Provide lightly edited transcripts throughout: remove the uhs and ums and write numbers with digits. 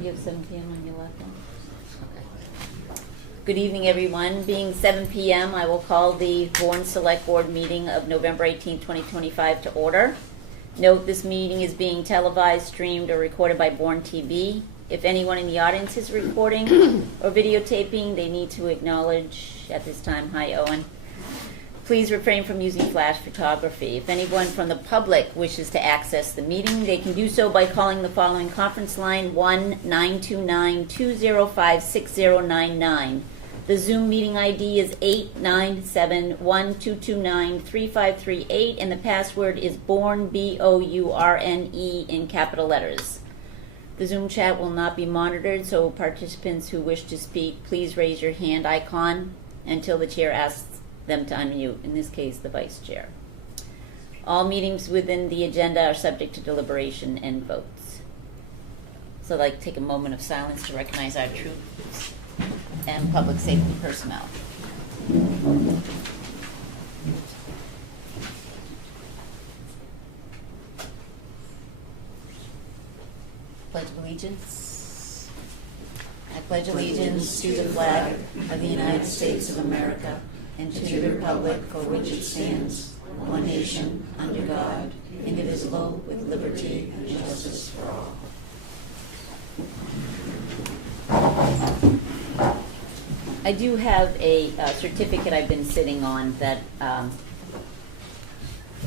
You have 7 p.m. on your left hand? Okay. Good evening, everyone. Being 7 p.m., I will call the Bourne Select Board meeting of November 18, 2025 to order. Note this meeting is being televised, streamed, or recorded by Bourne TV. If anyone in the audience is recording or videotaping, they need to acknowledge at this time. Hi, Owen. Please refrain from using flash photography. If anyone from the public wishes to access the meeting, they can do so by calling the following conference line, 1-929-205-6099. The Zoom meeting ID is 897-1229-3538, and the password is Bourne, B-O-U-R-N-E, in capital letters. The Zoom chat will not be monitored, so participants who wish to speak, please raise your hand icon until the chair asks them to unmute, in this case, the vice chair. All meetings within the agenda are subject to deliberation and votes. So I'd like to take a moment of silence to recognize our troops and public safety personnel. Pledge of allegiance. I pledge allegiance to the flag of the United States of America and to the republic for which it stands, one nation, under God, indivisible, with liberty and justice for all. I do have a certificate I've been sitting on that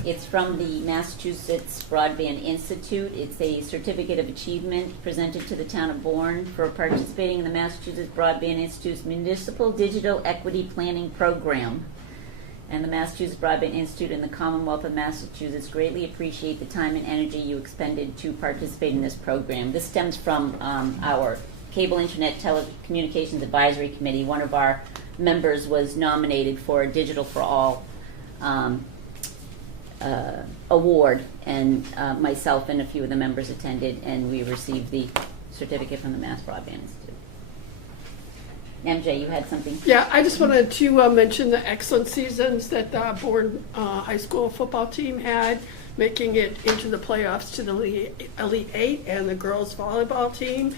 it's from the Massachusetts Broadband Institute. It's a certificate of achievement presented to the town of Bourne for participating in the Massachusetts Broadband Institute's Municipal Digital Equity Planning Program. And the Massachusetts Broadband Institute and the Commonwealth of Massachusetts greatly appreciate the time and energy you expended to participate in this program. This stems from our Cable Internet Telecommunications Advisory Committee. One of our members was nominated for a Digital for All award, and myself and a few of the members attended, and we received the certificate from the Mass Broadband Institute. MJ, you had something? Yeah, I just wanted to mention the excellent seasons that the Bourne High School football team had, making it into the playoffs to the Elite Eight, and the girls volleyball team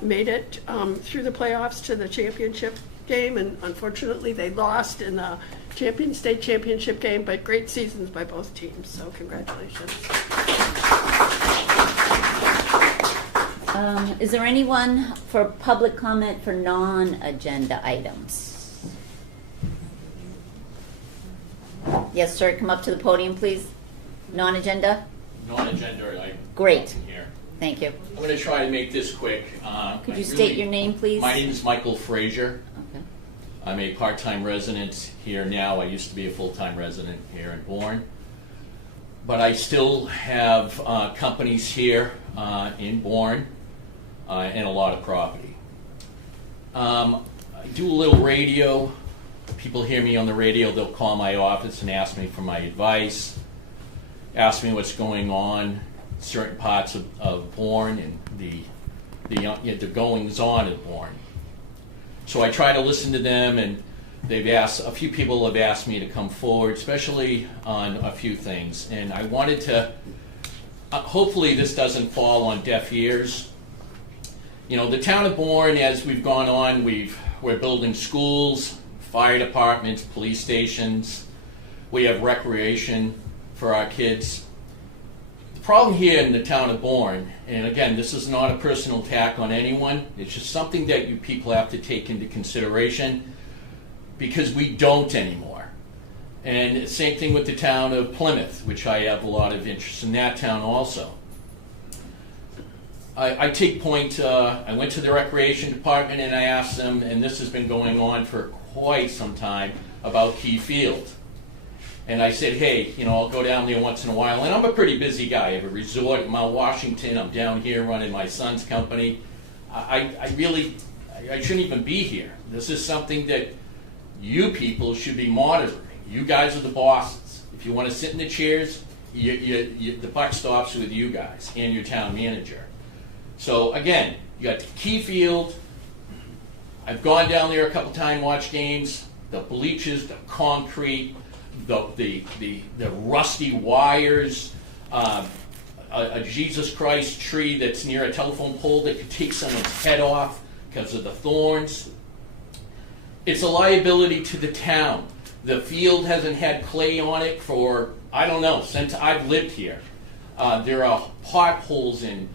made it through the playoffs to the championship game, and unfortunately they lost in the state championship game, but great seasons by both teams, so congratulations. Is there anyone for public comment for non-agenda items? Yes, sir, come up to the podium, please. Non-agenda? Non-agenda, Great. Here. Thank you. I'm going to try to make this quick. Could you state your name, please? My name is Michael Frazier. Okay. I'm a part-time resident here now. I used to be a full-time resident here in Bourne. But I still have companies here in Bourne and a lot of property. I do a little radio. People hear me on the radio. They'll call my office and ask me for my advice, ask me what's going on in certain parts of Bourne and the goings-on of Bourne. So I try to listen to them, and a few people have asked me to come forward, especially on a few things. And I wanted to, hopefully this doesn't fall on deaf ears. You know, the town of Bourne, as we've gone on, we're building schools, fire departments, police stations. We have recreation for our kids. The problem here in the town of Bourne, and again, this is not a personal attack on anyone, it's just something that you people have to take into consideration, because we don't anymore. And same thing with the town of Plymouth, which I have a lot of interest in that town also. I take point, I went to the recreation department and I asked them, and this has been going on for quite some time, about Key Field. And I said, hey, you know, I'll go down there once in a while. And I'm a pretty busy guy. I have a resort in Mount Washington. I'm down here running my son's company. I shouldn't even be here. This is something that you people should be monitoring. You guys are the bosses. If you want to sit in the chairs, the buck stops with you guys and your town manager. So again, you got Key Field. I've gone down there a couple times, watched games. The bleachers, the concrete, the rusty wires, a a Jesus Christ tree that's near a telephone pole that could take someone's head off because of the thorns. It's a liability to the town. The field hasn't had clay on it for, I don't know, since I've lived here. There are potholes and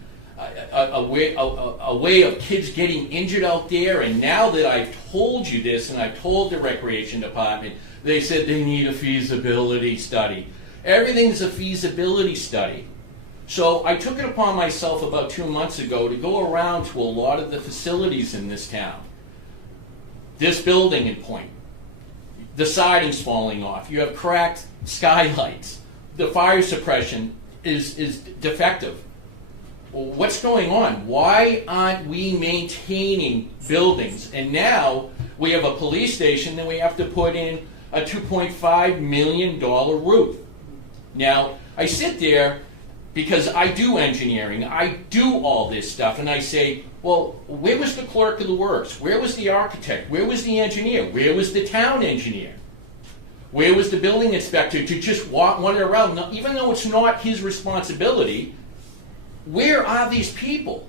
a way of kids getting injured out there. And now that I've told you this, and I've told the recreation department, they said they need a feasibility study. Everything's a feasibility study. So I took it upon myself about 2 months ago to go around to a lot of the facilities in this town. This building in point, the siding's falling off. You have cracked skylights. The fire suppression is defective. Well, what's going on? Why aren't we maintaining buildings? And now we have a police station that we have to put in a $2.5 million roof. Now, I sit there because I do engineering, I do all this stuff, and I say, well, where was the clerk of the works? Where was the architect? Where was the engineer? Where was the town engineer? Where was the building inspector to just wander around? Now, even though it's not his responsibility, where are these people?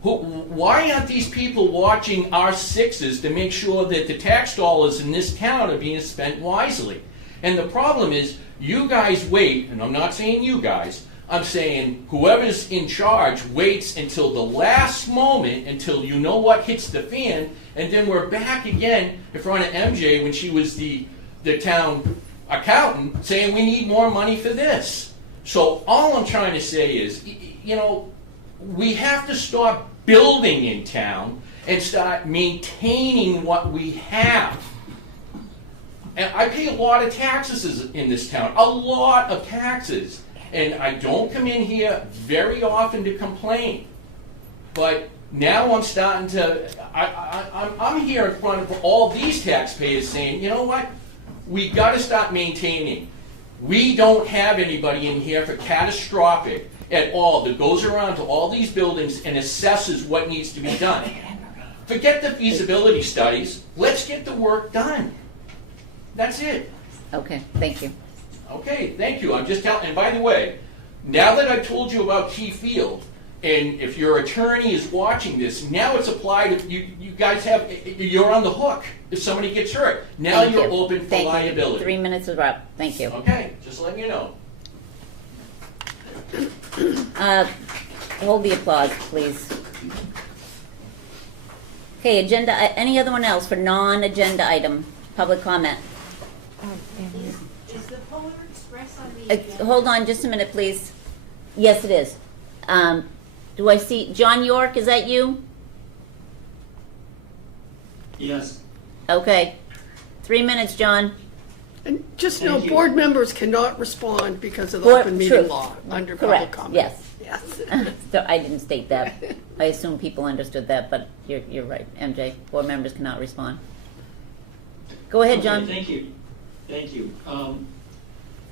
Why aren't these people watching our sixes to make sure that the tax dollars in this town are being spent wisely? And the problem is, you guys wait, and I'm not saying you guys, I'm saying whoever's in charge waits until the last moment, until you know what hits the fan, and then we're back again in front of MJ when she was the town accountant saying we need more money for this. So all I'm trying to say is, you know, we have to stop building in town and start maintaining what we have. And I pay a lot of taxes in this town, a lot of taxes. And I don't come in here very often to complain. But now I'm starting to, I'm here in front of all these taxpayers saying, you know what? We got to start maintaining. We don't have anybody in here for catastrophic at all that goes around to all these buildings and assesses what needs to be done. Forget the feasibility studies. Let's get the work done. That's it. Okay, thank you. Okay, thank you. I'm just telling, and by the way, now that I've told you about Key Field, and if your attorney is watching this, now it's applied, you guys have, you're on the hook if somebody gets hurt. Now Thank you're you. open for Thank you. liability. 3 minutes is up. Thank you. Okay, just letting you know. Hold the applause, please. Okay, agenda, any other one else for non-agenda item, public comment? Is the Polar Express on the agenda? Hold on just a minute, please. Yes, it is. Do I see, John York, is that you? Yes. Okay. 3 minutes, John. And just know, Thank you. board members cannot respond because of the Board- open meeting true. law under public Correct, comment. yes. Yes. So I didn't state that. I assume people understood that, but you're right, MJ. Board members cannot respond. Go ahead, John. Okay, thank you. Thank you.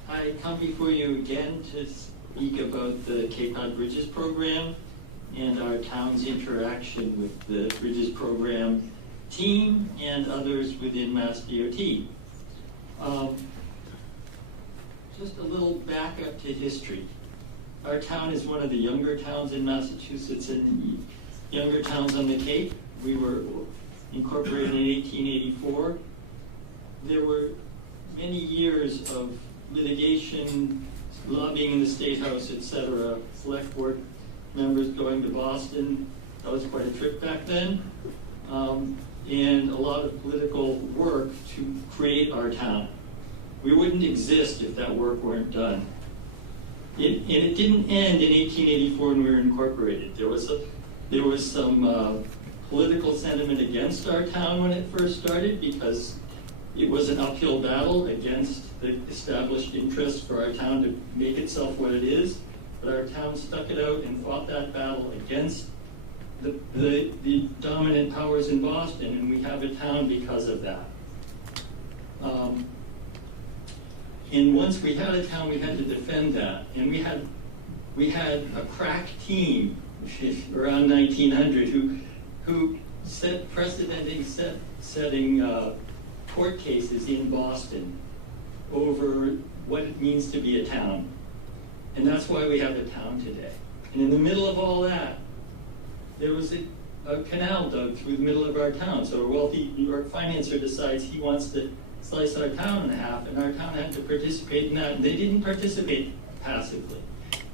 I come before you again to speak about the Cape Cod Bridges program and our town's interaction with the Bridges program team and others within Mass DOT. Just a little backup to history. Our town is one of the younger towns in Massachusetts and younger towns on the Cape. We were incorporated in 1884. There were many years of litigation, lobbying in the State House, etc., select board members going to Boston. That was quite a trip back then. And a lot of political work to create our town. We wouldn't exist if that work weren't done. And it didn't end in 1884 when we were incorporated. There was some political sentiment against our town when it first started because it was an uphill battle against the established interests for our town to make itself what it is. But our town stuck it out and fought that battle against the dominant powers in Boston, and we have a town because of that. And once we had a town, we had to defend that. And we had a crack team around 1900 who set setting court cases in Boston over what it means to be a town. And that's why we have a town today. And in the middle of all that, there was a canal dug through the middle of our town. So a wealthy New York financier decides he wants to slice our town in half, and our town had to participate in that. And they didn't participate passively.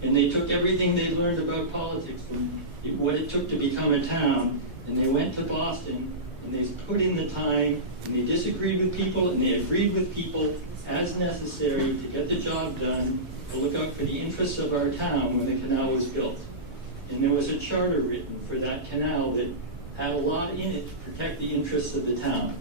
And they took everything they learned about politics from what it took to become a town, and they went to Boston, and they put in the time, and they disagreed with people, and they agreed with people as necessary to get the job done, to look out for the interests of our town when the canal was built. And there was a charter written for that canal that had a lot in it to protect the interests of the town.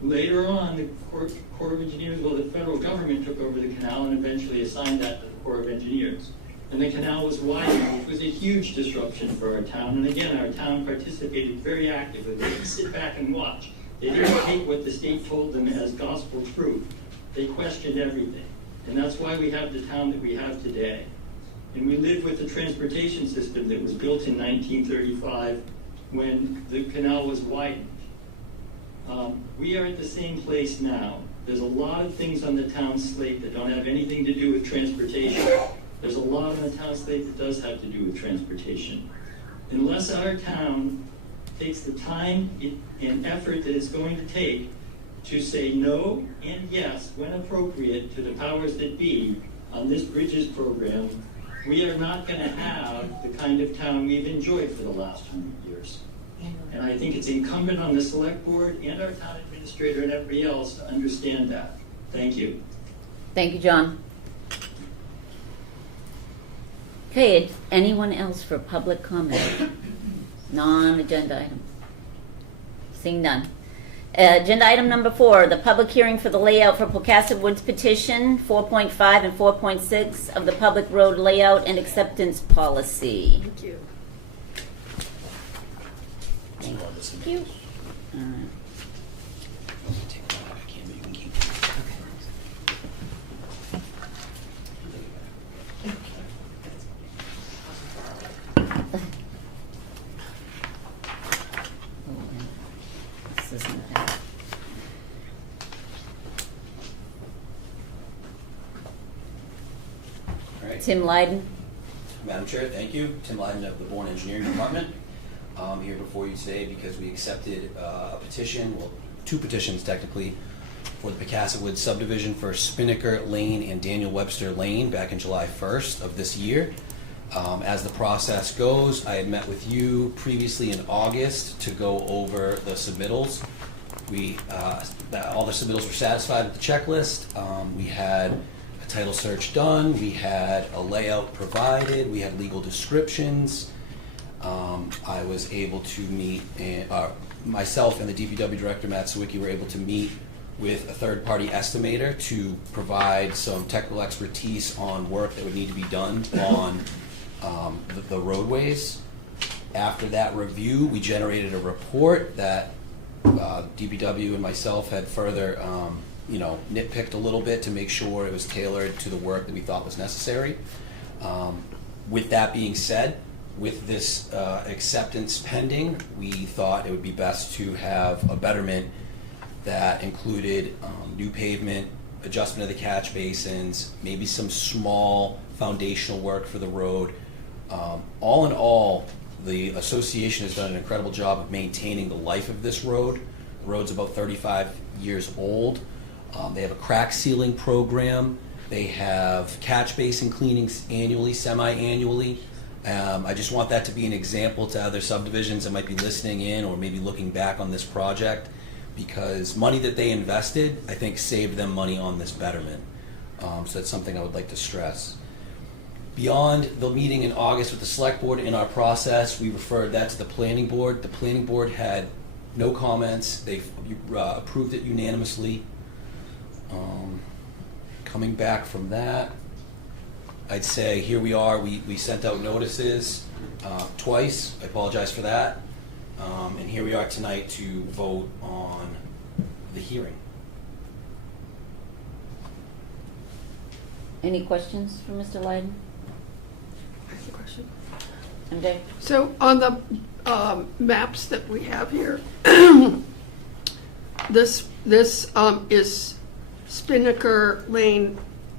Later on, the Corps of Engineers, well, the federal government took over the canal and eventually assigned that to the Corps of Engineers. And the canal was widened, which was a huge disruption for our town. And again, our town participated very actively. They didn't sit back and watch. They didn't take what the state told them as gospel truth. They questioned everything. And that's why we have the town that we have today. And we live with the transportation system that was built in 1935 when the canal was widened. We are at the same place now. There's a lot of things on the town slate that don't have anything to do with transportation. There's a lot on the town slate that does have to do with transportation. Unless our town takes the time and effort that it's going to take to say no and yes, when appropriate, to the powers that be on this bridges program, we are not going to have the kind of town we've enjoyed for the last 100 years. And I think it's incumbent on the select board and our town administrator and everybody else to understand that. Thank you. Thank you, John. Okay, anyone else for public comment? Non-agenda item. Seeing none. Agenda item number 4, the public hearing for the layout for Pocasset Woods petition 4.5 and 4.6 of the public road layout and acceptance policy. Thank you. Thank you. All right. This isn't that. All right. Tim Lyden. Madam Chair, thank you. Tim Lyden of the Bourne Engineering Department. I'm here before you today because we accepted a petition, well, 2 petitions technically, for the Pocasset Woods subdivision for Spinnaker Lane and Daniel Webster Lane back in July 1st of this year. As the process goes, I had met with you previously in August to go over the submittals. All the submittals were satisfied with the checklist. We had a title search done, we had a layout provided, we had legal descriptions. I was able to meet, myself and the DPW director, Matt Sawicki, were able to meet with a third-party estimator to provide some technical expertise on work that would need to be done on the roadways. After that review, we generated a report that DPW and myself had further nitpicked a little bit to make sure it was tailored to the work that we thought was necessary. With that being said, with this acceptance pending, we thought it would be best to have a betterment that included new pavement, adjustment of the catch basins, maybe some small foundational work for the road. All in all, the association has done an incredible job of maintaining the life of this road. The road's about 35 years old. They have a crack sealing program. They have catch basin cleanings annually, semi-annually. I just want that to be an example to other subdivisions that might be listening in or maybe looking back on this project, because money that they invested, I think, saved them money on this betterment. So that's something I would like to stress. Beyond the meeting in August with the select board in our process, we referred that to the planning board. The planning board had no comments. They approved it unanimously. Coming back from that, I'd say here we are. We sent out notices twice. I apologize for that. And here we are tonight to vote on the hearing. Any questions for Mr. Lyden? I have a question. MJ? So on the maps that we have here, this is Spinnaker Lane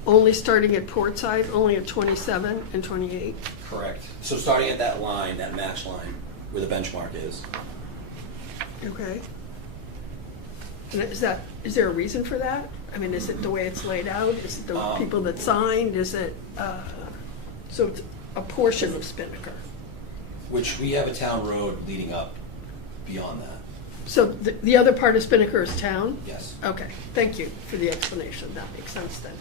only starting at Portside, only at 27 and 28? Correct. So starting at that line, that match line, where the benchmark is. Okay. And is there a reason for that? I mean, is it the way it's laid out? Is it the people that signed? Is it, so it's a portion of Spinnaker? Which we have a town road leading up beyond that. So the other part of Spinnaker is town? Yes. Okay, thank you for the explanation. That makes sense then.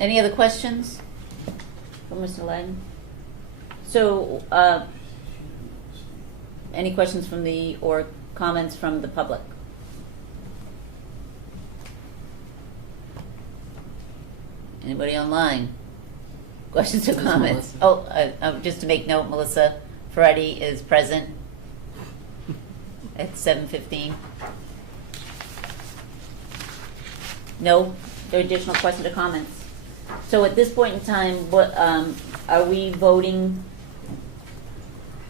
Any other questions for Mr. Lyden? So, any questions from or comments from the public? Anybody online? Questions or comments? Just to make note, Melissa Ferretti is present at 7:15. No additional questions or comments? So at this point in time, what are we voting?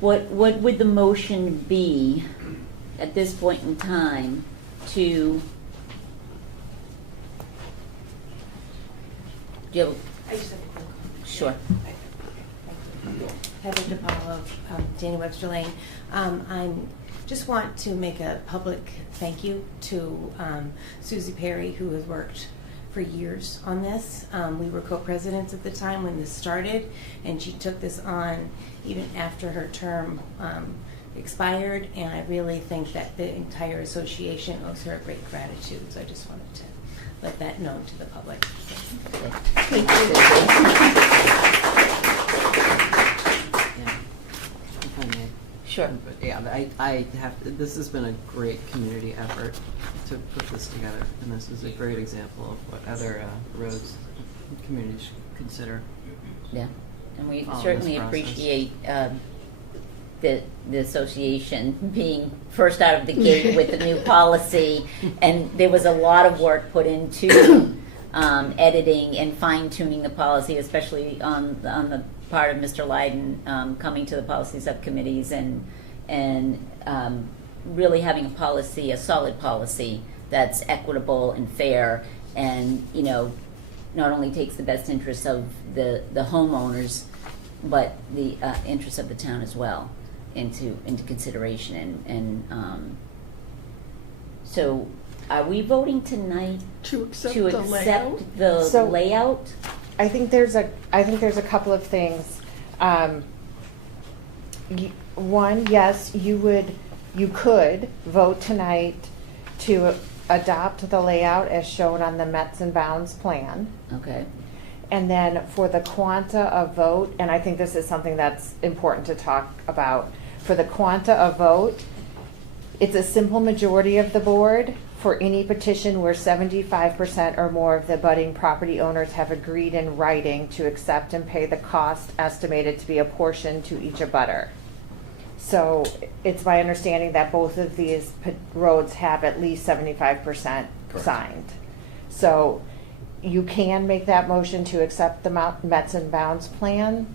What would the motion be at this point in time to? Do you have, I just have a quick comment. sure. Heather DePaulo, Danny Webster Lane. I just want to make a public thank you to Susie Perry, who has worked for years on this. We were co-presidents at the time when this started, and she took this on even after her term expired, and I really think that the entire association owes her a great gratitude, so I just wanted to let that known to the public. Thank you. Yeah, if I may. Sure. But yeah, I have, this has been a great community effort to put this together, and this is a great example of what other roads communities should consider. Yeah, and we Follow certainly this process. appreciate the association being first out of the gate with the new policy, and there was a lot of work put into editing and fine-tuning the policy, especially on the part of Mr. Lyden coming to the policy subcommittees and really having a policy, a solid policy that's equitable and fair, and not only takes the best interests of the homeowners, but the interests of the town as well into consideration. And so, are we voting tonight To accept to the layout? accept the So- layout? I think there's a couple of things. One, yes, you could vote tonight to adopt the layout as shown on the Mets and Bounds plan. Okay. And then for the quanta of vote, and I think this is something that's important to talk about, for the quanta of vote, it's a simple majority of the board for any petition where 75% or more of the abutting property owners have agreed in writing to accept and pay the cost estimated to be apportioned to each abutter. So it's my understanding that both of these roads have at least 75% Correct. signed. So you can make that motion to accept the Mets and Bounds plan.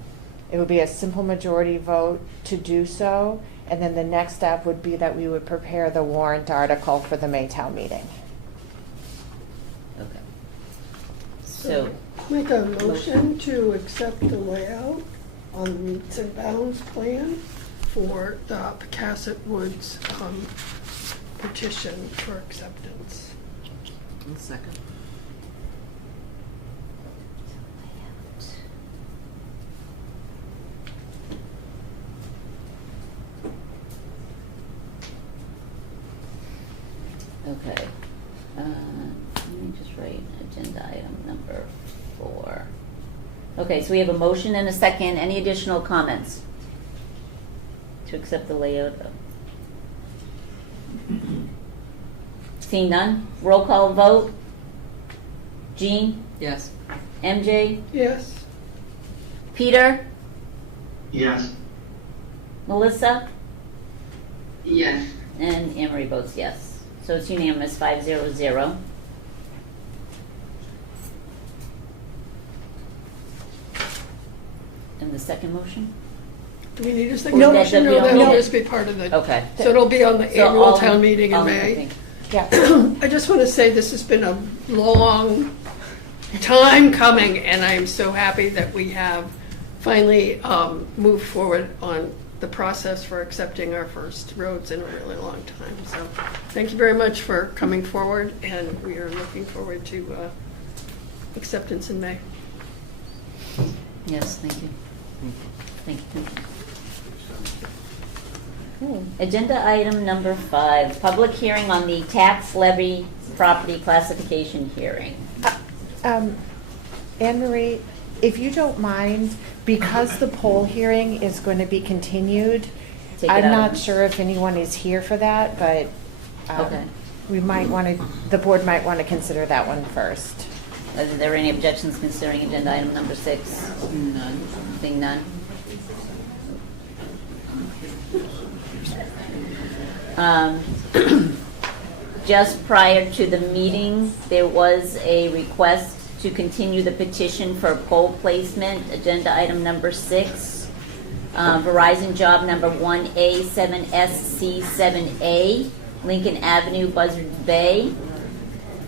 It would be a simple majority vote to do so. And then the next step would be that we would prepare the warrant article for the Maytown meeting. Okay. So, Make a motion to accept the layout on the Meets and Bounds plan for the Pecasset Woods petition for acceptance. One second. okay. Let me just write agenda item number 4. Okay, so we have a motion and a second. Any additional comments to accept the layout? Seeing none, roll call vote. Jean, Yes. MJ, Yes? Peter, Yes. Melissa, Yes. and Anne Marie votes yes. So it's unanimous, 500. And the second motion? Do we need a second No, motion, we or don't that'll need it. just be part of the? Okay. So it'll be on the So annual all- town meeting in all- May? okay. Yeah. I just want to say this has been a long time coming, and I'm so happy that we have finally moved forward on the process for accepting our first roads in a really long time. So thank you very much for coming forward, and we are looking forward to acceptance in May. Yes, thank you. Thank you. Okay. Agenda item number 5, public hearing on the tax levy property classification hearing. Anne Marie, if you don't mind, because the poll hearing is going to be continued, Take it I'm out. not sure if anyone is here for that, but Okay. we might want to, the board might want to consider that one first. Are there any objections considering agenda item number 6? None. Being none? Just prior to the meeting, there was a request to continue the petition for pole placement, agenda item number 6. Verizon job number 1A7SC7A, Lincoln Avenue, Buzzards Bay.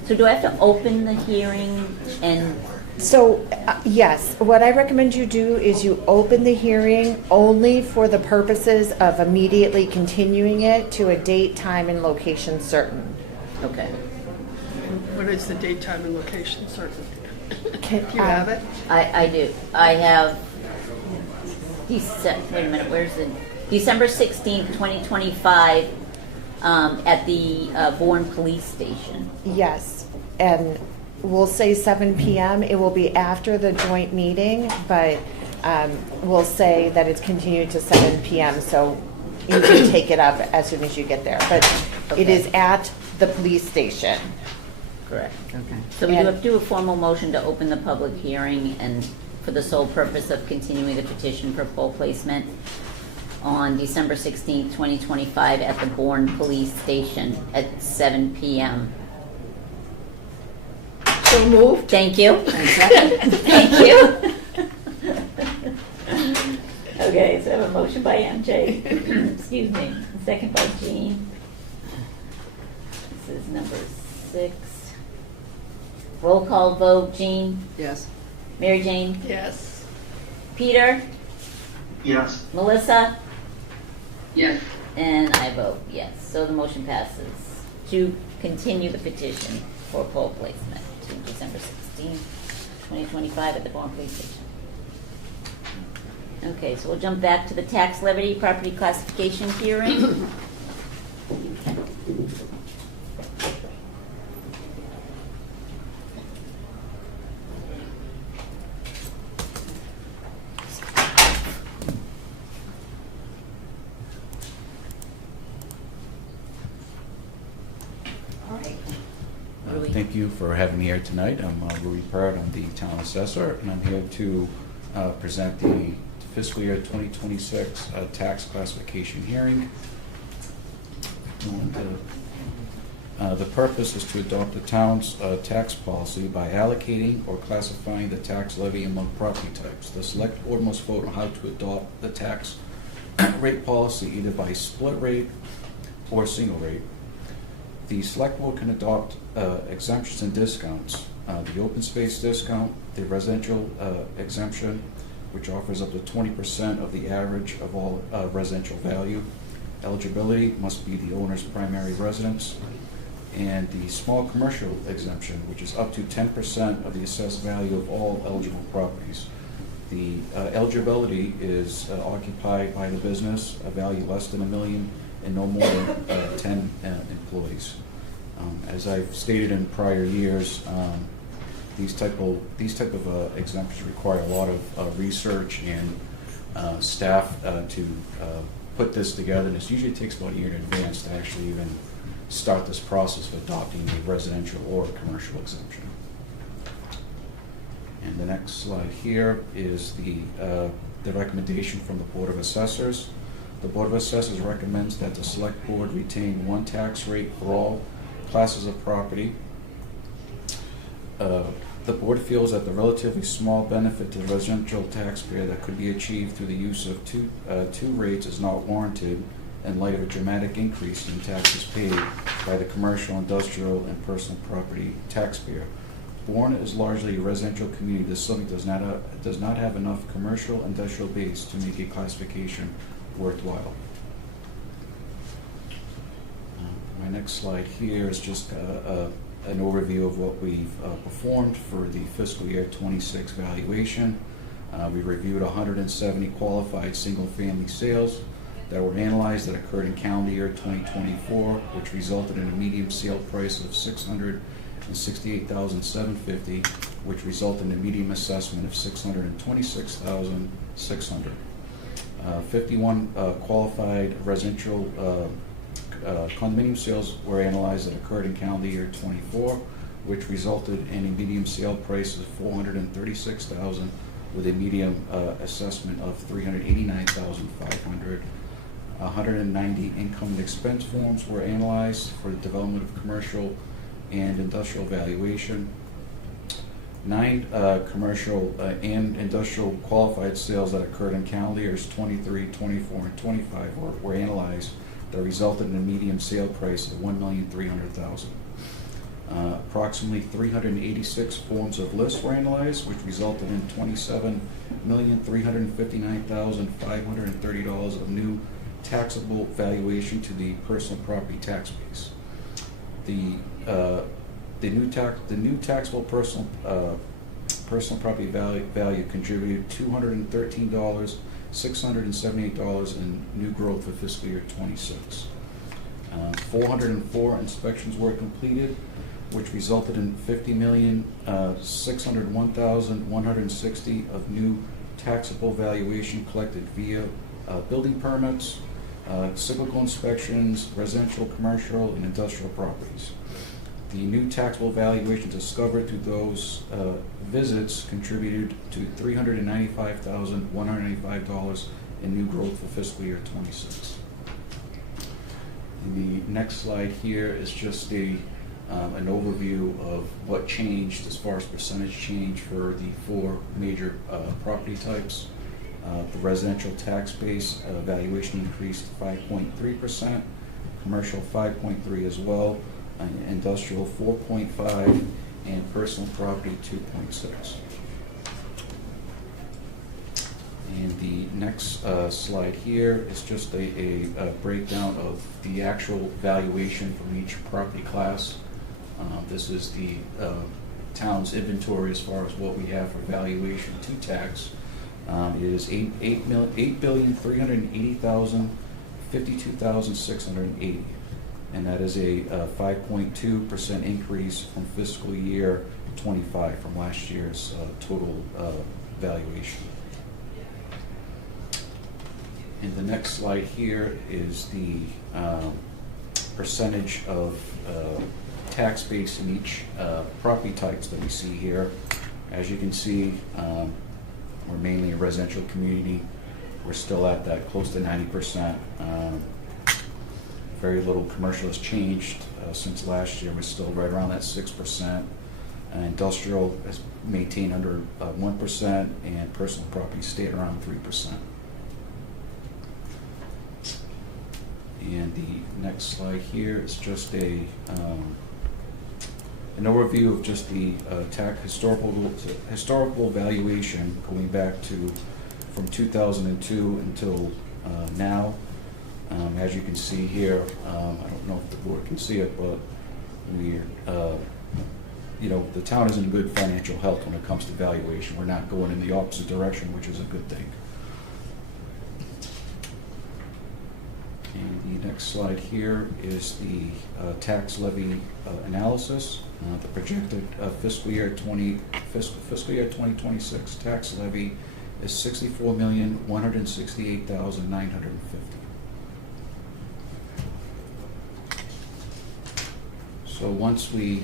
So do I have to open the hearing and, So, yes, what I recommend you do is you open the hearing only for the purposes of immediately continuing it to a date, time, and location certain. okay. What is the date, time, and location certain? Can- Do you have it? I do. I have, wait a minute, where's the, December 16th, 2025, at the Bourne Police Station. Yes, and we'll say 7 p.m. It will be after the joint meeting, but we'll say that it's continued to 7 p.m. so you can take it up as soon as you get there. But it is at the police station. Correct. Okay. So we do And- have to do a formal motion to open the public hearing and for the sole purpose of continuing the petition for pole placement on December 16th, 2025 at the Bourne Police Station at 7 p.m. So moved. Thank you. Thank you. Okay, so I have a motion by MJ, excuse me, a second by Jean. This is number 6. Roll call vote, Jean, Yes. Mary Jane, Yes. Peter, Yes. Melissa, Yes. and I vote yes. So the motion passes to continue the petition for poll placement to December 16th, 2025 at the Bourne Police Station. Okay, so we'll jump back to the tax levy property classification hearing. All right. Rui. Thank you for having me here tonight. I'm Rui Pert, I'm the town assessor, and I'm here to present the fiscal year 2026 tax classification hearing. And, the purpose is to adopt the town's tax policy by allocating or classifying the tax levy among property types. The select board must vote on how to adopt the tax rate policy either by split rate or single rate. The select board can adopt exemptions and discounts. The open space discount, the residential exemption, which offers up to 20% of the average of all residential value. Eligibility must be the owner's primary residence. And the small commercial exemption, which is up to 10% of the assessed value of all eligible properties. The eligibility is occupied by the business, a value less than $1 million, and no more than 10 employees. As I've stated in prior years, these type of exemptions require a lot of research and staff to put this together. And it usually takes about a year in advance to actually even start this process of adopting a residential or commercial exemption. And the next slide here is the recommendation from the Board of Assessors. The Board of Assessors recommends that the Select Board retain one tax rate for all classes of property. The Board feels that the relatively small benefit to the residential taxpayer that could be achieved through the use of two rates is not warranted in light of a dramatic increase in taxes paid by the commercial, industrial, and personal property taxpayer. Bourne is largely a residential community. This subject does not have enough commercial industrial base to make a classification worthwhile. My next slide here is just an overview of what we've performed for the fiscal year 26 valuation. We reviewed 170 qualified single-family sales that were analyzed that occurred in calendar year 2024, which resulted in a median sale price of $668,750, which resulted in a median assessment of $626,600. 51 qualified residential condominium sales were analyzed that occurred in calendar year 24, which resulted in a median sale price of $436,000 with a median assessment of $389,500. 190 income and expense forms were analyzed for the development of commercial and industrial valuation. 9 commercial and industrial qualified sales that occurred in calendar years 23, 24, and 25 were analyzed that resulted in a median sale price of $1,300,000. Approximately 386 forms of lists were analyzed, which resulted in $27,359,530 of new taxable valuation to the personal property tax base. The new taxable personal property value contributed $213,678 in new growth for fiscal year 26. 404 inspections were completed, which resulted in $50,601,160 of new taxable valuation collected via building permits, cyclical inspections, residential, commercial, and industrial properties. The new taxable valuation discovered through those visits contributed to $395,195 in new growth for fiscal year 26. The next slide here is just an overview of what changed as far as percentage change for the 4 major property types. The residential tax base valuation increased 5.3%, commercial 5.3% as well, industrial 4.5%, and personal property 2.6%. And the next slide here is just a breakdown of the actual valuation from each property class. This is the town's inventory as far as what we have for valuation to tax. It is $8,380,052,680, and that is a 5.2% increase from fiscal year 25 from last year's total valuation. And the next slide here is the percentage of tax base in each property types that we see here. As you can see, we're mainly a residential community. We're still at that close to 90%. Very little commercial has changed since last year. We're still right around that 6%. Industrial has maintained under 1%, and personal property stayed around 3%. And the next slide here is just an overview of just the historical valuation going back to from 2002 until now. As you can see here, I don't know if the board can see it, but the town is in good financial health when it comes to valuation. We're not going in the opposite direction, which is a good thing. And the next slide here is the tax levy analysis. The projected fiscal year 2026 tax levy is $64,168,950. So once we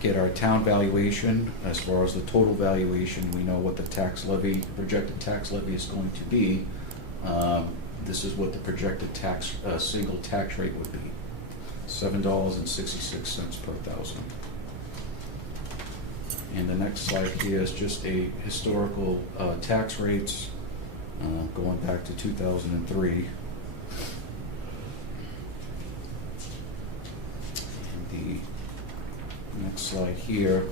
get our town valuation, as far as the total valuation, we know what the tax levy, projected tax levy is going to be. This is what the projected tax single tax rate would be, $7.66 per thousand. And the next slide here is just a historical tax rates going back to 2003. And the next slide here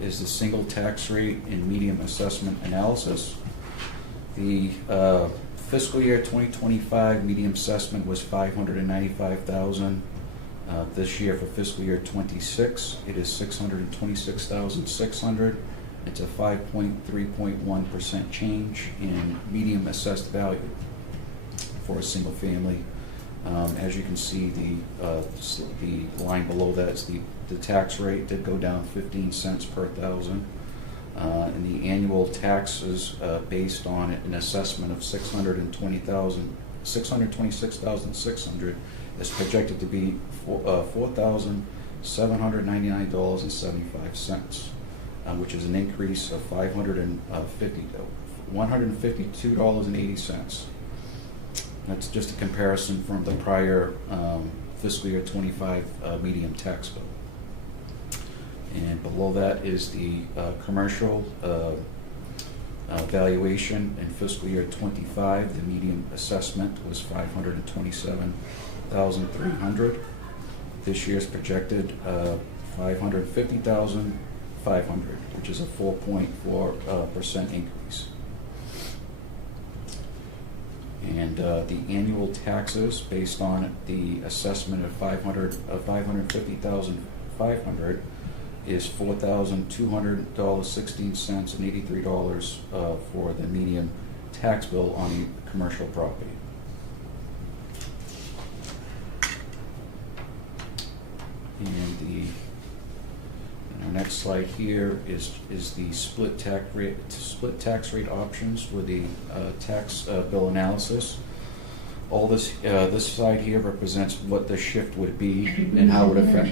is the single tax rate and medium assessment analysis. The fiscal year 2025 medium assessment was $595,000. This year for fiscal year 26, it is $626,600. It's a 5.3.1% change in medium assessed value for a single family. As you can see, the line below that is the tax rate did go down 15 cents per thousand. And the annual taxes based on an assessment of $626,600 is projected to be $4,799.75, which is an increase of $152.80. That's just a comparison from the prior fiscal year 25 medium tax bill. And below that is the commercial valuation in fiscal year 25. The median assessment was $527,300. This year's projected $550,500, which is a 4.4% increase. And the annual taxes based on the assessment of $550,500 is $4,200.16 and $83 for the median tax bill on commercial property. And our next slide here is the split tax rate options for the tax bill analysis. All this slide here represents what the shift would be and how it would affect.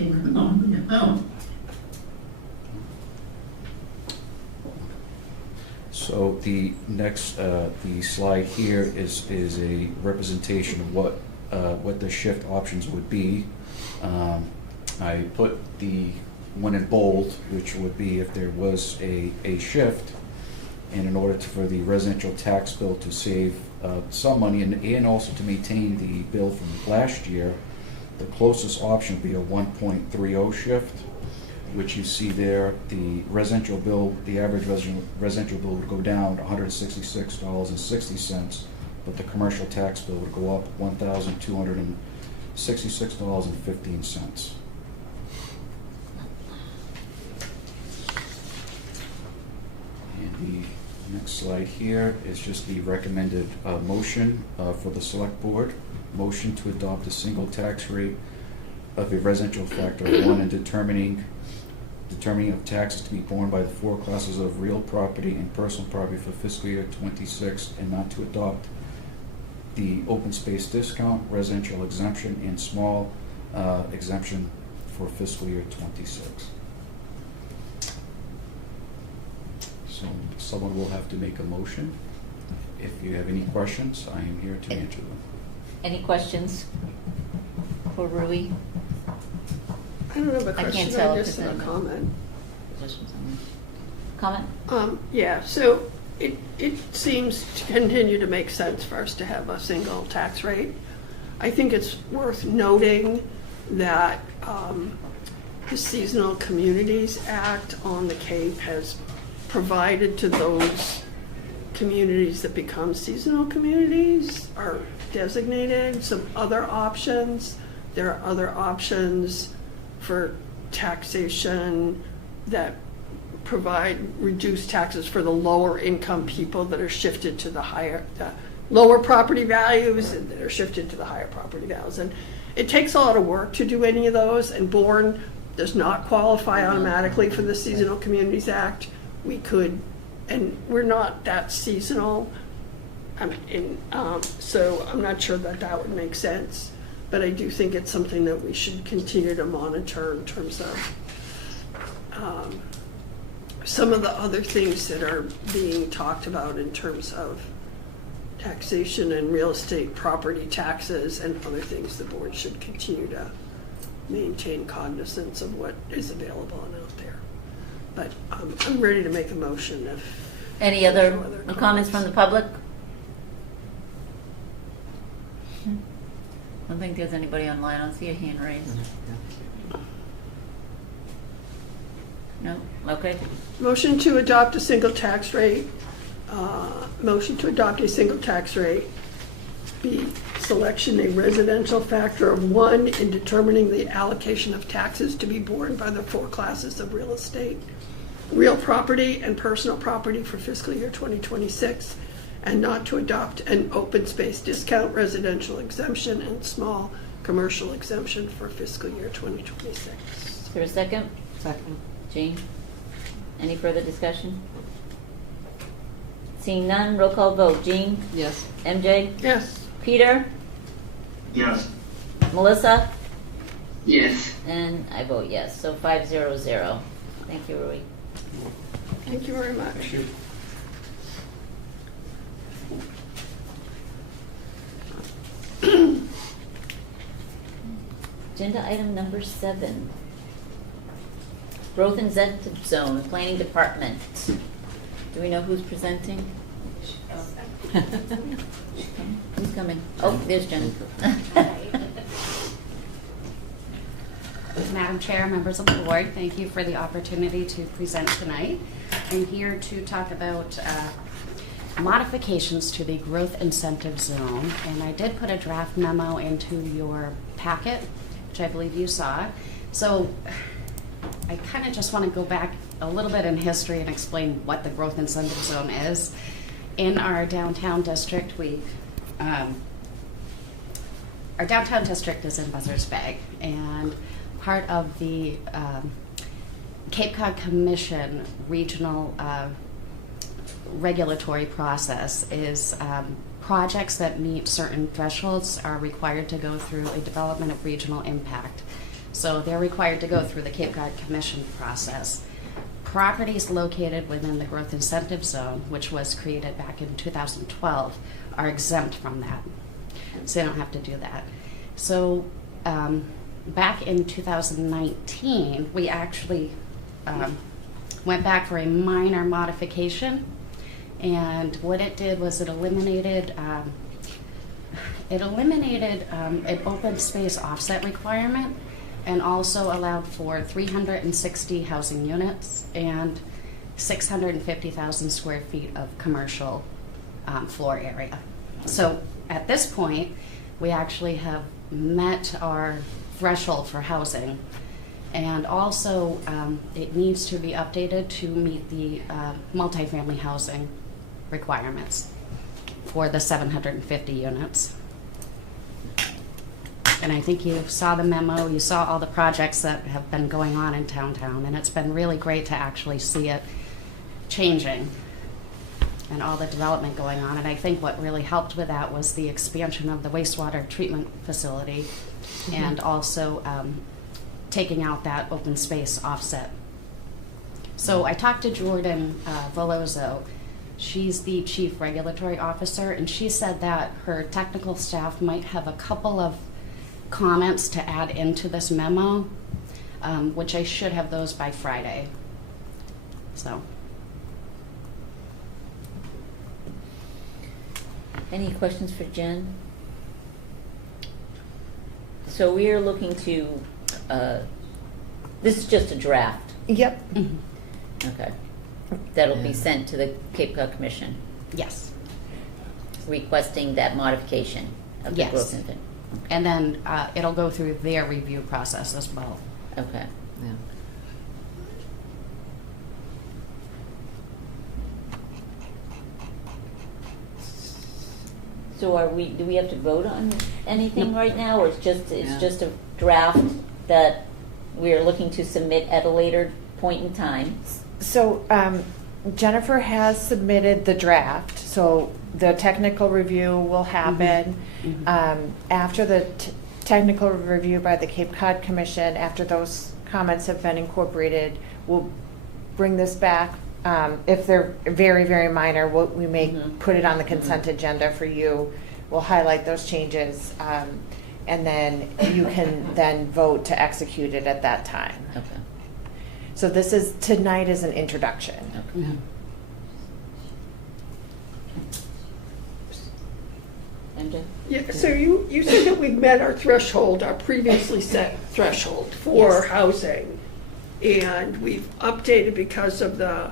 So the next the slide here is a representation of what the shift options would be. I put the one in bold, which would be if there was a shift, and in order for the residential tax bill to save some money and also to maintain the bill from last year, the closest option would be a 1.30 shift, which you see there. The residential bill, the average residential bill would go down $166.60, but the commercial tax bill would go up $1,266.15. And the next slide here is just the recommended motion for the select board. Motion to adopt a single tax rate of a residential factor of 1 in determining of taxes to be borne by the 4 classes of real property and personal property for fiscal year 26, and not to adopt the open space discount, residential exemption, and small exemption for fiscal year 26. So someone will have to make a motion. If you have any questions, I am here to answer them. Any questions for Rui? I don't have a I can't question, tell I if just there's have a any- comment. Comment? Yeah, so it seems to continue to make sense for us to have a single tax rate. I think it's worth noting that the Seasonal Communities Act on the Cape has provided to those communities that become seasonal communities are designated some other options. There are other options for taxation that provide reduced taxes for the lower income people that are shifted to the lower property values and that are shifted to the higher property values. And it takes a lot of work to do any of those, and Bourne does not qualify automatically for the Seasonal Communities Act. We could, and we're not that seasonal, so I'm not sure that would make sense. But I do think it's something that we should continue to monitor in terms of some of the other things that are being talked about in terms of taxation and real estate property taxes and other things. The board should continue to maintain cognizance of what is available and out there. But I'm ready to make a motion if Any there's other no comments from the public? I don't think there's anybody online. I don't see a hand raised. No? Okay. Motion to adopt a single tax rate. Motion to adopt a single tax rate. B, selection a residential factor of 1 in determining the allocation of taxes to be borne by the 4 classes of real estate, real property and personal property for fiscal year 2026, and not to adopt an open space discount residential exemption and small commercial exemption for fiscal year 2026. Is there a second? Second. Jean? Any further discussion? Seeing none, roll call vote. Jean? Yes. MJ? Yes. Peter? Yes. Melissa? Yes. And I vote yes, so 500. Thank you, Rui. Thank you very much. Thank you. Agenda item number 7. Growth Incentive Zone, Planning Department. Do we know who's presenting? Who's coming? Oh, there's Jen. Madam Chair, members of the board, thank you for the opportunity to present tonight. I'm here to talk about modifications to the growth incentive zone, and I did put a draft memo into your packet, which I believe you saw. So I kind of just want to go back a little bit in history and explain what the growth incentive zone is. In our downtown district, our downtown district is in Buzzards Bay, and part of the Cape Cod Commission regional regulatory process is projects that meet certain thresholds are required to go through a development of regional impact. So they're required to go through the Cape Cod Commission process. Properties located within the growth incentive zone, which was created back in 2012, are exempt from that. So they don't have to do that. So back in 2019, we actually went back for a minor modification, and what it did was it eliminated an open space offset requirement, and also allowed for 360 housing units and 650,000 square feet of commercial floor area. So at this point, we actually have met our threshold for housing, and also it needs to be updated to meet the multifamily housing requirements for the 750 units. And I think you saw the memo, you saw all the projects that have been going on in downtown, and it's been really great to actually see it changing and all the development going on. And I think what really helped with that was the expansion of the wastewater treatment facility, and also taking out that open space offset. So I talked to Jordan Veloso. She's the chief regulatory officer, and she said that her technical staff might have a couple of comments to add into this memo, which I should have those by Friday. So. Any questions for Jen? So we are looking to, this is just a draft. Yep. Okay. That'll be sent to the Cape Cod Commission, Yes. requesting that modification of the Yes. growth incentive. And then it'll go through their review process as well. Okay. Yeah. So do we have to vote on anything No. right now, or it's just Yeah. a draft that we are looking to submit at a later point in time? So Jennifer has submitted the draft, so the technical review will happen. After the technical review by the Cape Cod Commission, after those comments have been incorporated, we'll bring this back. If they're very, very minor, we may put it on the consent agenda for you. We'll highlight those changes, and then you can then vote to execute it at that time. Okay. So tonight is an introduction. Okay. MJ? Yeah, so you said that we've met our threshold, our previously set threshold for Yes. housing. and we've updated because of the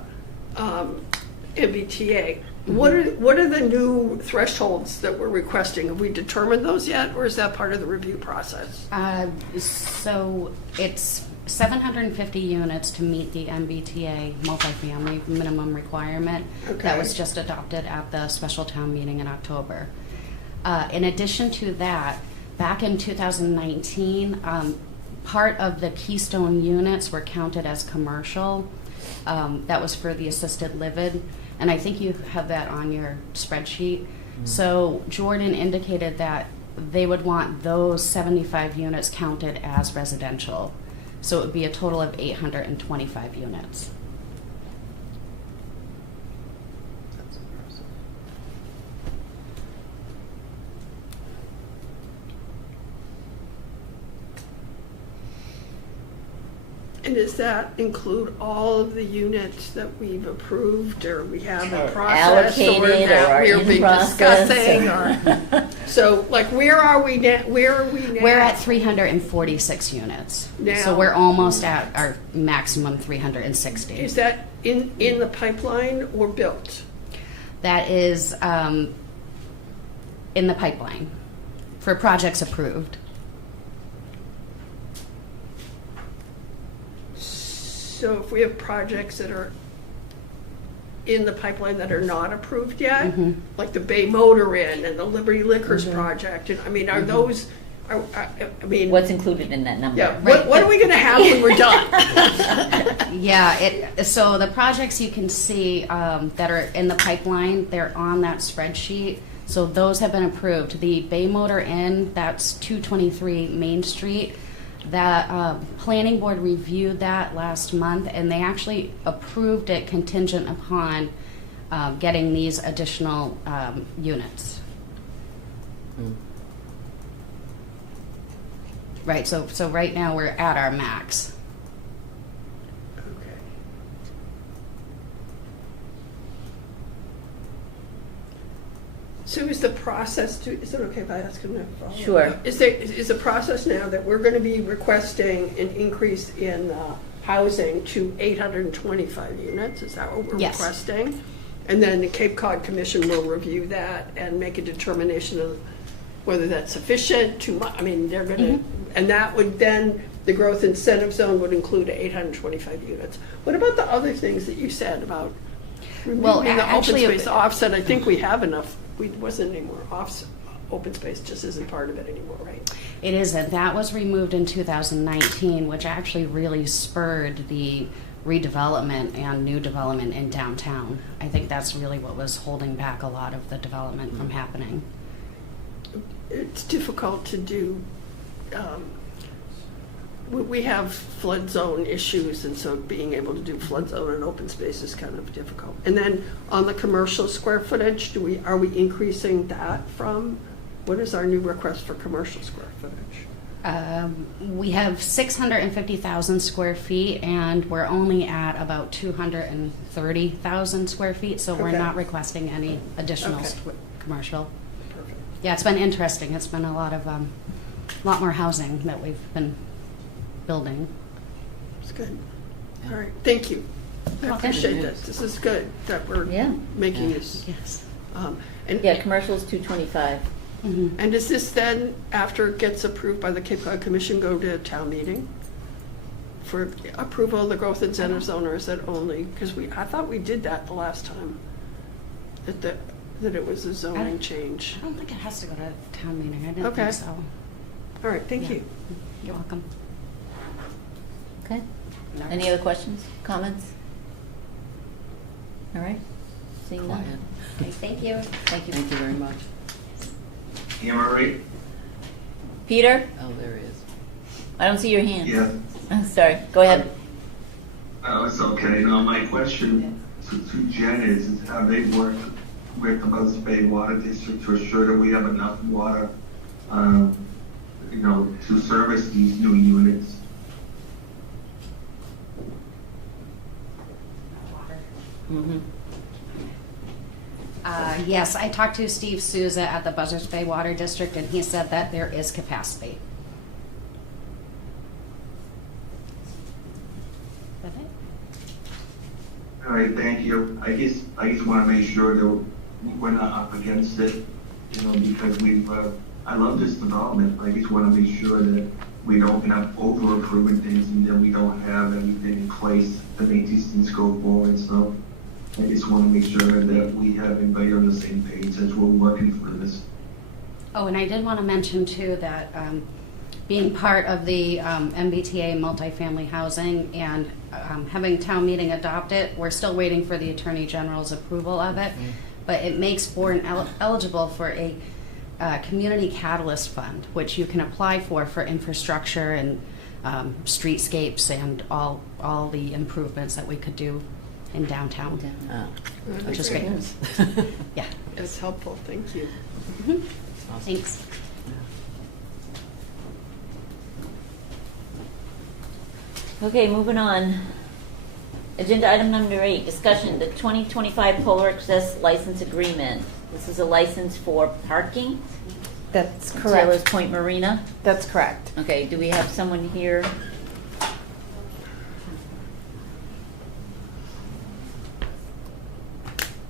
MBTA. What are the new thresholds that we're requesting? Have we determined those yet, or is that part of the review process? So it's 750 units to meet the MBTA multifamily minimum requirement. Okay. That was just adopted at the special town meeting in October. In addition to that, back in 2019, part of the Keystone units were counted as commercial. That was for the assisted living, and I think you have that on your spreadsheet. So Jordan indicated that they would want those 75 units counted as residential. So it would be a total of 825 units. That's impressive. And does that include all of the units that we've approved, or we have in Or process, or allocated, that or are we're in being process, discussing? or- Or, so, like, where are we now? We're at 346 units. Now- So we're almost at our maximum 360. Is that in the pipeline or built? That is in the pipeline for projects approved. So if we have projects that are in the pipeline that are not approved yet, Mm-hmm. like the Bay Motor Inn and the Liberty Liquors project, and I mean, are those? I mean, What's included in that number? yeah. Right. What are we going to have when we're done? Yeah, so the projects you can see that are in the pipeline, they're on that spreadsheet. So those have been approved. The Bay Motor Inn, that's 223 Main Street. The planning board reviewed that last month, and they actually approved it contingent upon getting these additional units. Right, so right now we're at our max. Okay. So is the process is it okay if I ask him to follow up? Sure. Is the process now that we're going to be requesting an increase in housing to 825 units? Is that what we're Yes. requesting? And then the Cape Cod Commission will review that and make a determination of whether that's sufficient, too much. I mean, they're going to, and that would then, the growth incentive zone would include 825 units. What about the other things that you said about Well, removing the open actually, space offset? I think we have enough. We wasn't any more offset. Open space just isn't part of it anymore, right? It isn't. That was removed in 2019, which actually really spurred the redevelopment and new development in downtown. I think that's really what was holding back a lot of the development from happening. It's difficult to do. We have flood zone issues, and so being able to do flood zone and open space is kind of difficult. And then on the commercial square footage, are we increasing that from? What is our new request for commercial square footage? We have 650,000 square feet, and we're only at about 230,000 square feet, so we're Okay. not requesting any additional Okay. commercial. Perfect. Yeah, it's been interesting. It's been a lot more housing that we've been building. It's good. All right, thank you. I welcome. appreciate this. This is good that we're Yeah. making this. Yes. And Yeah, commercial's 225. And does this then, after it gets approved by the Cape Cod Commission, go to town meeting for approval of the growth incentive zone, or is that only, because I thought we did that the last time, that it was a zoning change. I don't think it has to go to town meeting. I didn't Okay. think so. All right, thank Yeah. you. You're welcome. Okay. Any other questions, comments? All right. Seeing none. Quiet. Okay, thank you. Thank you. Thank you very much. Anne Marie? Peter, Oh, there he is. I don't see your hand. Yes. Sorry, go ahead. Oh, it's okay. Now, my question to Jen is have they worked with the Buzzards Bay Water District to assure that we have enough water, to service these new units? Mhm. Yes, I talked to Steve Souza at the Buzzards Bay Water District, and he said that there is capacity. right, thank you. I just want to make sure that we're not up against it, because I love this development. I just want to make sure that we don't end up over approving things and then we don't have anything in place to make these things go forward. So I just want to make sure that we have everybody on the same page as we're working for this. Oh, and I did want to mention too that being part of the MBTA multifamily housing and having town meeting adopt it, we're still waiting for the Attorney General's approval of it, but it makes Bourne eligible for a community catalyst fund, which you can apply for infrastructure and streetscapes and all the improvements that we could do in downtown, which is great. Yeah. That's helpful, thank you. Thanks. Okay, moving on. Agenda item number 8, discussion, the 2025 Polar Express license agreement. This is a license for parking, That's Taylor's correct. Point Marina. That's correct. Okay, do we have someone here?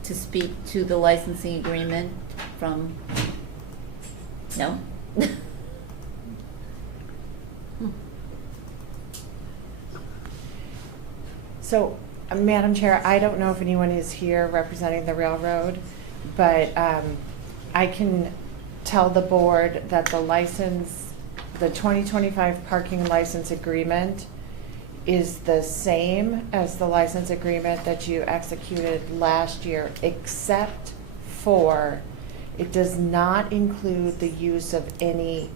To speak to the licensing agreement from, no? So, Madam Chair, I don't know if anyone is here representing the railroad, but I can tell the board that the license, the 2025 parking license agreement is the same as the license agreement that you executed last year, except for it does not include the use of any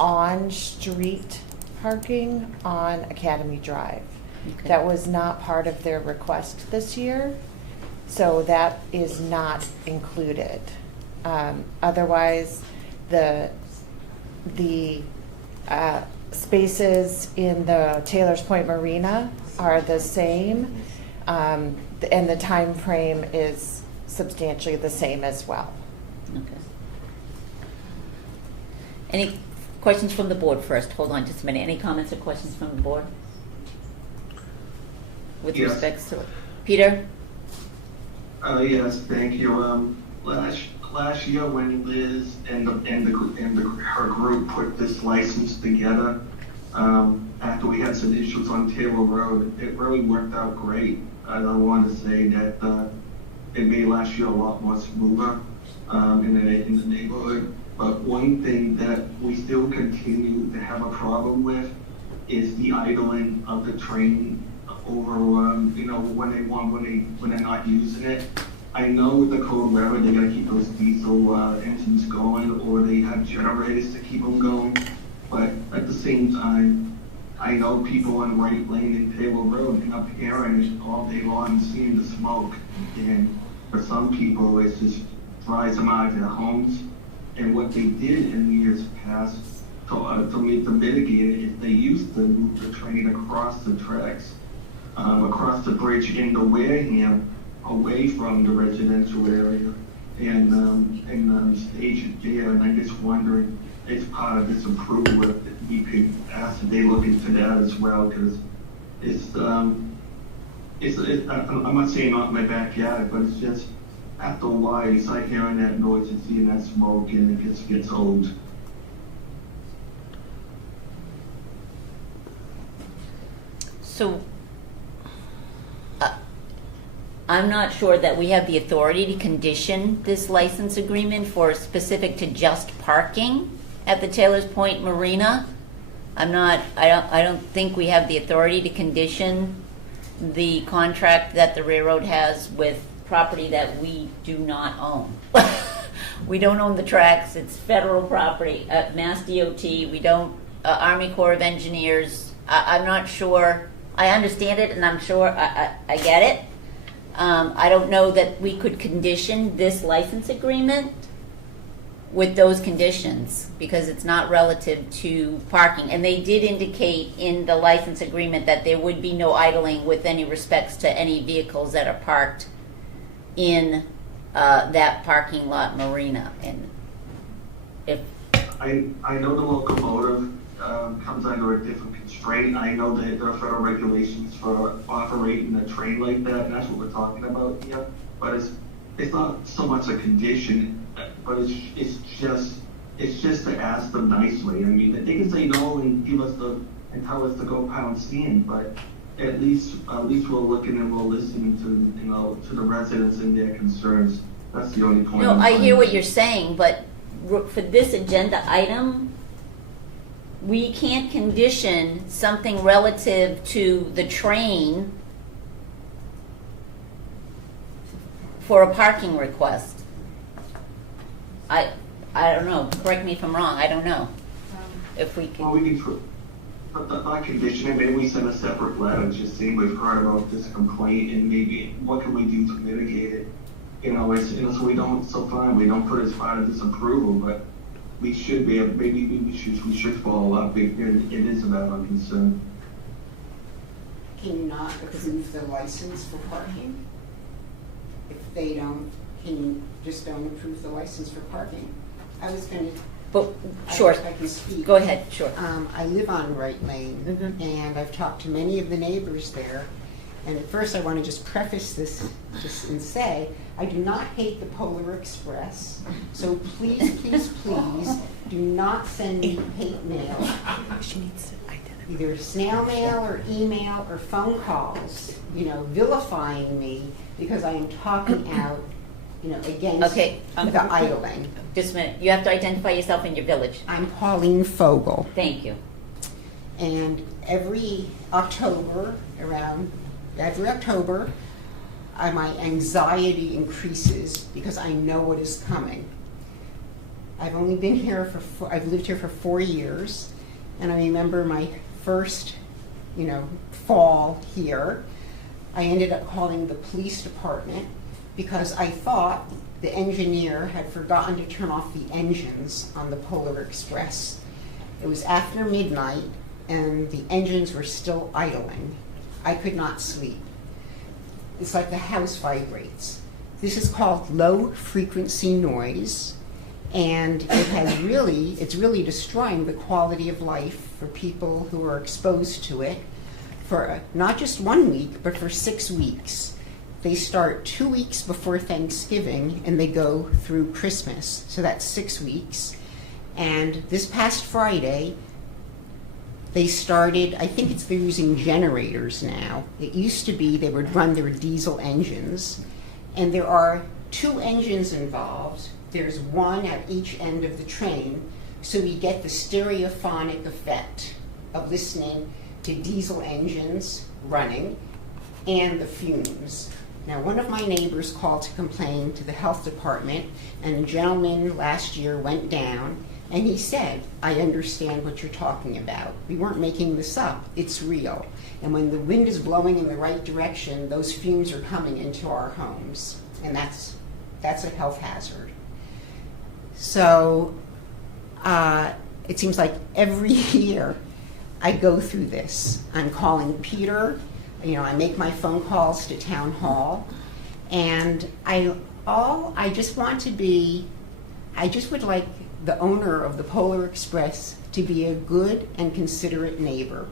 on-street parking on Academy Drive. Okay. That was not part of their request this year, so that is not included. Otherwise, the spaces in the Taylor's Point Marina are the same, and the time frame is substantially the same as well. Okay. Any questions from the board first? Hold on just a minute. Any comments or questions from the board? With Yes. respects to it? Peter? Yes, thank you. Last year when Liz and her group put this license together, after we had some issues on Taylor Road, it really worked out great. I want to say that it made last year a lot more smoother in the neighborhood. But one thing that we still continue to have a problem with is the idling of the train over, when they're not using it. I know with the cold weather, they gotta keep those diesel engines going, or they have generators to keep them going. But at the same time, I know people on Right Lane and Taylor Road end up hearing it all day long and seeing the smoke. And for some people, it just drives them out of their homes. And what they did in the years past to mitigate it is they used to move the train across the tracks, across the bridge into Wareham, away from the residential area, and stage it there. And I'm just wondering, as part of this approval, if we could ask if they look into that as well, because I'm not saying not in my backyard, but it's just after a while you start hearing that noise and seeing that smoke, and it gets old. So, I'm not sure that we have the authority to condition this license agreement for specific to just parking at the Taylor's Point Marina. I don't think we have the authority to condition the contract that the railroad has with property that we do not own. We don't own the tracks, it's federal property, Mass DOT, we don't, Army Corps of Engineers. I'm not sure, I understand it and I'm sure I get it. I don't know that we could condition this license agreement with those conditions because it's not relative to parking. And they did indicate in the license agreement that there would be no idling with any respects to any vehicles that are parked in that parking lot marina. And if I know the locomotive comes under a different constraint. I know that there are federal regulations for operating a train like that, and that's what we're talking about here. But it's not so much a condition, but it's just to ask them nicely. I mean, they can say no and and tell us to go pound sand, but at least we're looking and we're listening to the residents and their concerns. That's the only point. No, I hear what you're saying, but for this agenda item, we can't condition something relative to the train for a parking request. I don't know. Correct me if I'm wrong. I don't know. If we Well, can. we can put that condition in. Maybe we send a separate letter just saying we've heard about this complaint and maybe what can we do to mitigate it. So we don't put it as part of this approval, but we should be. Maybe we should follow up. It is about our concern. Can you not approve the license for parking? If they don't, can you just don't approve the license for parking? I was going to. But sure. I can speak. Go ahead. Sure. I live on Wright Lane, and I've talked to many of the neighbors there. And first, I want to just preface this and say, I do not hate the Polar Express. So please, please, please, do not send me hate mail. Either snail mail or email or phone calls, vilifying me because I am talking out, against the idling. Just a minute. You have to identify yourself in your village. I'm Pauline Fogel. Thank you. And every October, my anxiety increases because I know what is coming. I've only been here I've lived here for 4 years, and I remember my first, fall here. I ended up calling the police department because I thought the engineer had forgotten to turn off the engines on the Polar Express. It was after midnight, and the engines were still idling. I could not sleep. It's like the house vibrates. This is called low frequency noise, and it's really destroying the quality of life for people who are exposed to it for not just 1 week, but for 6 weeks. They start 2 weeks before Thanksgiving and they go through Christmas. So that's 6 weeks. And this past Friday, they started, I think they're using generators now. It used to be they would run their diesel engines. And there are 2 engines involved. There's one at each end of the train. So we get the stereophonic effect of listening to diesel engines running and the fumes. Now, one of my neighbors called to complain to the health department, and a gentleman last year went down, and he said, I understand what you're talking about. We weren't making this up. It's real. And when the wind is blowing in the right direction, those fumes are coming into our homes, and that's a health hazard. So it seems like every year I go through this. I'm calling Peter. I make my phone calls to town hall, and I just would like the owner of the Polar Express to be a good and considerate neighbor.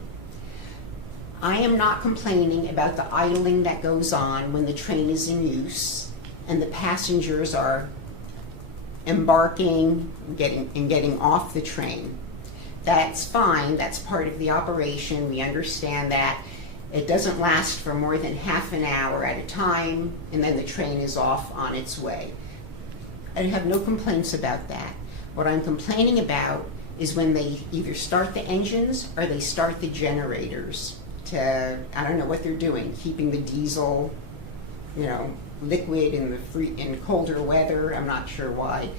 I am not complaining about the idling that goes on when the train is in use and the passengers are embarking, getting off the train. That's fine. That's part of the operation. We understand that. It doesn't last for more than half an hour at a time, and then the train is off on its way. I have no complaints about that. What I'm complaining about is when they either start the engines or they start the generators I don't know what they're doing, keeping the diesel, liquid in colder weather. I'm not sure why.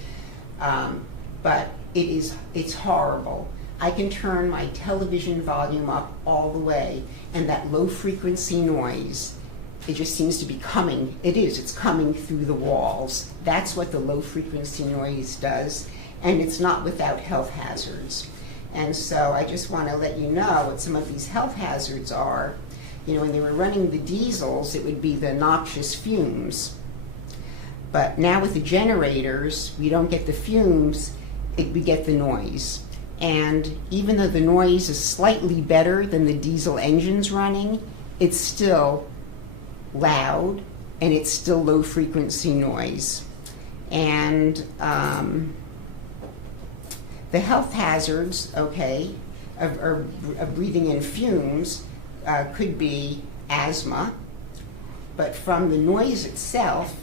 But it's horrible. I can turn my television volume up all the way, and that low frequency noise, it just seems to be coming. It's coming through the walls. That's what the low frequency noise does, and it's not without health hazards. And so I just want to let you know what some of these health hazards are. When they were running the diesels, it would be the noxious fumes. But now with the generators, we don't get the fumes, we get the noise. And even though the noise is slightly better than the diesel engines running, it's still loud and it's still low frequency noise. And the health hazards, okay, of breathing in fumes could be asthma, but from the noise itself,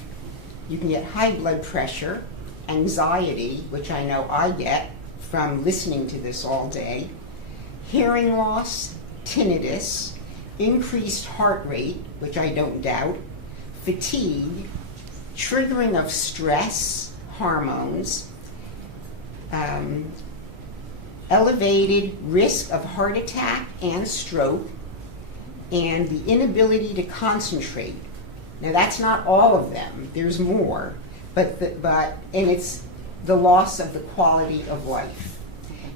you can get high blood pressure, anxiety, which I know I get from listening to this all day, hearing loss, tinnitus, increased heart rate, which I don't doubt, fatigue, triggering of stress, hormones, elevated risk of heart attack and stroke, and the inability to concentrate. Now that's not all of them, there's more, and it's the loss of the quality of life.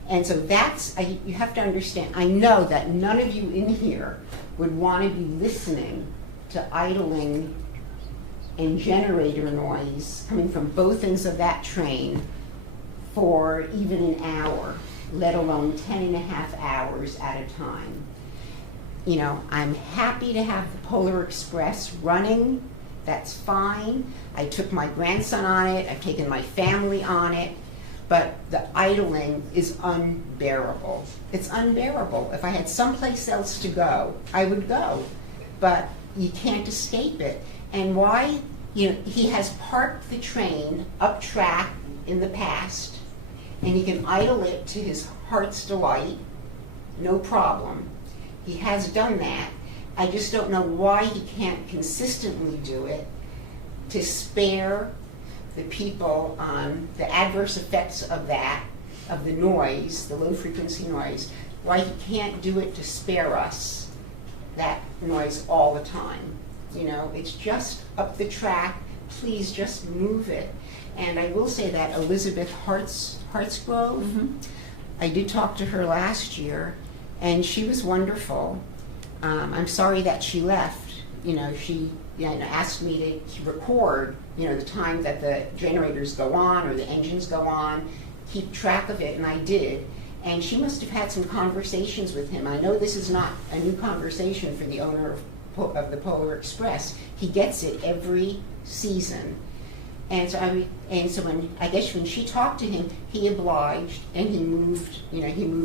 And so you have to understand, I know that none of you in here would want to be listening to idling and generator noise coming from both ends of that train for even an hour, let alone 10 and a half hours at a time. You know, I'm happy to have the Polar Express running. That's fine. I took my grandson on it. I've taken my family on it. But the idling is unbearable. It's unbearable. If I had someplace else to go, I would go. But you can't escape it. And why? You know, he has parked the train up track in the past, and he can idle it to his heart's delight, no problem. He has done that. I just don't know why he can't consistently do it to spare the people on the adverse effects of that, of the noise, the low frequency noise, why he can't do it to spare us that noise all the time. You know, it's just up the track, please just move it. And I will say that Elizabeth Hartsgrove, I did talk to her last year, and she was wonderful. I'm sorry that she left. You know, she asked me to record, you know, the time that the generators go on or the engines go on, keep track of it, and I did. And she must have had some conversations with him. I know this is not a new conversation for the owner of the Polar Express. He gets it every season. And so when she talked to him, he obliged and he moved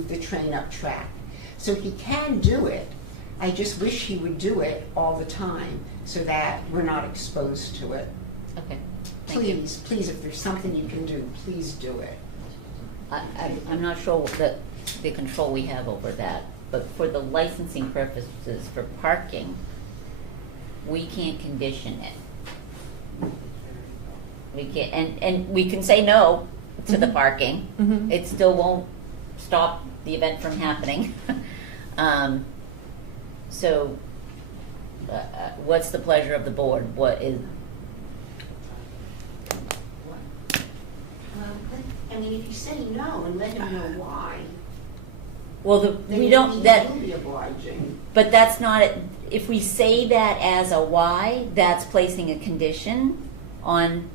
the train up track. So he can do it. I just wish he would do it all the time so that we're not exposed to it. Okay. Thank you. Please, if there's something you can do, please do it. I'm not sure the control we have over that, but for the licensing purposes for parking, we can't condition it. We can't, and we can say no to the parking. It still won't stop the event from happening. So, what's the pleasure of the board? What is? I mean, if you say no and let him know why, Well, then we he don't. That. will be obliging. But that's not it. If we say that as a why, that's placing a condition on,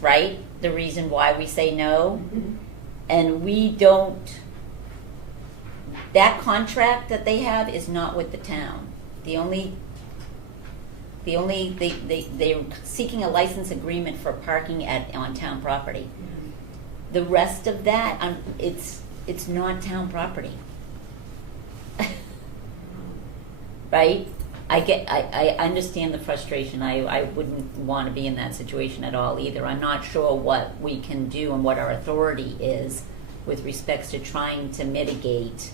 right? The reason why we say no, and we don't. That contract that they have is not with the town. They're seeking a license agreement for parking on town property. The rest of that, it's not town property. Right? I understand the frustration. I wouldn't want to be in that situation at all either. I'm not sure what we can do and what our authority is with respects to trying to mitigate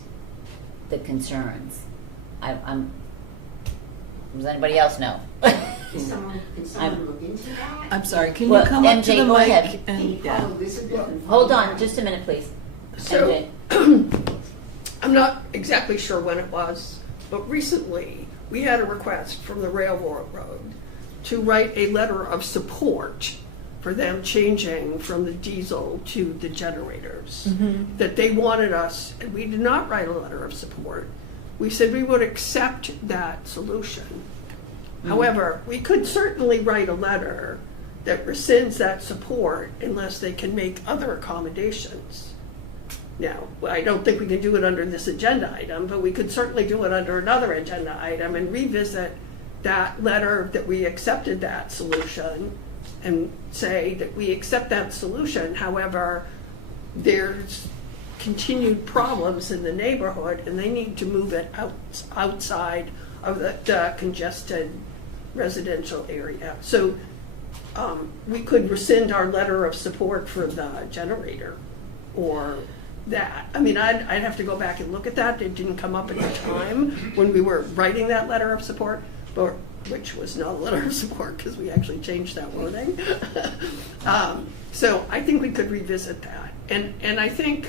the concerns. Does anybody else know? Can someone look into that? I'm sorry, can Well, you come up to MJ, the go mic? ahead. Can you And, call Elizabeth and Hold find on, out? just a minute, please. So, MJ. I'm not exactly sure when it was, but recently we had a request from the railroad to write a letter of support for them changing from the diesel to the generators. That they wanted us, and we did not write a letter of support. We said we would accept that solution. However, we could certainly write a letter that rescinds that support unless they can make other accommodations. Now, I don't think we can do it under this agenda item, but we could certainly do it under another agenda item and revisit that letter that we accepted that solution and say that we accept that solution. However, there's continued problems in the neighborhood and they need to move it outside of the congested residential area. So we could rescind our letter of support for the generator or that. I mean, I'd have to go back and look at that. It didn't come up at the time when we were writing that letter of support, but which was not a letter of support because we actually changed that wording. So I think we could revisit that. And I think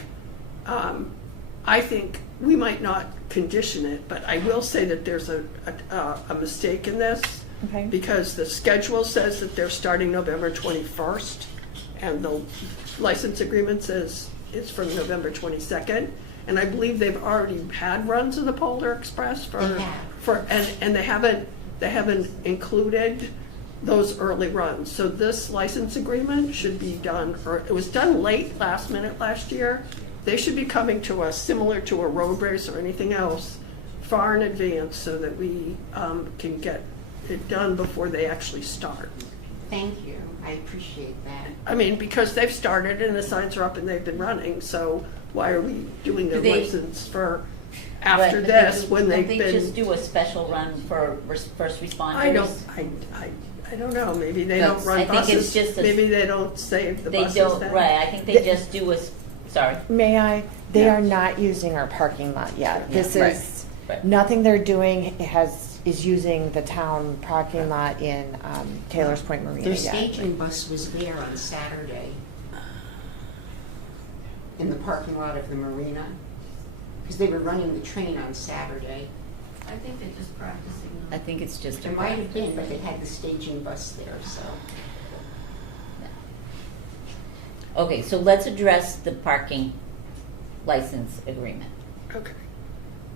we might not condition it, but I will say that there's a mistake in this. Okay. Because the schedule says that they're starting November 21st, and the license agreement says it's from November 22nd. And I believe they've already had runs of the Polar Express and they haven't included those early runs. So this license agreement should be done, or it was done late, last minute last year. They should be coming to us similar to a road race or anything else far in advance so that we can get it done before they actually start. Thank you, I appreciate that. I mean, because they've started and the signs are up and they've been running, so why are we doing their Do they- license for after But this they- when they've Don't been? they just do a special run for first responders? I don't know, maybe they don't That's- run I think it's buses, just a- maybe they don't save the They buses don't, then. right, I think they just do sorry. May I? They Yeah. are not using our parking lot yet. This Right. is, Right. nothing they're doing is using the town parking lot in Taylor's Point Marina Their yet. staging bus was there on Saturday in the parking lot of the marina, because they were running the train on Saturday. I think they're just practicing. I think it's just a There might have been, but they had the staging bus there, so. Okay, so let's address the parking license agreement. Okay.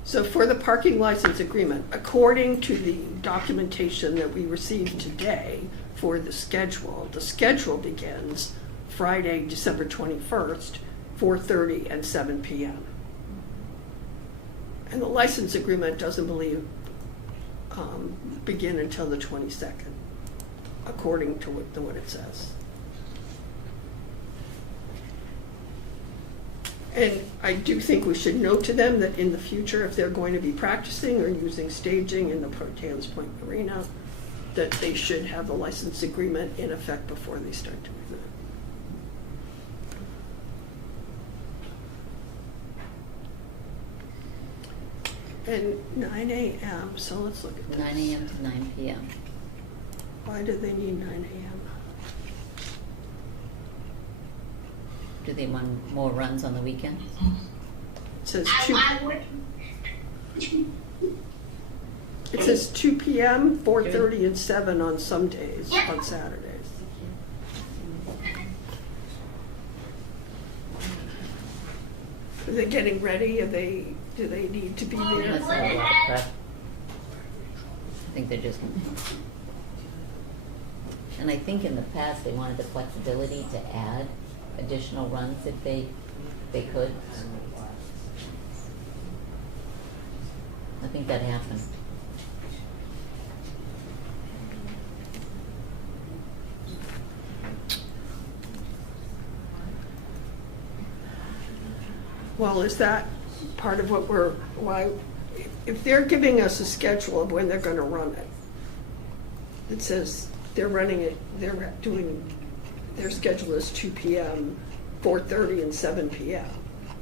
So for the parking license agreement, according to the documentation that we received today for the schedule begins Friday, December 21st, 4:30 and 7 p.m. And the license agreement doesn't begin until the 22nd, according to what it says. And I do think we should note to them that in the future, if they're going to be practicing or using staging in the Proceedings Point Marina, that they should have the license agreement in effect before they start doing that. And 9 a.m., so let's look at this. 9 a.m. to 9 p.m. Why do they need 9 a.m.? Do they want more runs on the weekends? It says 2 p.m., 4:30, and 7 on some days, on Saturdays. Are they getting ready? Do they need to be there? Let's have a look at prep. I think they're just, and I think in the past, they wanted the flexibility to add additional runs if they could. I think that happened. Well, is that part of what if they're giving us a schedule of when they're gonna run it, it says they're running it, their schedule is 2 p.m., 4:30, and 7 p.m.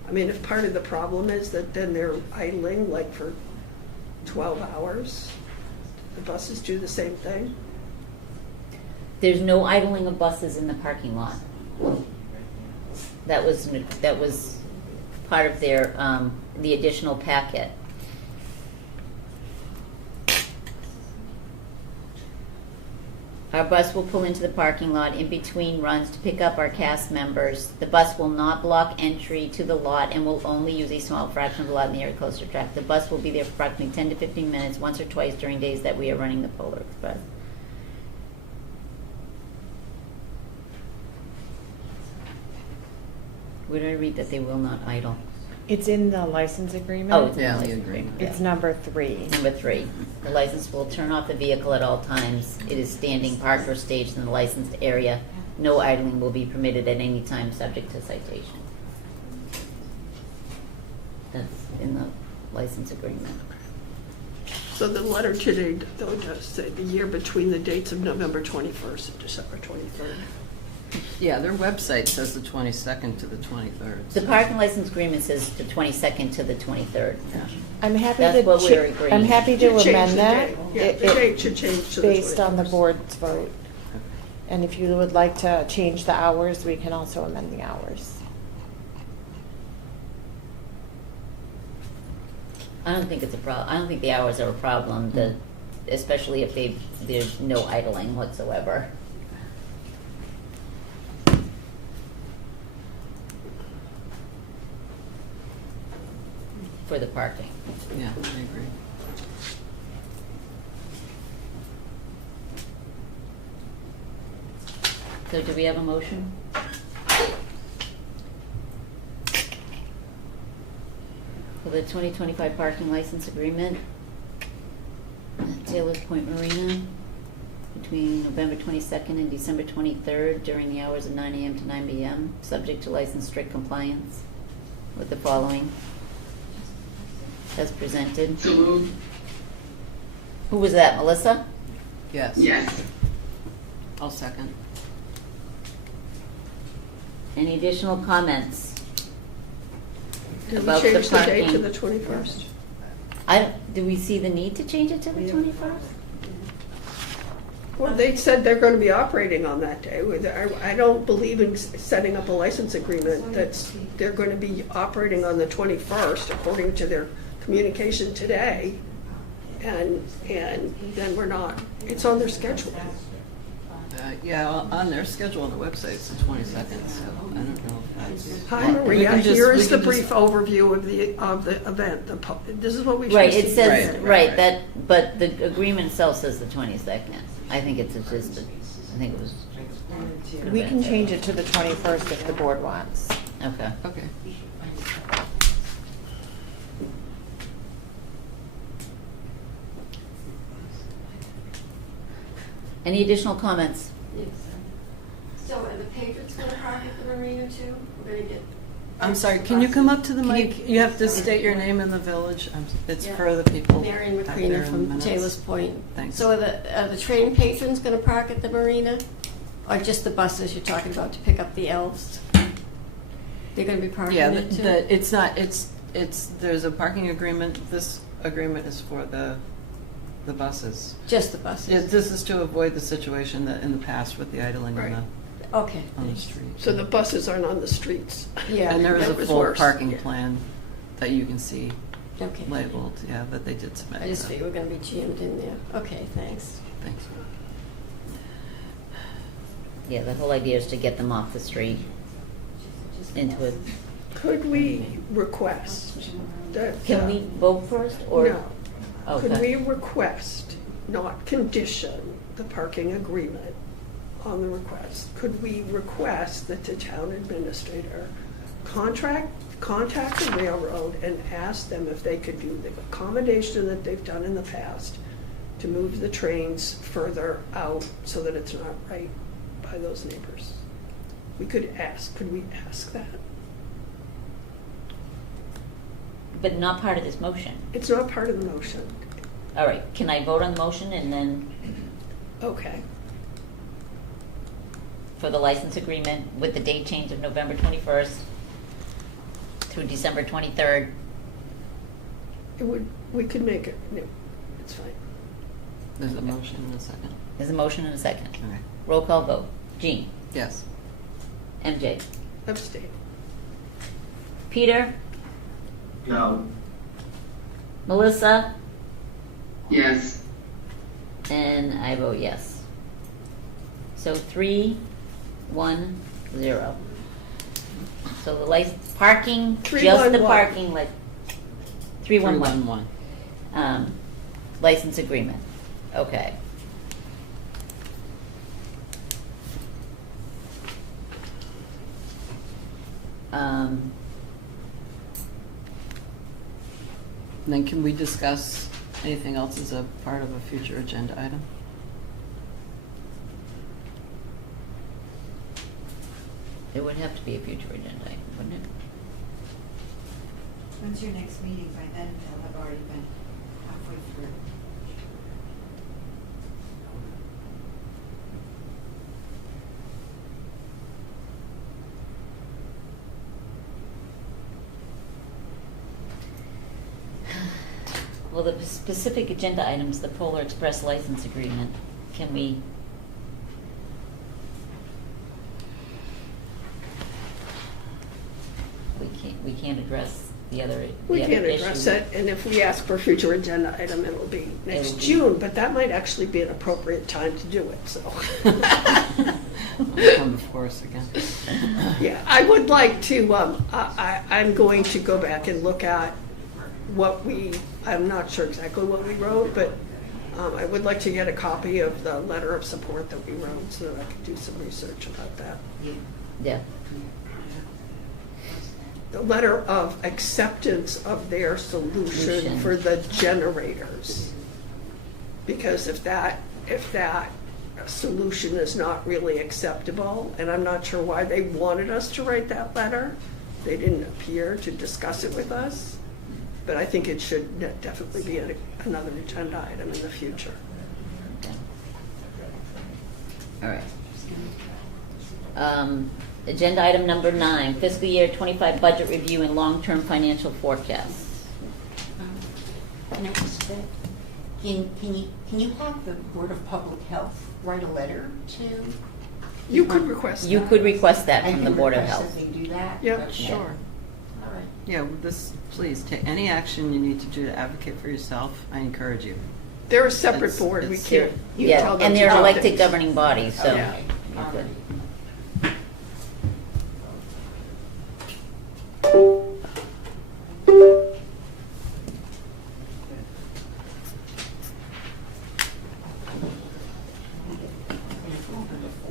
I mean, if part of the problem is that then they're idling like for 12 hours, the buses do the same thing? There's no idling of buses in the parking lot. That was part of their, the additional packet. Our bus will pull into the parking lot in between runs to pick up our cast members. The bus will not block entry to the lot and will only use a small fraction of the lot in the area closer track. The bus will be there for approximately 10 to 15 minutes, once or twice during days that we are running the Polar Express. Where did I read that they will not idle? It's in the license agreement. Oh, it's in Yeah, the the license agreement. agreement. It's number 3. Number 3, the license will turn off the vehicle at all times. It is standing, parked, or staged in the licensed area. No idling will be permitted at any time, subject to citation. That's in the license agreement. So the letter today, though, does say the year between the dates of November 21st and December 23rd. Yeah, their website says the 22nd to the 23rd. The parking license agreement says the 22nd to the 23rd. I'm happy That's to. what we're agreeing. I'm happy to Change amend the that. date. Yeah, the date should change to the Based on the 21st. board's vote. And if you would like to change the hours, we can also amend the hours. I don't think it's a problem. I don't think the hours are a problem, especially if there's no idling whatsoever. For the parking. Yeah, I agree. So do we have a motion? For the 2025 parking license agreement at Taylor's Point Marina between November 22nd and December 23rd during the hours of 9 a.m. to 9 p.m., subject to license strict compliance with the following as presented. So moved. Who was that, Melissa? Yes. Yes. I'll second. Any additional comments? Did we About the change the date to parking. the 21st? Do we see the need to change it to the 21st? Well, they said they're going to be operating on that day. I don't believe in setting up a license agreement that's, they're going to be operating on the 21st according to their communication today. And then we're not, it's on their schedule. Yeah, on their schedule on the website, it's the 22nd, so I don't know if that's. Hi, We Maria, can just- here we is the can brief just- overview of the event. This is what we should Right, see. it says, Right, right, right. that, but the agreement itself says the 22nd. I think it's just, I think it was. We can change it to the 21st if the board wants. Okay. Okay. Any additional comments? So are the patrons going to park at the marina too? We're going to get. I'm sorry, can you come up to the mic? You have to state your name and the village. It's Yeah. for the people. Marion back there McCready in from minutes. Taylor's Point. Thanks. So are the train patrons going to park at the marina? Or just the buses you're talking about to pick up the elves? They're going to be parking Yeah, it too? it's not, there's a parking agreement. This agreement is for the buses. Just the buses? Yeah, this is to avoid the situation that in the past with the idling Right. Okay. on the street. So the buses aren't on the streets. Yeah. And there is that a was full worse. parking plan that you can see Okay. labeled, yeah, that they did submit. I just so. figured we're going to be jammed in there. Okay, thanks. Thanks. Yeah, the whole idea is to get them off the street into it. Could we request that? Can we vote first, or? No. Could Okay. we request, not condition, the parking agreement on the request? Could we request that the town administrator contact the railroad and ask them if they could do the accommodation that they've done in the past to move the trains further out so that it's not right by those neighbors? Could we ask that? But not part of this motion. It's not part of the motion. All right, can I vote on the motion and then Okay. for the license agreement with the date change of November 21st through December 23rd? We could make it, no, it's fine. There's a motion and a second. There's a motion and a second. Okay. Roll call vote. Jean? Yes. MJ? Abstain. Peter? No. Melissa? Yes. And I vote yes. So 3-1-0. So the license, parking, just the 3-1-1. parking, like, 3-1-1. 3-1-1. License agreement, okay. And then can we discuss anything else as a part of a future agenda item? It would have to be a future agenda item, wouldn't it? When's your next meeting? By then, they'll have already been halfway through. Well, the specific agenda items, the Polar Express license agreement, can we? We can't address the other We the can't other address issue. it, and if we ask for a future agenda item, it'll be next It'll be- June, but that might actually be an appropriate time to do it, so. It'll come before us again. Yeah, I would like to, I'm going to go back and look at what I'm not sure exactly what we wrote, but I would like to get a copy of the letter of support that we wrote so that I could do some research about that. Yeah. The letter of acceptance of their solution for the generators. Because if that solution is not really acceptable, and I'm not sure why they wanted us to write that letter, they didn't appear to discuss it with us, but I think it should definitely be another agenda item in the future. All right. Agenda item number 9, fiscal year 25 budget review and long-term financial forecasts. Can I just say, can you have the Board of Public Health write a letter to? You could request You that. could request that I from the can Board of request Health. that they do that? Yep. Okay. Sure. All right. Yeah, please, take any action you need to do to advocate for yourself, I encourage you. They're a separate It's- board, we it's- can't tell Yeah, them and to they're do elected things. governing bodies, so. Yeah. you're good.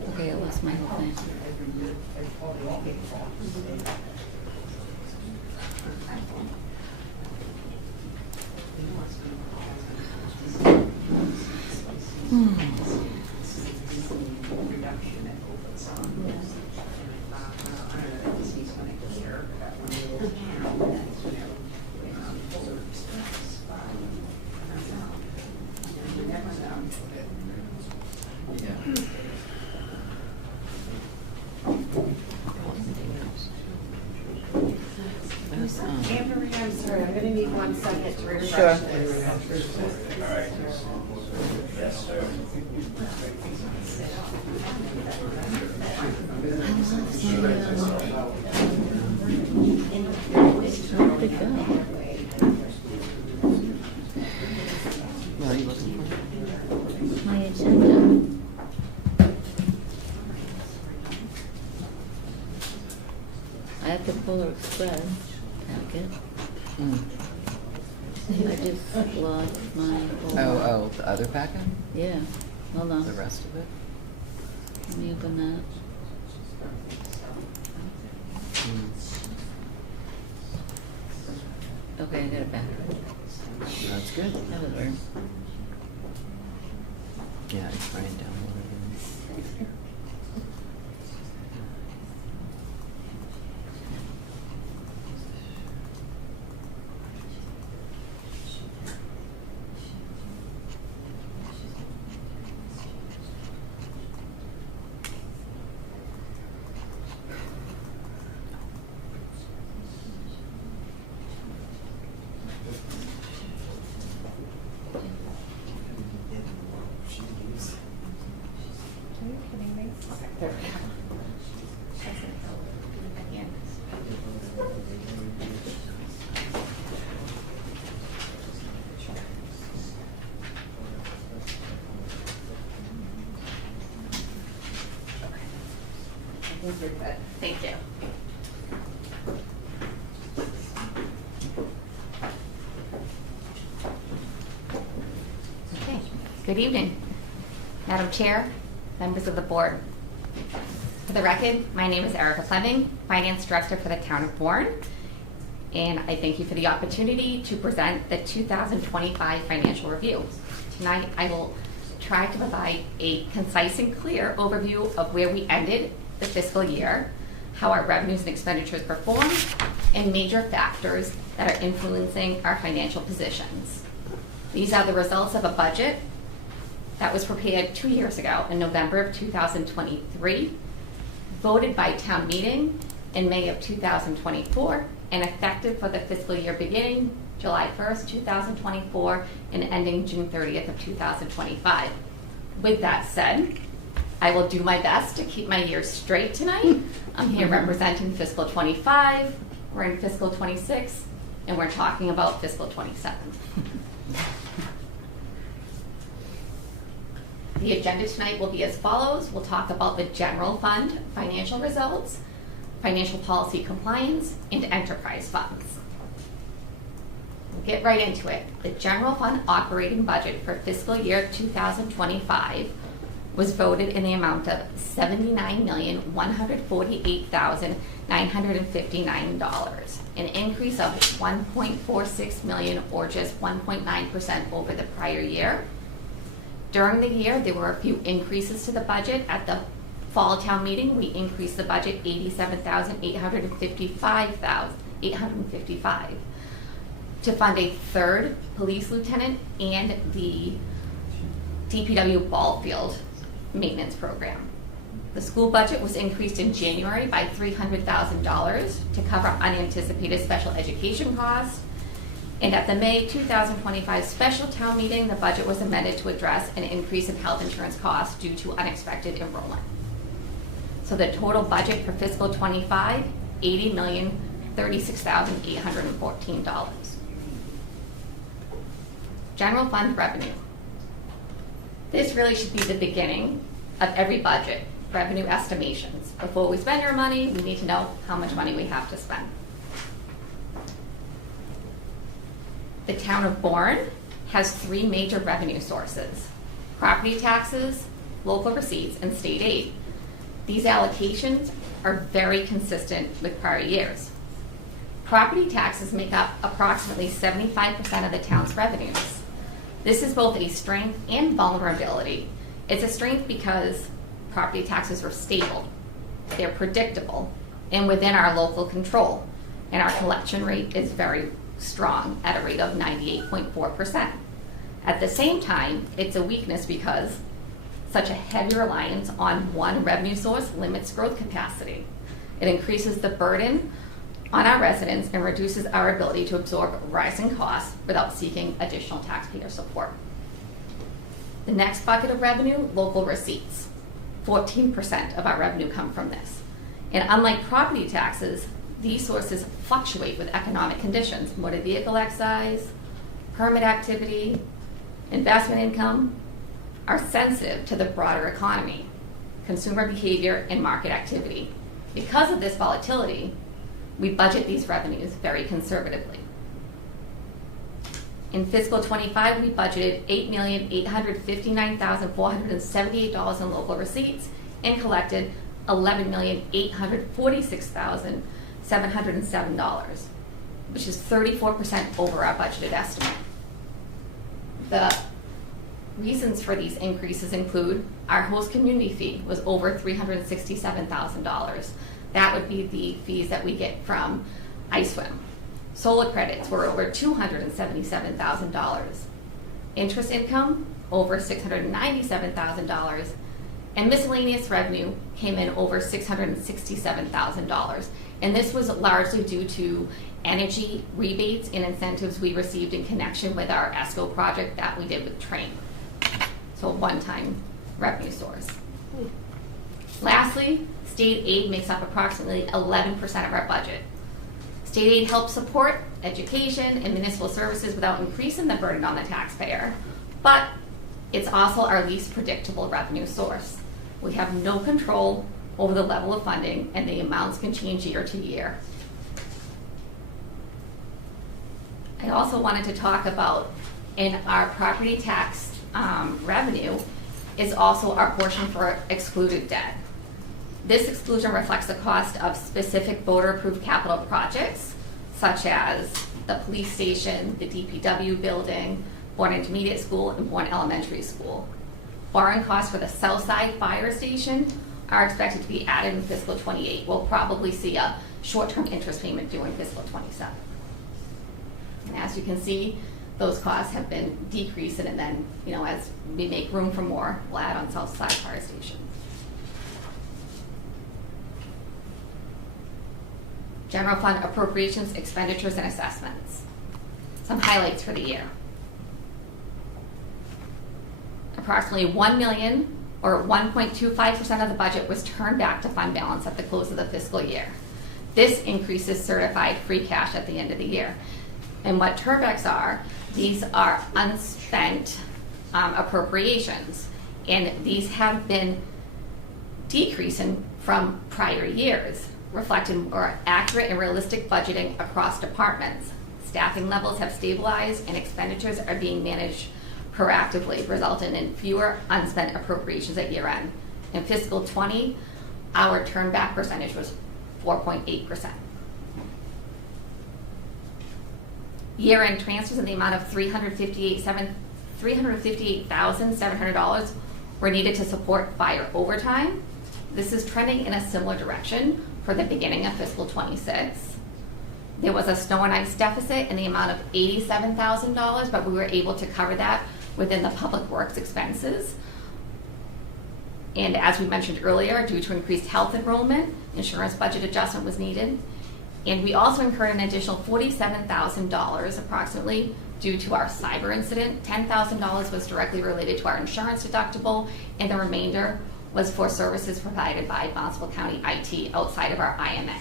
Okay, I lost my whole thing. Anne Marie, I'm sorry, I'm gonna need 1 second to refresh Sure. this. Where'd it go? What are you looking for? My agenda. I have the Polar Express packet. I just lost my. Oh, the other packet? Yeah, hold on. The rest of it? Let me open that. Okay, I got it back. That's good. That was weird. Yeah, it's Brian downloaded it. Thank you. Okay, good evening, Madam Chair, members of the board. For the record, my name is Erica Fleming, Finance Director for the Town of Bourne, and I thank you for the opportunity to present the 2025 financial review. Tonight, I will try to provide a concise and clear overview of where we ended the fiscal year, how our revenues and expenditures performed, and major factors that are influencing our financial positions. These are the results of a budget that was prepared 2 years ago in November of 2023, voted by town meeting in May of 2024, and effective for the fiscal year beginning July 1st, 2024, and ending June 30th of 2025. With that said, I will do my best to keep my years straight tonight. I'm here representing fiscal 25, we're in fiscal 26, and we're talking about fiscal 27. The agenda tonight will be as follows. We'll talk about the general fund financial results, financial policy compliance, and enterprise funds. We'll get right into it. The general fund operating budget for fiscal year 2025 was voted in the amount of $79,148,959, an increase of $1.46 million, or just 1.9% over the prior year. During the year, there were a few increases to the budget. At the fall town meeting, we increased the budget $87,855 to fund a third police lieutenant and the DPW ball field maintenance program. The school budget was increased in January by $300,000 to cover unanticipated special education costs. And at the May 2025 special town meeting, the budget was amended to address an increase in health insurance costs due to unexpected enrollment. So the total budget for fiscal 25, $80,036,814. General fund revenue. This really should be the beginning of every budget, revenue estimations. Before we spend our money, we need to know how much money we have to spend. The town of Bourne has three major revenue sources: property taxes, local receipts, and state aid. These allocations are very consistent with prior years. Property taxes make up approximately 75% of the town's revenues. This is both a strength and vulnerability. It's a strength because property taxes are stable, they're predictable, and within our local control, and our collection rate is very strong at a rate of 98.4%. At the same time, it's a weakness because such a heavy reliance on one revenue source limits growth capacity. It increases the burden on our residents and reduces our ability to absorb rising costs without seeking additional taxpayer support. The next bucket of revenue, local receipts. 14% of our revenue come from this. And unlike property taxes, these sources fluctuate with economic conditions. Motor vehicle excise, permit activity, investment income are sensitive to the broader economy, consumer behavior, and market activity. Because of this volatility, we budget these revenues very conservatively. In fiscal 25, we budgeted $8,859,478 in local receipts and collected $11,846,707, which is 34% over our budgeted estimate. The reasons for these increases include our host community fee was over $367,000. That would be the fees that we get from iSwim. Solar credits were over $277,000. Interest income, over $697,000. And miscellaneous revenue came in over $667,000. And this was largely due to energy rebates and incentives we received in connection with our ESCO project that we did with Train. So a one-time revenue source. Lastly, state aid makes up approximately 11% of our budget. State aid helps support education and municipal services without increasing the burden on the taxpayer, but it's also our least predictable revenue source. We have no control over the level of funding, and the amounts can change year to year. I also wanted to talk about, in our property tax revenue, is also our portion for excluded debt. This exclusion reflects the cost of specific voter-approved capital projects, such as the police station, the DPW building, Bourne Intermediate School, and Bourne Elementary School. Borrowing costs for the Southside Fire Station are expected to be added in fiscal '28. We'll probably see a short-term interest payment due in fiscal '27. And as you can see, those costs have been decreasing, and then, as we make room for more, we'll add on Southside Fire Station. General fund appropriations, expenditures, and assessments. Some highlights for the year. Approximately $1 million, or 1.25% of the budget, was turned back to fund balance at the close of the fiscal year. This increases certified free cash at the end of the year. And what turnbacks are, these are unspent appropriations, and these have been decreasing from prior years, reflecting more accurate and realistic budgeting across departments. Staffing levels have stabilized, and expenditures are being managed proactively, resulting in fewer unspent appropriations at year end. In fiscal '20, our turnback percentage was 4.8%. Year-end transfers in the amount of $358,700 were needed to support fire overtime. This is trending in a similar direction for the beginning of fiscal '26. There was a snow and ice deficit in the amount of $87,000, but we were able to cover that within the public works expenses. And as we mentioned earlier, due to increased health enrollment, insurance budget adjustment was needed. And we also incurred an additional $47,000 approximately due to our cyber incident. $10,000 was directly related to our insurance deductible, and the remainder was for services provided by Bonneville County IT outside of our IMA.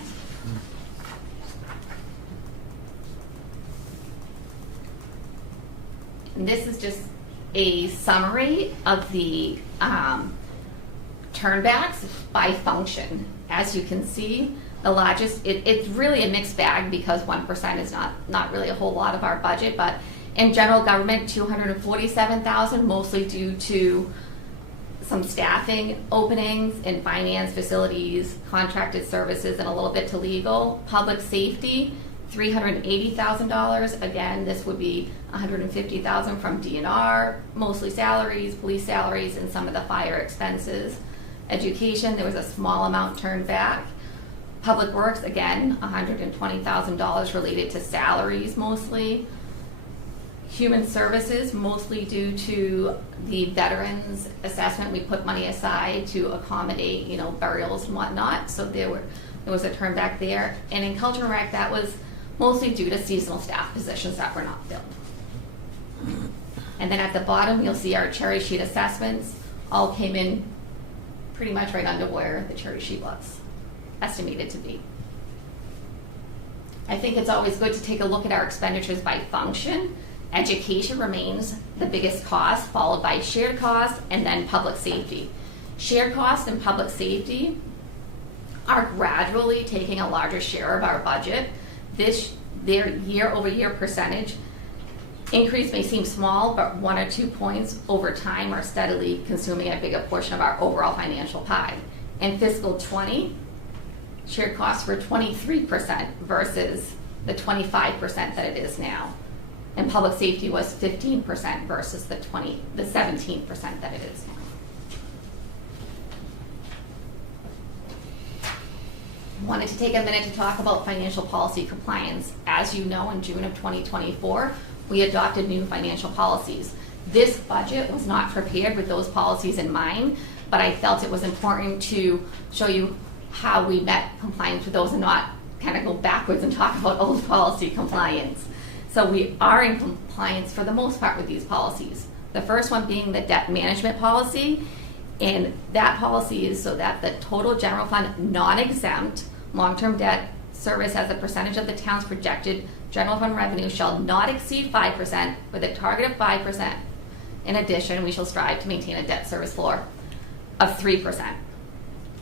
And this is just a summary of the turnbacks by function. As you can see, the largest, it's really a mixed bag because 1% is not really a whole lot of our budget, but in general government, $247,000, mostly due to some staffing openings in finance, facilities, contracted services, and a little bit to legal. Public safety, $380,000. Again, this would be $150,000 from DNR, mostly salaries, police salaries, and some of the fire expenses. Education, there was a small amount turned back. Public Works, again, $120,000 related to salaries mostly. Human Services, mostly due to the veterans assessment. We put money aside to accommodate, burials and whatnot, so there was a turn back there. And in Culture and Rec, that was mostly due to seasonal staff positions that were not filled. And then at the bottom, you'll see our cherry sheet assessments all came in pretty much right under where the cherry sheet was estimated to be. I think it's always good to take a look at our expenditures by function. Education remains the biggest cost, followed by shared costs, and then public safety. Shared costs and public safety are gradually taking a larger share of our budget. Their year-over-year percentage increase may seem small, but 1 or 2 points over time are steadily consuming a bigger portion of our overall financial pie. In fiscal '20, shared costs were 23% versus the 25% that it is now. And public safety was 15% versus the 17% that it is now. Wanted to take a minute to talk about financial policy compliance. As you know, in June of 2024, we adopted new financial policies. This budget was not prepared with those policies in mind, but I felt it was important to show you how we met compliance with those and not kind of go backwards and talk about old policy compliance. So we are in compliance for the most part with these policies. The first one being the debt management policy, and that policy is so that the total general fund non-exempt long-term debt service as a percentage of the town's projected general fund revenue shall not exceed 5% with a target of 5%. In addition, we shall strive to maintain a debt service floor of 3%.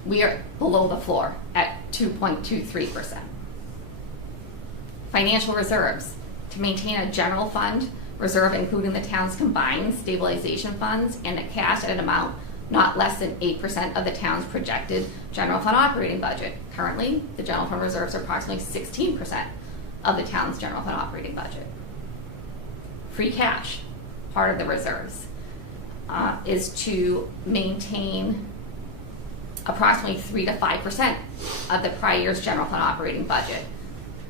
We are below the floor at 2.23%. Financial reserves. To maintain a general fund reserve including the town's combined stabilization funds and the cash at an amount not less than 8% of the town's projected general fund operating budget. Currently, the general fund reserves are approximately 16% of the town's general fund operating budget. Free cash, part of the reserves, is to maintain approximately 3 to 5% of the prior year's general fund operating budget.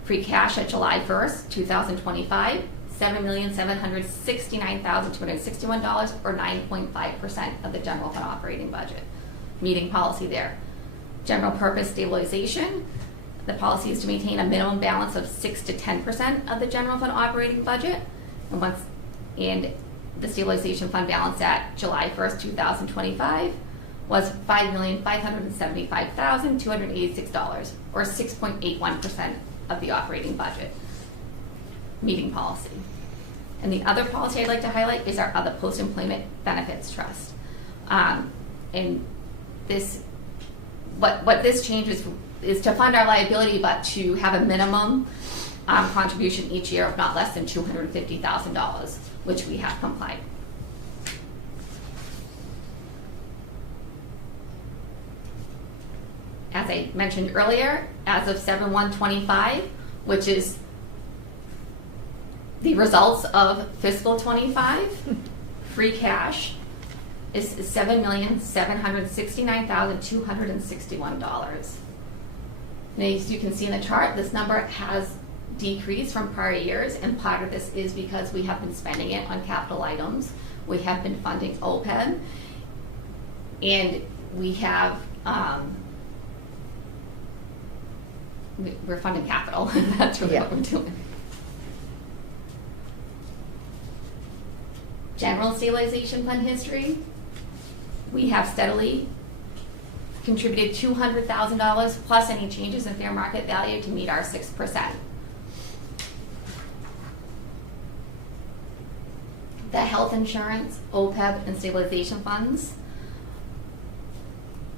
Free cash at July 1st, 2025, $7,769,261, or 9.5% of the general fund operating budget. Meeting policy there. General purpose stabilization. The policy is to maintain a minimum balance of 6 to 10% of the general fund operating budget. And the stabilization fund balance at July 1st, 2025 was $5,575,286, or 6.81% of the operating budget. Meeting policy. And the other policy I'd like to highlight is our other post-employment benefits trust. And this, what this changes is to fund our liability, but to have a minimum contribution each year of not less than $250,000, which we have complied. As I mentioned earlier, as of 7/1/25, which is the results of fiscal 25, free cash is $7,769,261. Now, as you can see in the chart, this number has decreased from prior years, and part of this is because we have been spending it on capital items. We have been funding OPEB, and we have we're funding capital. That's really what we're doing. General stabilization fund history. We have steadily contributed $200,000 plus any changes in fair market value to meet our 6%. The health insurance, OPEB, and stabilization funds.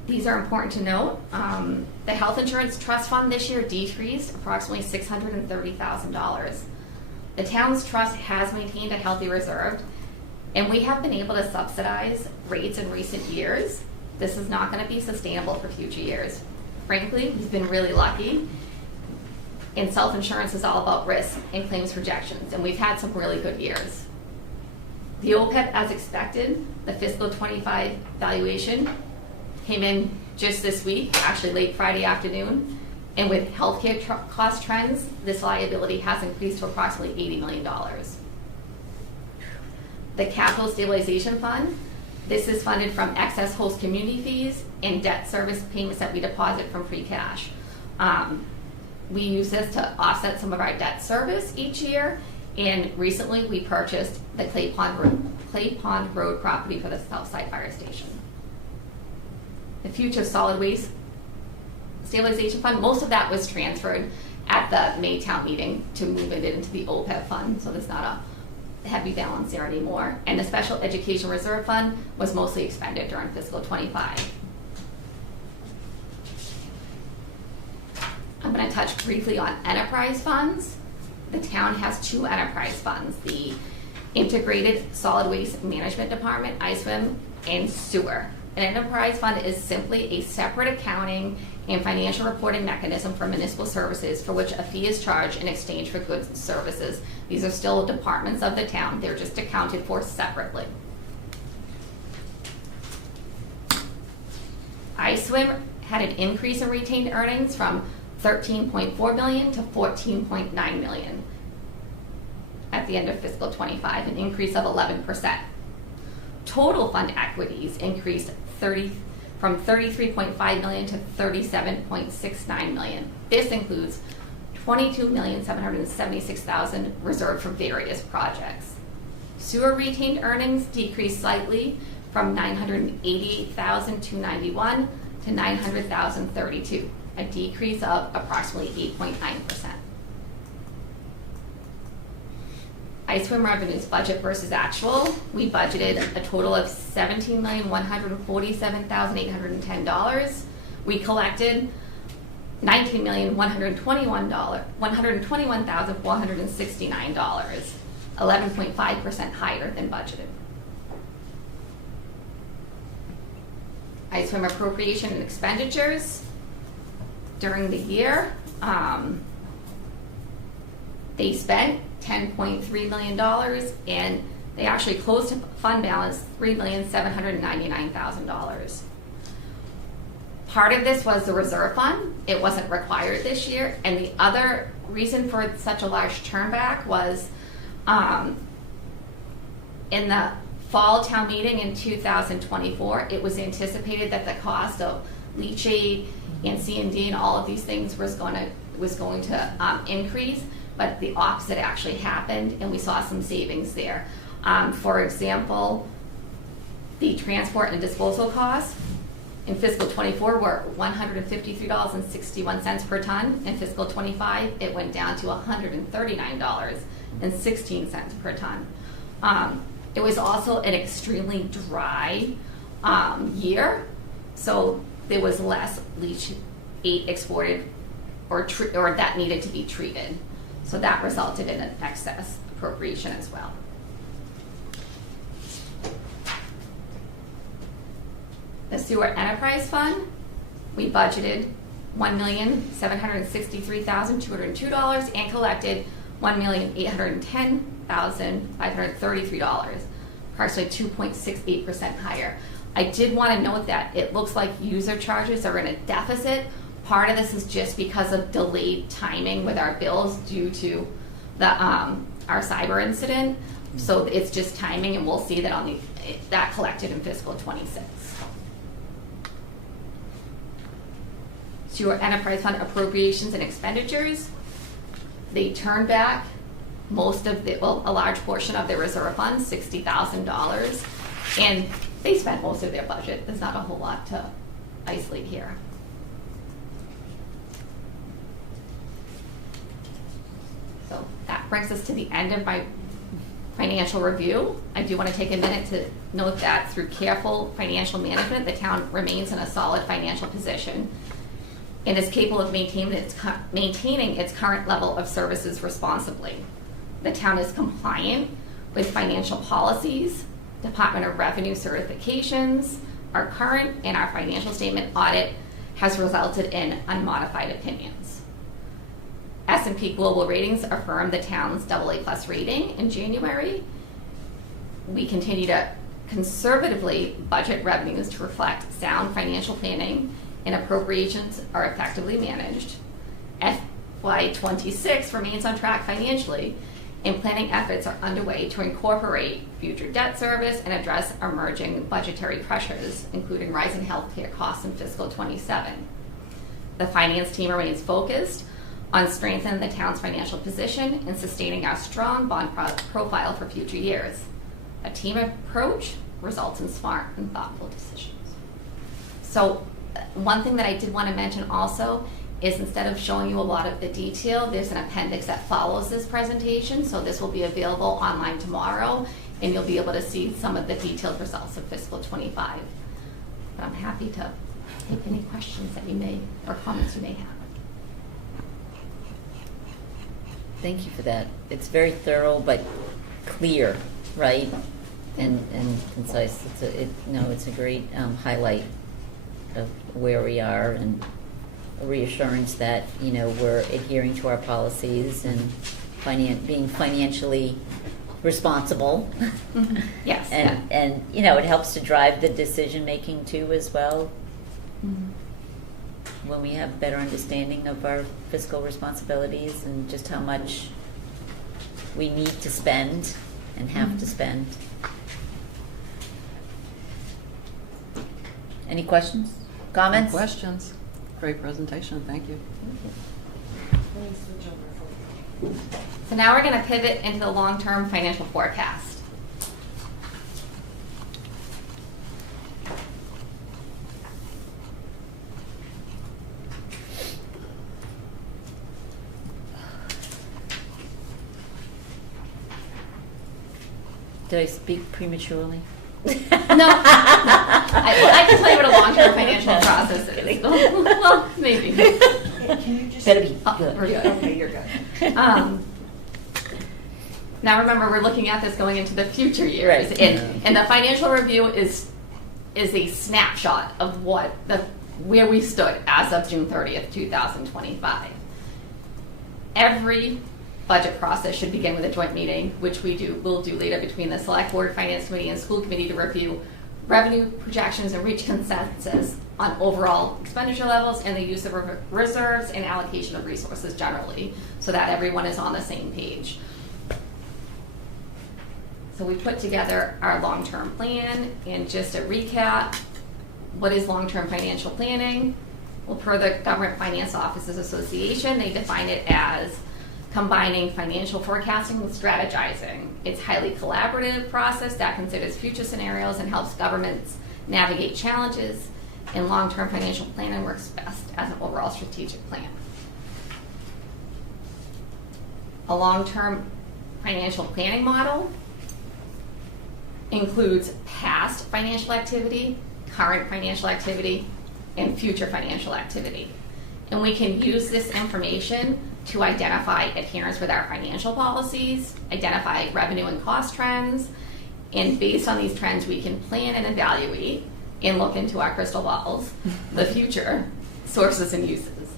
These are important to note. The health insurance trust fund this year decreased approximately $630,000. The town's trust has maintained a healthy reserve, and we have been able to subsidize rates in recent years. This is not going to be sustainable for future years. Frankly, we've been really lucky. And self-insurance is all about risk and claims projections, and we've had some really good years. The OPEB, as expected, the fiscal 25 valuation came in just this week, actually late Friday afternoon, and with healthcare cost trends, this liability has increased to approximately $80 million. The capital stabilization fund, this is funded from excess host community fees and debt service payments that we deposit from free cash. We use this to offset some of our debt service each year, and recently we purchased the Clay Pond Road property for the Southside Fire Station. The future solid waste stabilization fund, most of that was transferred at the May town meeting to move it into the OPEB fund, so there's not a heavy balance there anymore. And the special education reserve fund was mostly expended during fiscal 25. I'm going to touch briefly on enterprise funds. The town has 2 enterprise funds, the Integrated Solid Waste Management Department, ISWIM, and sewer. An enterprise fund is simply a separate accounting and financial reporting mechanism for municipal services for which a fee is charged in exchange for goods and services. These are still departments of the town. They're just accounted for separately. ISWIM had an increase in retained earnings from $13.4 million to $14.9 million at the end of fiscal 25, an increase of 11%. Total fund equities increased from $33.5 million to $37.69 million. This includes $22,776,000 reserved for various projects. Sewer retained earnings decreased slightly from $988,291 to $900,032, a decrease of approximately 8.9%. ISWIM revenues, budget versus actual. We budgeted a total of $17,147,810. We collected $19,121,469, 11.5% higher than budgeted. ice swim appropriation and expenditures during the year. They spent $10.3 million, and they actually closed a fund balance $3,799,000. Part of this was the reserve fund. It wasn't required this year, and the other reason for such a large turnback was in the fall town meeting in 2024, it was anticipated that the cost of leachate and C&D and all of these things was going to increase, but the opposite actually happened, and we saw some savings there. For example, the transport and disposal costs in fiscal 24 were $153.61 per ton. In fiscal 25, it went down to $139.16 per ton. It was also an extremely dry year, so there was less leachate exported or that needed to be treated. So that resulted in an excess appropriation as well. The Sewer Enterprise Fund, we budgeted $1,763,202 and collected $1,810,533, approximately 2.68% higher. I did want to note that it looks like user charges are in a deficit. Part of this is just because of delayed timing with our bills due to the our cyber incident. So it's just timing, and we'll see that that collected in fiscal 26. Sewer Enterprise Fund appropriations and expenditures, they turned back a large portion of their reserve fund, $60,000, and they spent most of their budget. There's not a whole lot to isolate here. So that brings us to the end of my financial review. I do want to take a minute to note that through careful financial management, the town remains in a solid financial position and is capable of maintaining its current level of services responsibly. The town is compliant with financial policies, Department of Revenue certifications, our current and our financial statement audit has resulted in unmodified opinions. S&P Global Ratings affirmed the town's AA+ rating in January. We continue to conservatively budget revenues to reflect sound financial planning, and appropriations are effectively managed. FY26 remains on track financially, and planning efforts are underway to incorporate future debt service and address emerging budgetary pressures, including rising healthcare costs in fiscal 27. The finance team remains focused on strengthening the town's financial position and sustaining our strong bond profile for future years. A team approach results in smart and thoughtful decisions. So one thing that I did want to mention also is instead of showing you a lot of the detail, there's an appendix that follows this presentation. So this will be available online tomorrow, and you'll be able to see some of the detailed results of fiscal 25. But I'm happy to take any questions that you may, or comments you may have. Thank you for that. It's very thorough but clear, right? And concise. It's a great highlight of where we are and a reassurance that, we're adhering to our policies and being financially responsible. Mm-hmm. Yes. And it helps to drive the decision making too as well. Mm-hmm. When we have better understanding of our fiscal responsibilities and just how much we need to spend and have to spend. Any questions? Comments? No questions. Great presentation. Thank you. So now we're going to pivot into the long-term financial forecast. Did I speak prematurely? No. I can tell you what a long-term financial process is. Well, maybe. Can you just... Better be We're good. good. Okay, you're good. Now remember, we're looking at this going into the future years. Right. And the financial review is is a snapshot of where we stood as of June 30th, 2025. Every budget process should begin with a joint meeting, which we'll do later between the Select Board, Finance Committee, and School Committee to review revenue projections and reach consensus on overall expenditure levels and the use of reserves and allocation of resources generally, so that everyone is on the same page. So we put together our long-term plan, and just a recap, what is long-term financial planning? Well, per the Government Finance Officers Association, they define it as combining financial forecasting with strategizing. It's a highly collaborative process that considers future scenarios and helps governments navigate challenges, and long-term financial planning works best as an overall strategic plan. A long-term financial planning model includes past financial activity, current financial activity, and future financial activity. And we can use this information to identify adherence with our financial policies, identify revenue and cost trends, and based on these trends, we can plan and evaluate and look into our crystal balls, the future sources and uses.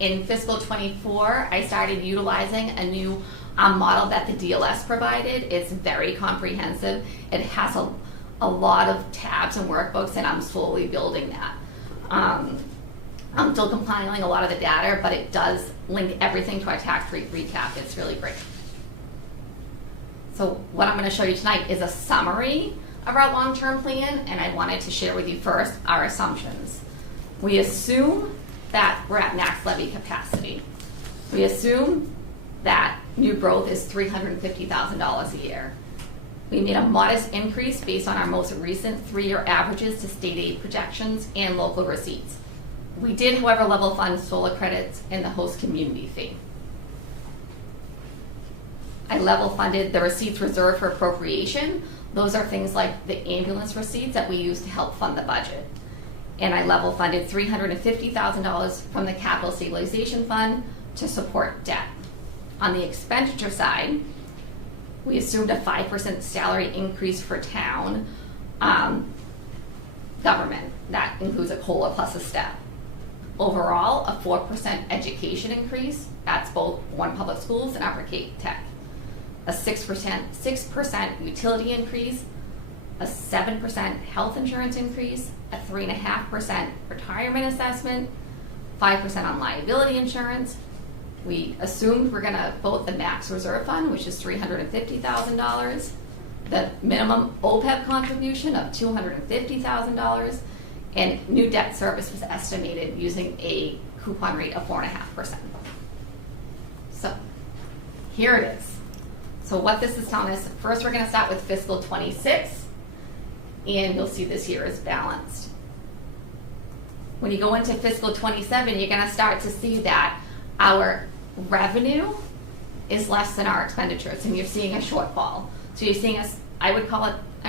In fiscal 24, I started utilizing a new model that the DLS provided. It's very comprehensive. It has a lot of tabs and workbooks, and I'm slowly building that. I'm still compiling a lot of the data, but it does link everything to our tax rate recap. It's really great. So what I'm going to show you tonight is a summary of our long-term plan, and I wanted to share with you first our assumptions. We assume that we're at max levy capacity. We assume that new growth is $350,000 a year. We made a modest increase based on our most recent 3-year averages to state aid projections and local receipts. We did, however, level fund solar credits and the host community fee. I level funded the receipts reserved for appropriation. Those are things like the ambulance receipts that we use to help fund the budget. And I level funded $350,000 from the Capital Stabilization Fund to support debt. On the expenditure side, we assumed a 5% salary increase for town government. That includes a COLA plus a step. Overall, a 4% education increase. That's both Warren Public Schools and Upper Cape Tech. A 6% utility increase, a 7% health insurance increase, a 3.5% retirement assessment, 5% on liability insurance. We assumed we're going to vote the max reserve fund, which is $350,000, the minimum OPEB contribution of $250,000, and new debt service was estimated using a coupon rate of 4.5%. So here it is. So what this is telling us, first we're going to start with fiscal 26, and you'll see this year is balanced. When you go into fiscal 27, you're going to start to see that our revenue is less than our expenditures, and you're seeing a shortfall. So you're seeing I don't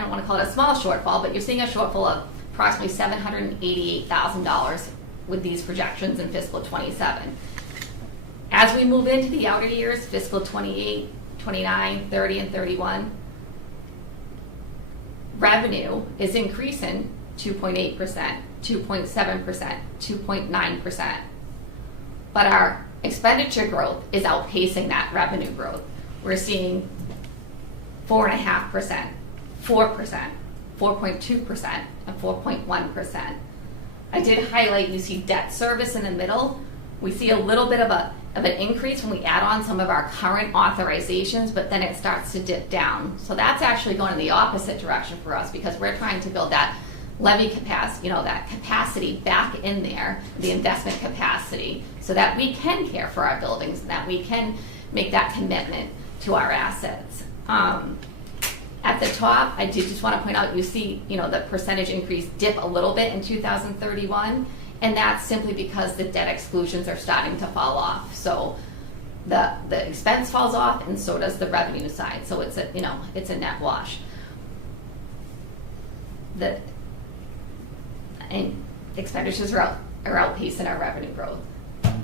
want to call it a small shortfall, but you're seeing a shortfall of approximately $788,000 with these projections in fiscal 27. As we move into the outer years, fiscal 28, 29, 30, and 31, revenue is increasing 2.8%, 2.7%, 2.9%. But our expenditure growth is outpacing that revenue growth. We're seeing 4.5%, 4%, 4.2%, and 4.1%. I did highlight, you see debt service in the middle. We see a little bit of an increase when we add on some of our current authorizations, but then it starts to dip down. So that's actually going in the opposite direction for us, because we're trying to build that levy capacity, that capacity back in there, the investment capacity, so that we can care for our buildings and that we can make that commitment to our assets. At the top, I did just want to point out, you see, the percentage increase dip a little bit in 2031, and that's simply because the debt exclusions are starting to fall off. So the expense falls off, and so does the revenue side. So it's a net wash. And expenditures are outpacing our revenue growth.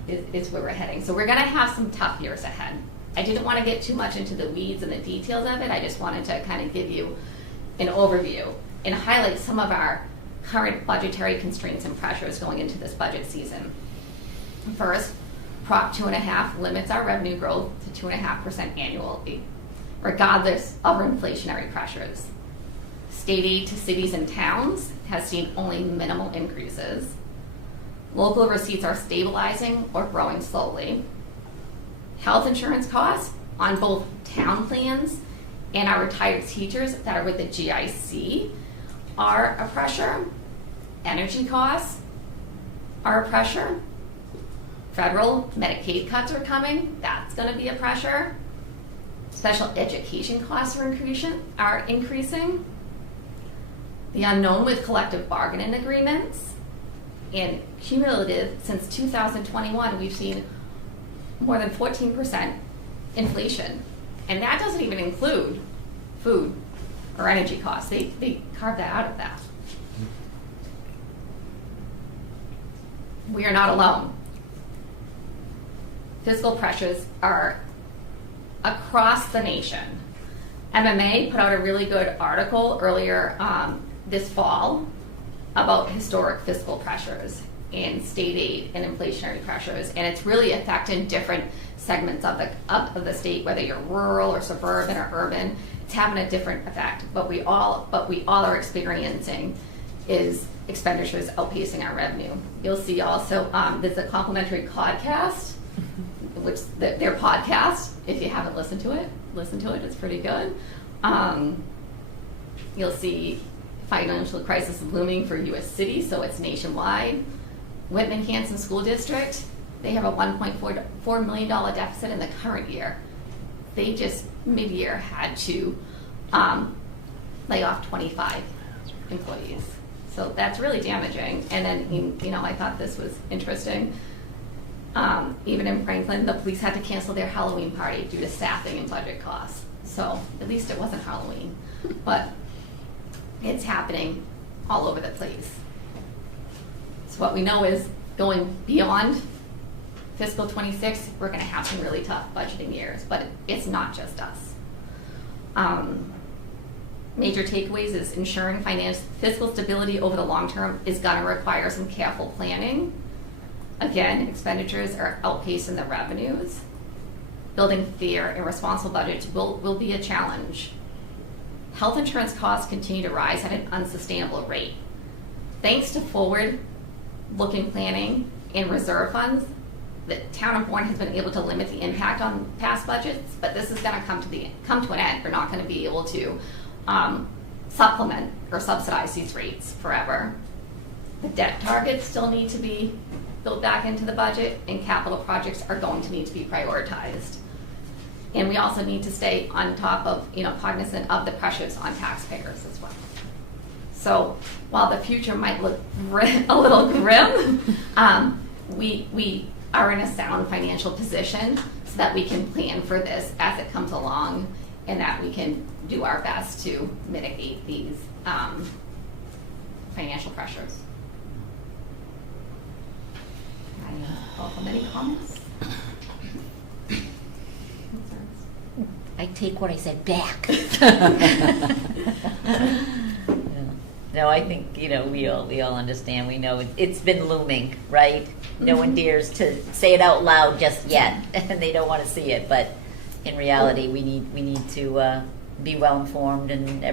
Is where we're heading. So we're going to have some tough years ahead. I didn't want to get too much into the weeds and the details of it. I just wanted to kind of give you an overview and highlight some of our current budgetary constraints and pressures going into this budget season. First, Prop 2.5 limits our revenue growth to 2.5% annually, regardless of inflationary pressures. State aid to cities and towns has seen only minimal increases. Local receipts are stabilizing or growing slowly. Health insurance costs on both town plans and our retired teachers that are with the GIC are a pressure. Energy costs are a pressure. Federal Medicaid cuts are coming. That's going to be a pressure. Special education costs are increasing. The unknown with collective bargaining agreements. And cumulative, since 2021, we've seen more than 14% inflation. And that doesn't even include food or energy costs. They carve that out of that. We are not alone. Fiscal pressures are across the nation. MMA put out a really good article earlier this fall about historic fiscal pressures and state aid and inflationary pressures, and it's really affecting different segments of the state, whether you're rural or suburban or urban. It's having a different effect. But we all are experiencing is expenditures outpacing our revenue. You'll see also there's a complimentary podcast, which their podcast. If you haven't listened to it, listen to it. It's pretty good. You'll see financial crisis looming for U.S. cities, so it's nationwide. Whitman-Hanson School District, they have a $1.4 million deficit in the current year. They just mid-year had to lay off 25 employees. So that's really damaging. And then, I thought this was interesting. Even in Franklin, the police had to cancel their Halloween party due to staffing and budget costs. So at least it wasn't Halloween. But it's happening all over the place. So what we know is going beyond fiscal 26, we're going to have some really tough budgeting years, but it's not just us. Major takeaways is ensuring fiscal stability over the long term is going to require some careful planning. Again, expenditures are outpacing the revenues. Building fair and responsible budgets will be a challenge. Health insurance costs continue to rise at an unsustainable rate. Thanks to forward-looking planning and reserve funds, the town of Bourne has been able to limit the impact on past budgets, but this is going to come to an end. We're not going to be able to supplement or subsidize these rates forever. The debt targets still need to be built back into the budget, and capital projects are going to need to be prioritized. And we also need to stay on top of, cognizant of the pressures on taxpayers as well. So while the future might look a little grim, we are in a sound financial position so that we can plan for this as it comes along, and that we can do our best to mitigate these financial pressures. I welcome any comments. I take what I said back. No, I think, we all understand. We know it's been looming, right? No one dares to say it out loud just yet, and they don't want to see it. But in reality, we need to be well informed, and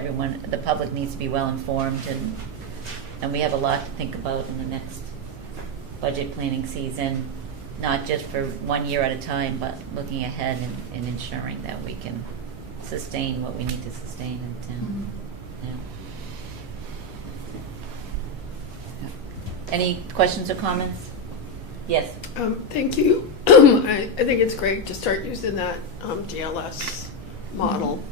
the public needs to be well informed, and we have a lot to think about in the next budget planning season, not just for 1 year at a time, but looking ahead and ensuring that we can sustain what we need to sustain in town. Yeah. Any questions or comments? Yes. Thank you. I think it's great to start using that DLS model.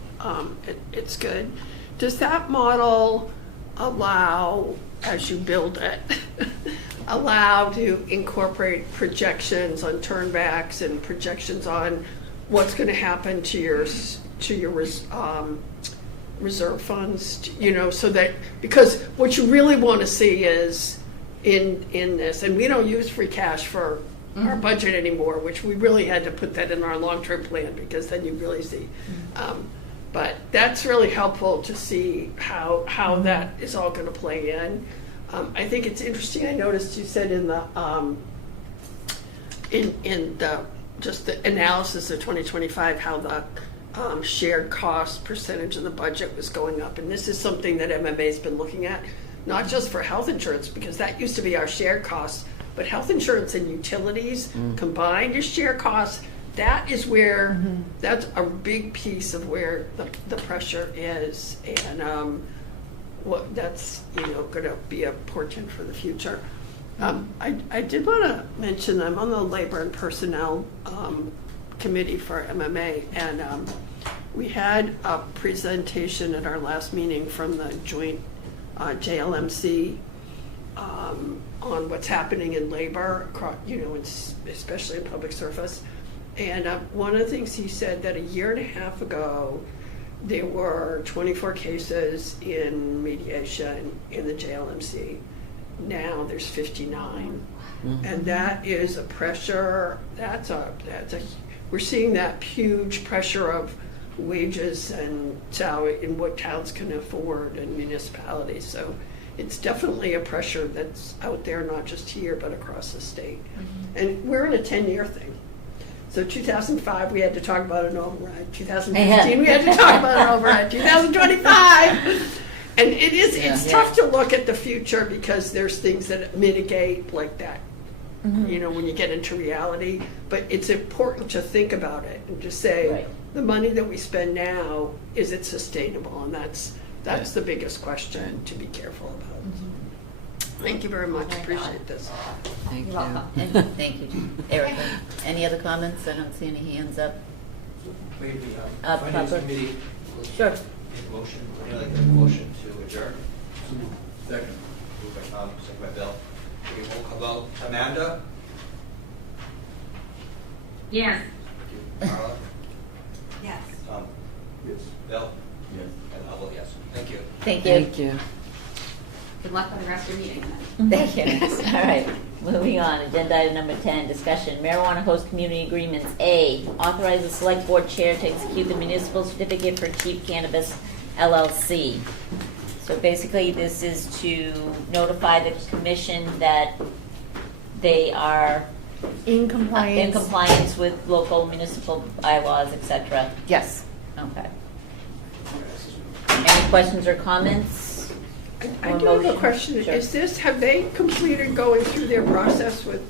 It's good. Does that model allow, as you build it, allow to incorporate projections on turnbacks and projections on what's going to happen to your reserve funds, so that, because what you really want to see is in this, and we don't use free cash for our budget anymore, which we really had to put that in our long-term plan, because then you really see. But that's really helpful to see how that is all going to play in. I think it's interesting, I noticed you said in the, just the analysis of 2025, how the shared cost percentage of the budget was going up. And this is something that MMA's been looking at, not just for health insurance, because that used to be our shared costs, but health insurance and utilities combined as shared costs. That is where, that's a big piece of where the pressure is. And that's, going to be a portent for the future. I did want to mention, I'm on the Labor and Personnel Committee for MMA, and we had a presentation at our last meeting from the joint JLMC on what's happening in labor, especially in public service. And one of the things he said that a year and a half ago, there were 24 cases in mediation in the JLMC. Now there's 59. And that is a pressure, we're seeing that huge pressure of wages and salary and what towns can afford and municipalities. So it's definitely a pressure that's out there, not just here, but across the state. And we're in a 10-year thing. So 2005, we had to talk about an override. 2015, we had to talk about an override. 2025. And it's tough to look at the future because there's things that mitigate like that, when you get into reality. But it's important to think about it and just say, the money that we spend now, is it sustainable? And that's the biggest question to be careful about. Thank you very much. Appreciate this. Thank you. You're welcome. Thank you, Erica. Any other comments? I don't see any hands up. Maybe, Finance Finance Papa? Committee. Sure. Motion, would you like a motion to adjourn? Second. Moved by Tom, second by Bill. We will come out. Amanda? Yes. Thank you. Marla? Yes. Tom? Yes. Bill? Yes. And I'll vote yes. Thank you. Thank you. Thank you. Good luck with the rest of your meeting. Thank you. All right, moving on. Agenda item number 10, discussion. Marijuana host community agreements. A, authorize the select board chair to execute the municipal certificate for Chief Cannabis LLC. So basically, this is to notify the commission that they are In compliance. in compliance with local municipal bylaws, etc. Yes. Okay. Any questions or comments? I Or do have a motion? question. Sure. Have they completed going through their process with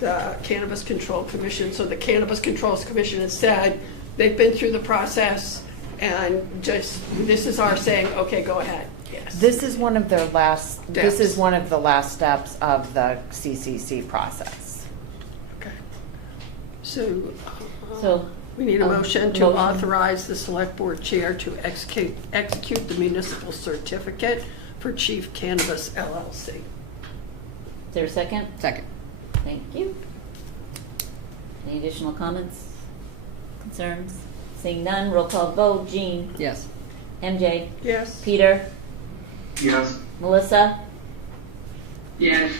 the Cannabis Control Commission? So the Cannabis Control Commission has said they've been through the process and just, this is our saying, okay, go ahead. Yes. This is one of their last, this Steps. is one of the last steps of the CCC process. Okay. So So, we need a motion to motion. authorize the select board chair to execute the municipal certificate for Chief Cannabis LLC. is there a second? Second. Thank you. Any additional comments, concerns? Seeing none, roll call vote. Jean? Yes. MJ? Yes. Peter? Yes. Melissa? Yes.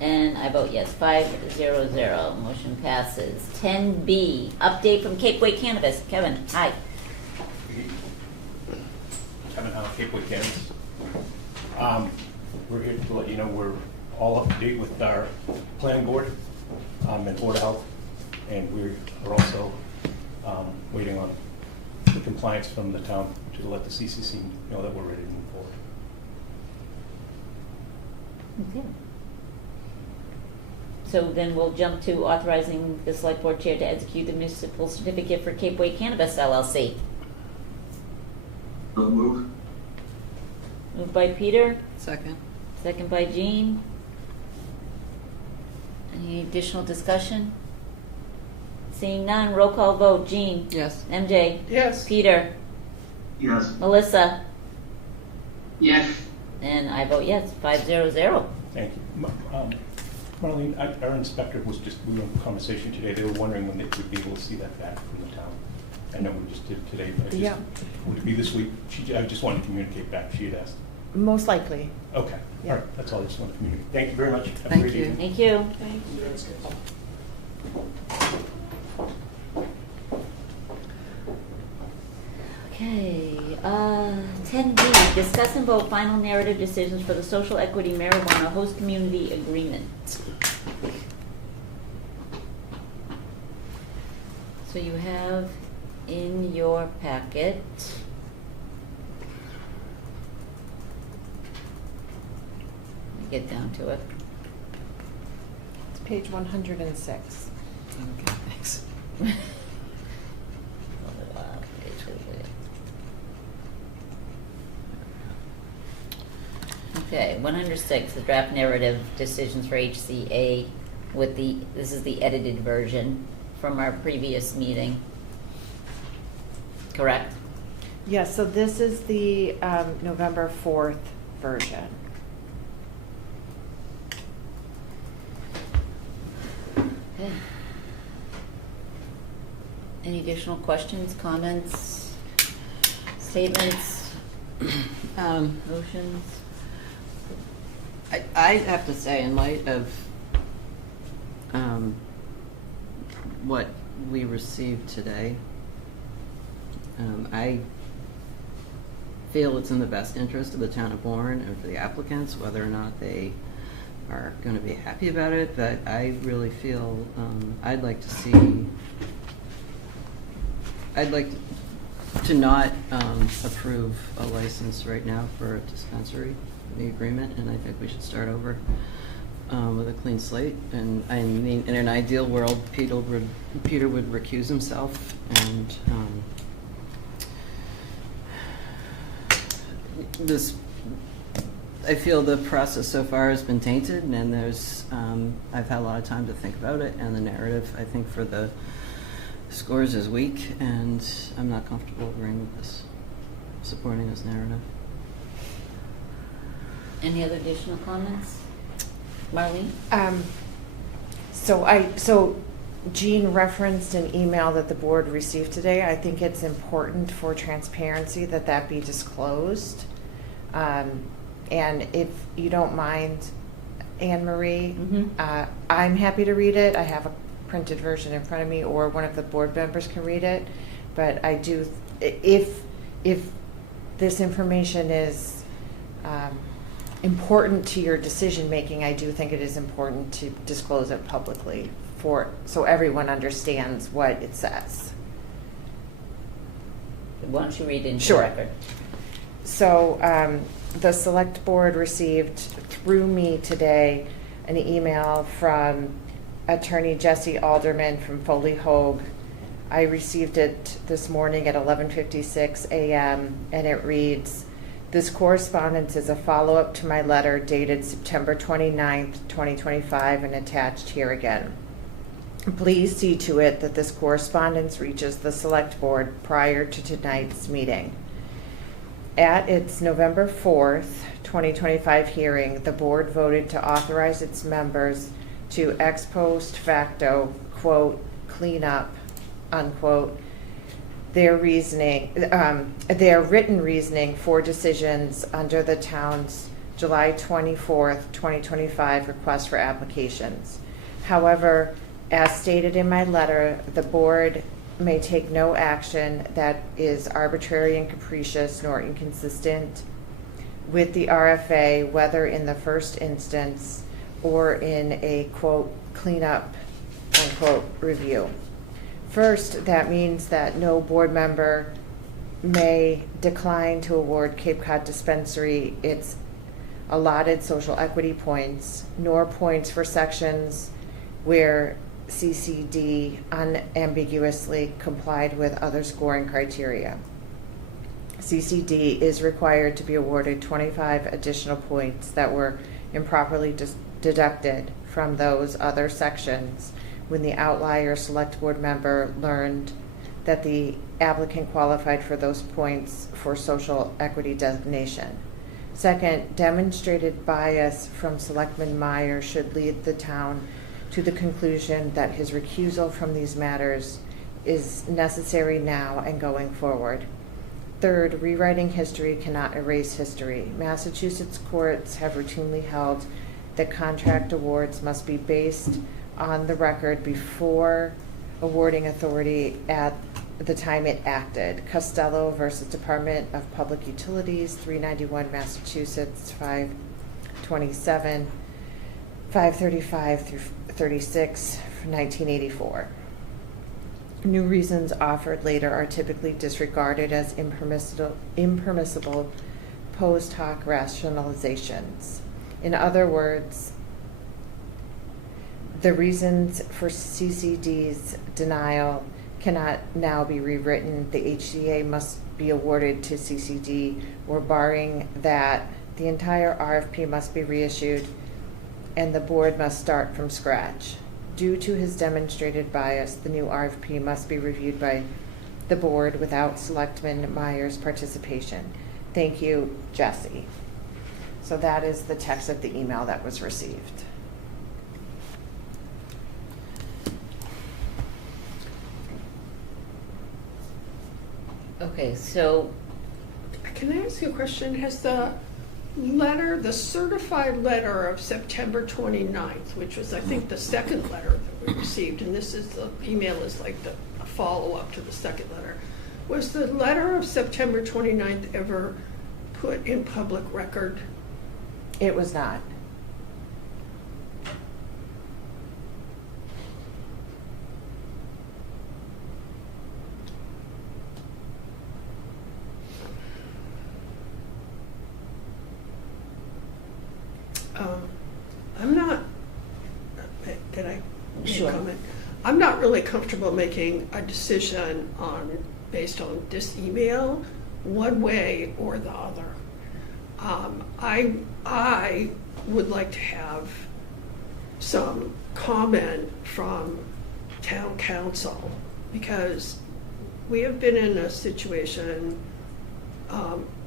And I vote yes, 5-0-0. Motion passes. 10B, update from Cape Way Cannabis. Kevin, hi. Kevin, Cape Way Cannabis. We're here to let you know we're all up to date with our planning board and Board of Health, and we are also waiting on the compliance from the town to let the CCC know that we're ready to move forward. Okay. So then we'll jump to authorizing the select board chair to execute the municipal certificate for Cape Way Cannabis LLC. So move. Moved by Peter, Second. second by Jean. Any additional discussion? Seeing none, roll call vote. Jean? Yes. MJ? Yes. Peter? Yes. Melissa? Yes. And I vote yes, 5-0-0. Thank you. Marlene, our inspector was we were in conversation today. They were wondering when they would be able to see that back from the town. I know we just did it today, but Yeah. Would it be this week? I just wanted to communicate back. She had asked. Most likely. Okay. Yeah. All right. That's all I just wanted to communicate. Thank you very much. Have a Thank great you. evening. Thank you. Thank you. Okay, 10B, discuss and vote final narrative decisions for the social equity marijuana host community agreement. So you have in your packet let me get down to it. It's page 106. Okay, thanks. Okay, 106, the draft narrative decisions for HCA with this is the edited version from our previous meeting. Correct? Yes, so this is the November 4th version. Okay. Any additional questions, comments, statements, motions? I have to say, in light of what we received today, I feel it's in the best interest of the town of Bourne and for the applicants, whether or not they are going to be happy about it, but I really feel I'd like to not approve a license right now for a dispensary, the agreement, and I think we should start over with a clean slate. And I mean, in an ideal world, Peter would recuse himself, and I feel the process so far has been tainted, and there's I've had a lot of time to think about it, and the narrative, I think, for the scores is weak, and I'm not comfortable agreeing with this, supporting this narrative. Any other additional comments? Marlene? So Jean referenced an email that the board received today. I think it's important for transparency that be disclosed. And if you don't mind, Anne Marie, I'm happy to read it. I have a printed version in front of me, or one of the board members can read it. But I do, if this information is important to your decision making, I do think it is important to disclose it publicly so everyone understands what it says. Why don't you read it into Sure. the record? So the select board received through me today an email from Attorney Jesse Alderman from Foley Hogue. I received it this morning at 11:56 a.m. and it reads, "This correspondence is a follow-up to my letter dated September 29th, 2025 and attached here again. Please see to it that this correspondence reaches the select board prior to tonight's meeting. At its November 4th, 2025 hearing, the board voted to authorize its members to ex post facto, quote, clean up, unquote, their written reasoning for decisions under the town's July 24th, 2025 request for applications. However, as stated in my letter, the board may take no action that is arbitrary and capricious nor inconsistent with the RFA, whether in the first instance or in a, quote, cleanup, unquote, review. First, that means that no board member may decline to award Cape Cod Dispensary its allotted social equity points, nor points for sections where CCD unambiguously complied with other scoring criteria. CCD is required to be awarded 25 additional points that were improperly deducted from those other sections when the outlier select board member learned that the applicant qualified for those points for social equity designation. Second, demonstrated bias from Selectman Meyer should lead the town to the conclusion that his recusal from these matters is necessary now and going forward. Third, rewriting history cannot erase history. Massachusetts courts have routinely held that contract awards must be based on the record before awarding authority at the time it acted. Costello versus Department of Public Utilities, 391 Massachusetts, 527, 535 through 36, 1984. New reasons offered later are typically disregarded as impermissible post hoc rationalizations. In other words, the reasons for CCD's denial cannot now be rewritten. The HCA must be awarded to CCD, or barring that, the entire RFP must be reissued and the board must start from scratch. Due to his demonstrated bias, the new RFP must be reviewed by the board without Selectman Meyer's participation. Thank you, Jesse. So that is the text of the email that was received. Okay, so Can I ask you a question? Has the letter, the certified letter of September 29th, which was, I think, the second letter that we received, and this is, the email is like the follow-up to the second letter. Was the letter of September 29th ever put in public record? It was not. I'm not, can I Sure. comment? I'm not really comfortable making a decision on, based on this email, one way or the other. I would like to have some comment from town council, because we have been in a situation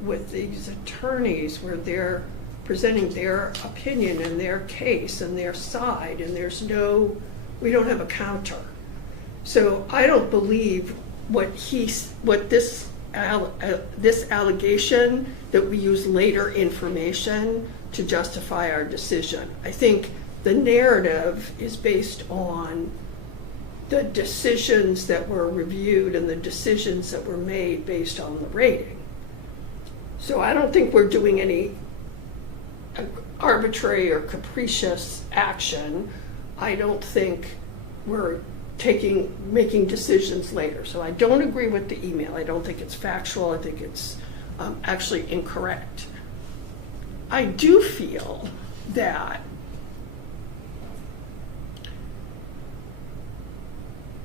with these attorneys where they're presenting their opinion and their case and their side, and we don't have a counter. So I don't believe this allegation that we use later information to justify our decision. I think the narrative is based on the decisions that were reviewed and the decisions that were made based on the rating. So I don't think we're doing any arbitrary or capricious action. I don't think we're making decisions later. So I don't agree with the email. I don't think it's factual. I think it's actually incorrect. I do feel that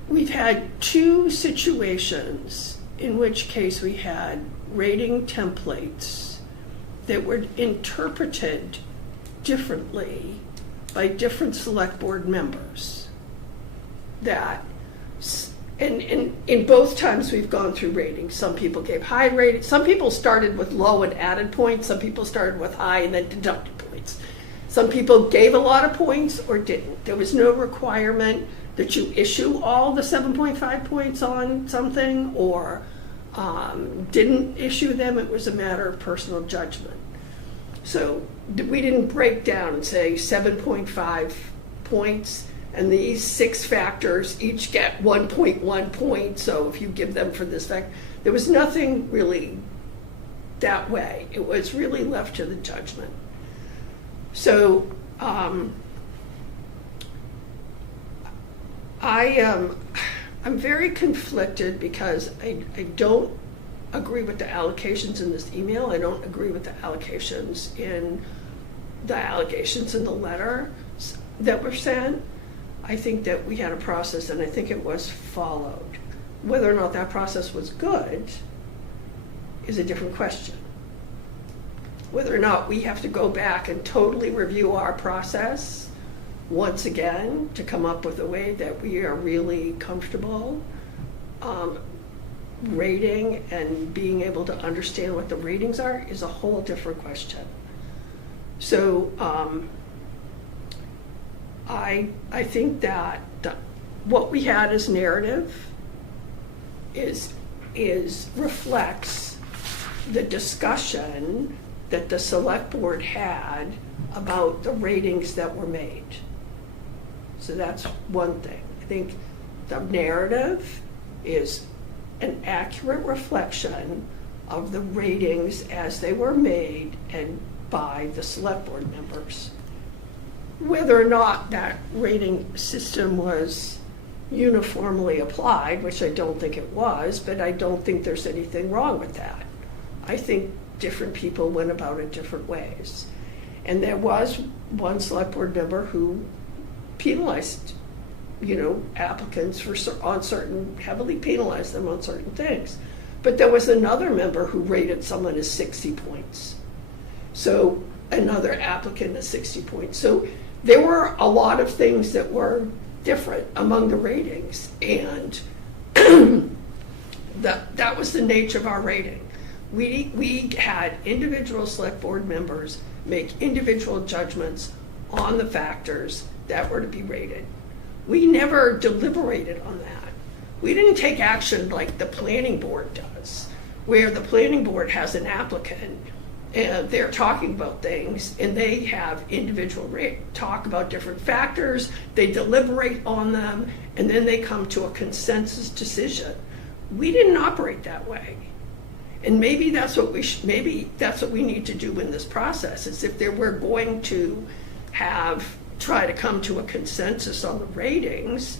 we've had two situations in which case we had rating templates that were interpreted differently by different select board members. And in both times we've gone through ratings. Some people gave high ratings. Some people started with low and added points. Some people started with high and then deducted points. Some people gave a lot of points or didn't. There was no requirement that you issue all the 7.5 points on something or didn't issue them. It was a matter of personal judgment. So we didn't break down and say 7.5 points and these 6 factors each get 1.1 point. So if you give them for this fact, there was nothing really that way. It was really left to the judgment. So I'm very conflicted because I don't agree with the allocations in this email. I don't agree with the allocations in the allegations in the letter that were sent. I think that we had a process and I think it was followed. Whether or not that process was good is a different question. Whether or not we have to go back and totally review our process once again to come up with a way that we are really comfortable rating and being able to understand what the ratings are is a whole different question. So I think that what we had as narrative reflects the discussion that the select board had about the ratings that were made. So that's one thing. I think the narrative is an accurate reflection of the ratings as they were made and by the select board members. Whether or not that rating system was uniformly applied, which I don't think it was, but I don't think there's anything wrong with that. I think different people went about it different ways. And there was one select board member who penalized, applicants on certain, heavily penalized them on certain things. But there was another member who rated someone as 60 points. So another applicant is 60 points. So there were a lot of things that were different among the ratings, and that was the nature of our rating. We had individual select board members make individual judgments on the factors that were to be rated. We never deliberated on that. We didn't take action like the planning board does, where the planning board has an applicant and they're talking about things and they have individual talk about different factors, they deliberate on them, and then they come to a consensus decision. We didn't operate that way. And maybe that's what we need to do in this process, is if we're going to try to come to a consensus on the ratings,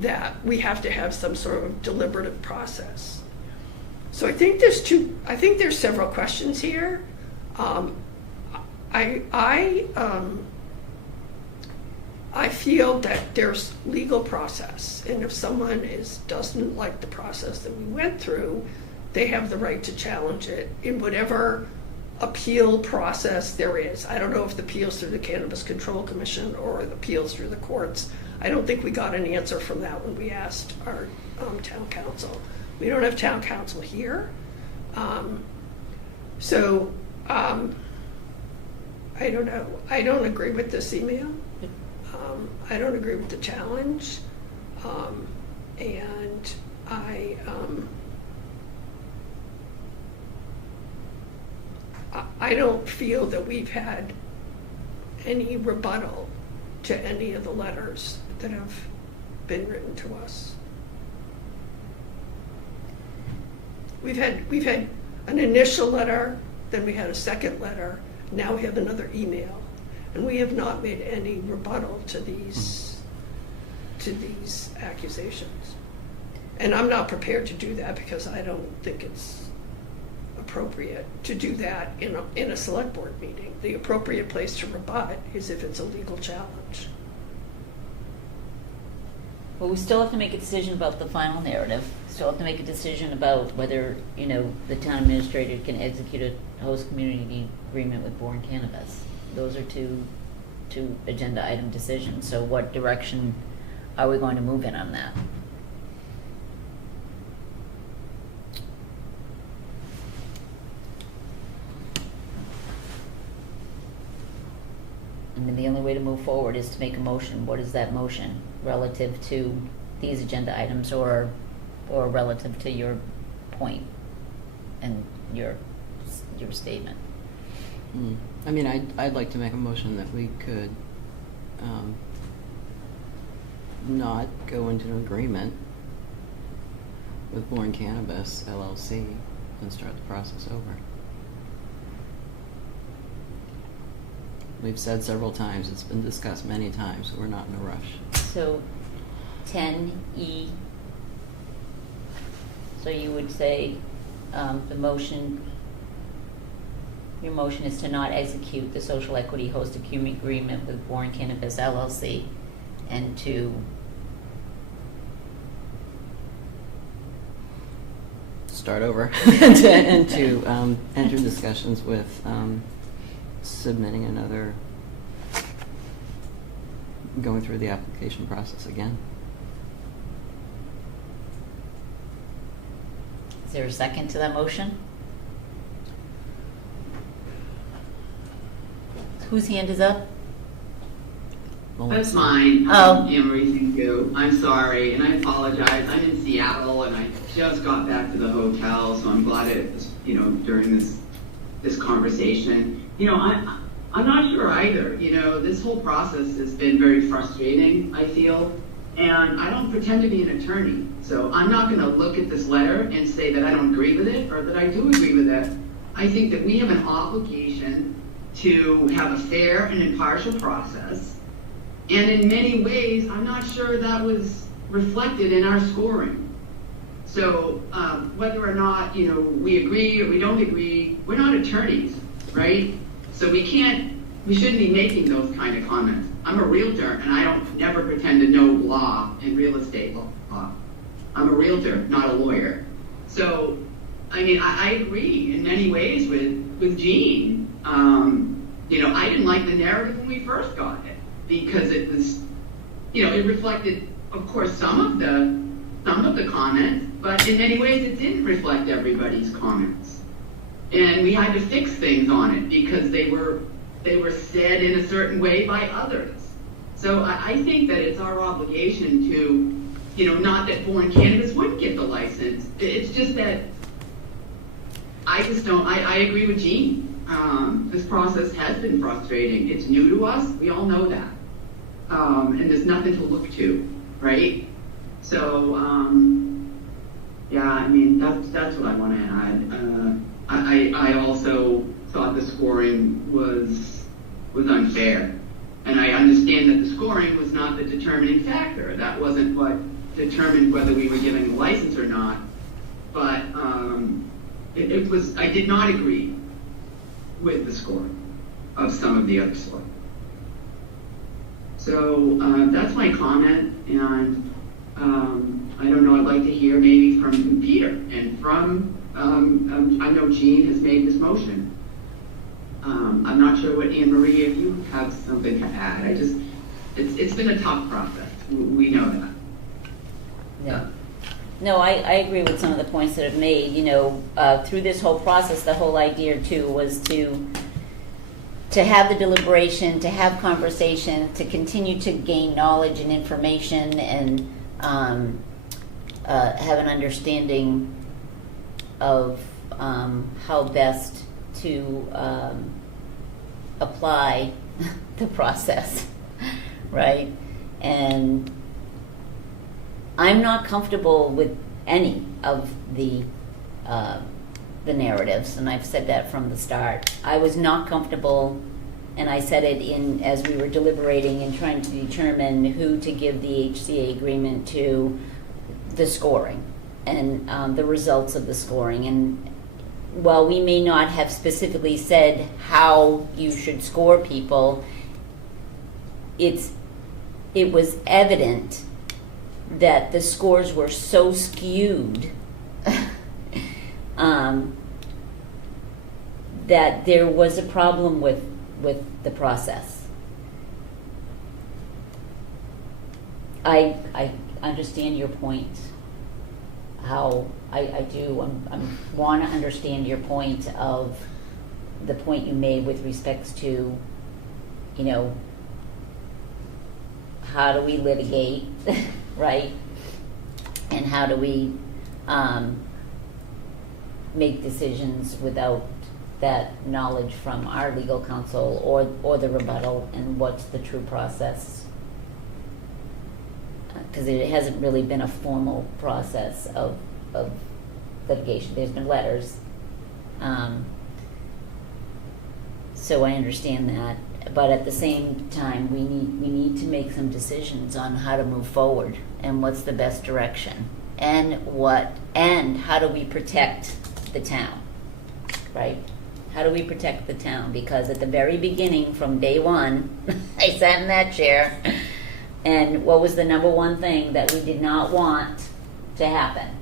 that we have to have some sort of deliberative process. So I think there's several questions here. I feel that there's legal process, and if someone doesn't like the process that we went through, they have the right to challenge it in whatever appeal process there is. I don't know if the appeals through the Cannabis Control Commission or the appeals through the courts. I don't think we got an answer from that when we asked our town council. We don't have town council here. I don't know. I don't agree with this email. I don't agree with the challenge. And I don't feel that we've had any rebuttal to any of the letters that have been written to us. We've had an initial letter, then we had a second letter, now we have another email, and we have not made any rebuttal to these accusations. And I'm not prepared to do that because I don't think it's appropriate to do that in a select board meeting. The appropriate place to rebut is if it's a legal challenge. Well, we still have to make a decision about the final narrative. Still have to make a decision about whether, the town administrator can execute a host community agreement with Bourne Cannabis. Those are two agenda item decisions. So what direction are we going to move in on that? I mean, the only way to move forward is to make a motion. What is that motion relative to these agenda items, or relative to your point and your statement? I mean, I'd like to make a motion that we could not go into an agreement with Bourne Cannabis LLC and start the process over. We've said several times, it's been discussed many times, so we're not in a rush. So 10E, so you would say your motion is to not execute the social equity hosted community agreement with Bourne Cannabis LLC, and to start over and to enter discussions with submitting another, going through the application process again. Is there a second to that motion? Whose hand is up? That's mine. Oh. Anne-Marie, thank you. I'm sorry, and I apologize. I'm in Seattle, and I just got back to the hotel, so I'm glad it was, during this conversation. I'm not sure either. This whole process has been very frustrating, I feel, And I don't pretend to be an attorney, so I'm not going to look at this letter and say that I don't agree with it or that I do agree with it. I think that we have an obligation to have a fair and impartial process. And in many ways, I'm not sure that was reflected in our scoring. So whether or not, we agree or we don't agree, we're not attorneys, right? So we shouldn't be making those kind of comments. I'm a realtor, and I don't never pretend to know law and real estate law. I'm a realtor, not a lawyer. So, I mean, I agree in many ways with Jean. I didn't like the narrative when we first got it because it was, it reflected, of course, some of the comments, but in many ways it didn't reflect everybody's comments. And we had to fix things on it because they were said in a certain way by others. So I think that it's our obligation to, not that Bourne cannabis wouldn't get the license. It's just that I agree with Jean. This process has been frustrating. It's new to us. We all know that. And there's nothing to look to, right? So, that's what I want to add. I also thought the scoring was unfair. And I understand that the scoring was not the determining factor. That wasn't what determined whether we were giving the license or not. But I did not agree with the scoring of some of the other scoring. So that's my comment, and I don't know, I'd like to hear maybe from Peter and from, I know Jean has made this motion. I'm not sure what Anne Marie, if you have something to add. It's been a tough process. We know that. Yeah. No, I agree with some of the points that have made. Through this whole process, the whole idea too was to have the deliberation, to have conversation, to continue to gain knowledge and information, and have an understanding of how best to apply the process, right? And I'm not comfortable with any of the narratives, and I've said that from the start. I was not comfortable, and I said it as we were deliberating and trying to determine who to give the HCA agreement to, the scoring and the results of the scoring. And while we may not have specifically said how you should score people, it was evident that the scores were so skewed that there was a problem with the process. I understand your point. How I do. I want to understand your point of the point you made with respects to, how do we litigate, right? And how do we make decisions without that knowledge from our legal counsel or the rebuttal, and what's the true process? Because it hasn't really been a formal process of litigation. There's been letters. So I understand that. But at the same time, we need to make some decisions on how to move forward and what's the best direction and how do we protect the town, right? How do we protect the town? Because at the very beginning, from day one, I sat in that chair, and what was the number one thing that we did not want to happen?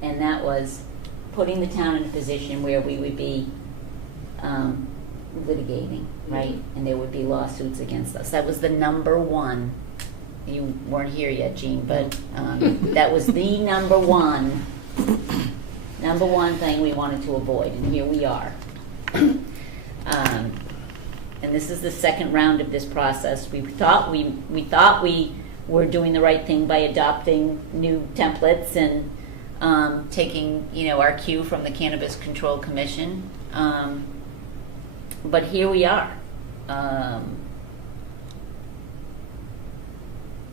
And that was putting the town in a position where we would be litigating, right? And there would be lawsuits against us. That was the number one. You weren't here yet, Jean, but that was the number one thing we wanted to avoid, and here we are. And this is the second round of this process. We thought we were doing the right thing by adopting new templates and taking our cue from the Cannabis Control Commission. But here we are.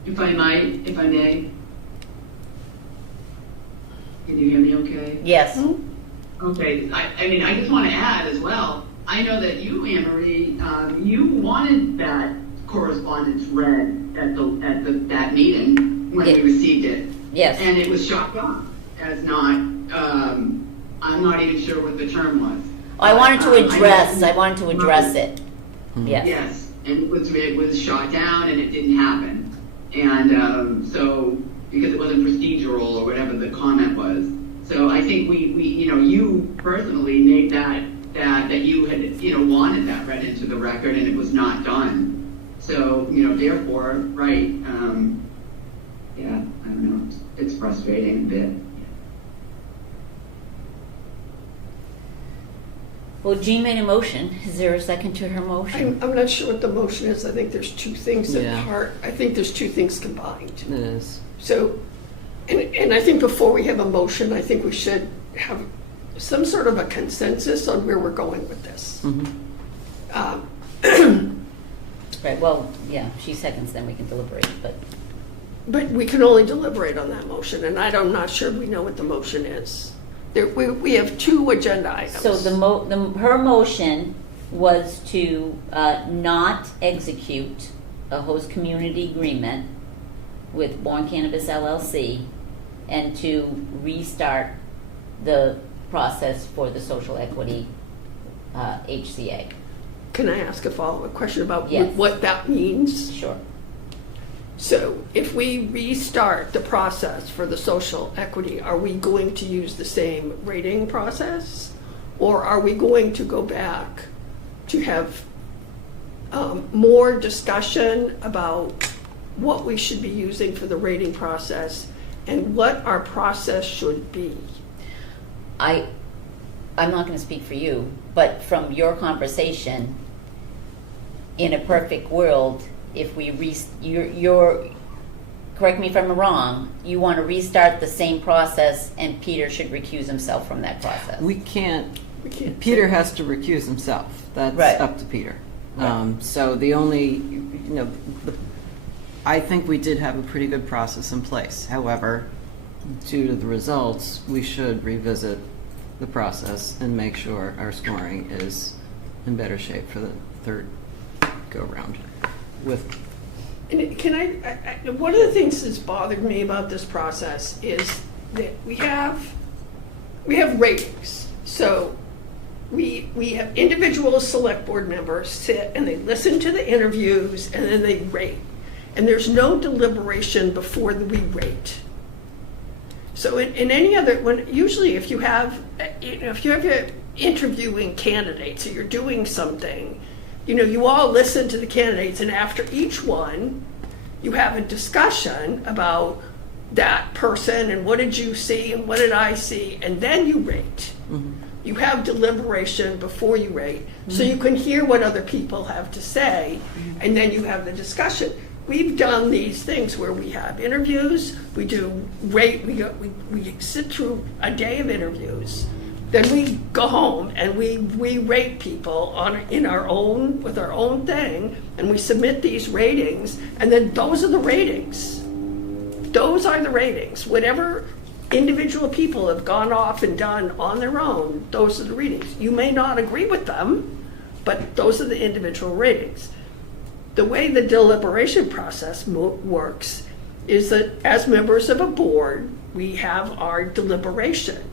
If I may. Can you hear me okay? Yes. Okay, I mean, I just want to add as well, I know that you, Anne Marie, you wanted that correspondence read at that meeting when we received it. Yes. And it was shot down as not, I'm not even sure what the term was. I wanted to address it. Yes. Yes, and it was shot down and it didn't happen. And so, because it wasn't procedural or whatever the comment was. So I think we you personally made that you had, wanted that read into the record and it was not done. So, therefore, right, yeah, I don't know, it's frustrating a bit. Well, Jean made a motion. Is there a second to her motion? I'm not sure what the motion is. I think there's two things in Yeah. part. I think there's two things combined. It is. So, and I think before we have a motion, I think we should have some sort of a consensus on where we're going with this. Right, well, yeah, she seconds, then we can deliberate, But we can only deliberate on that motion, and I'm not sure we know what the motion is. We have two agenda items. So her motion was to not execute a host community agreement with Bourne Cannabis LLC and to restart the process for the social equity HCA. Can I ask a follow-up question about Yes. what that means? Sure. So if we restart the process for the social equity, are we going to use the same rating process? Or are we going to go back to have more discussion about what we should be using for the rating process and what our process should be? I'm not going to speak for you, but from your conversation, in a perfect world, if we correct me if I'm wrong, you want to restart the same process and Peter should recuse himself from that process. We can't. Peter has to recuse himself. That's Right. up to Peter. Right. So the only, I think we did have a pretty good process in place. However, due to the results, we should revisit the process and make sure our scoring is in better shape for the third go-round. And can I one of the things that's bothered me about this process is that we have ratings. So we have individual select board members sit and they listen to the interviews and then they rate. And there's no deliberation before we rate. So in any other, usually if you have your interviewing candidates or you're doing something, you all listen to the candidates, and after each one, you have a discussion about that person and what did you see and what did I see, and then you rate. Mm-hmm. You have deliberation before you rate, so you can hear what other people have to say, and then you have the discussion. We've done these things where we have interviews, we do rate, we sit through a day of interviews, then we go home and we rate people with our own thing, and we submit these ratings, and then those are the ratings. Those are the ratings. Whatever individual people have gone off and done on their own, those are the ratings. You may not agree with them, but those are the individual ratings. The way the deliberation process works is that as members of a board, we have our deliberation,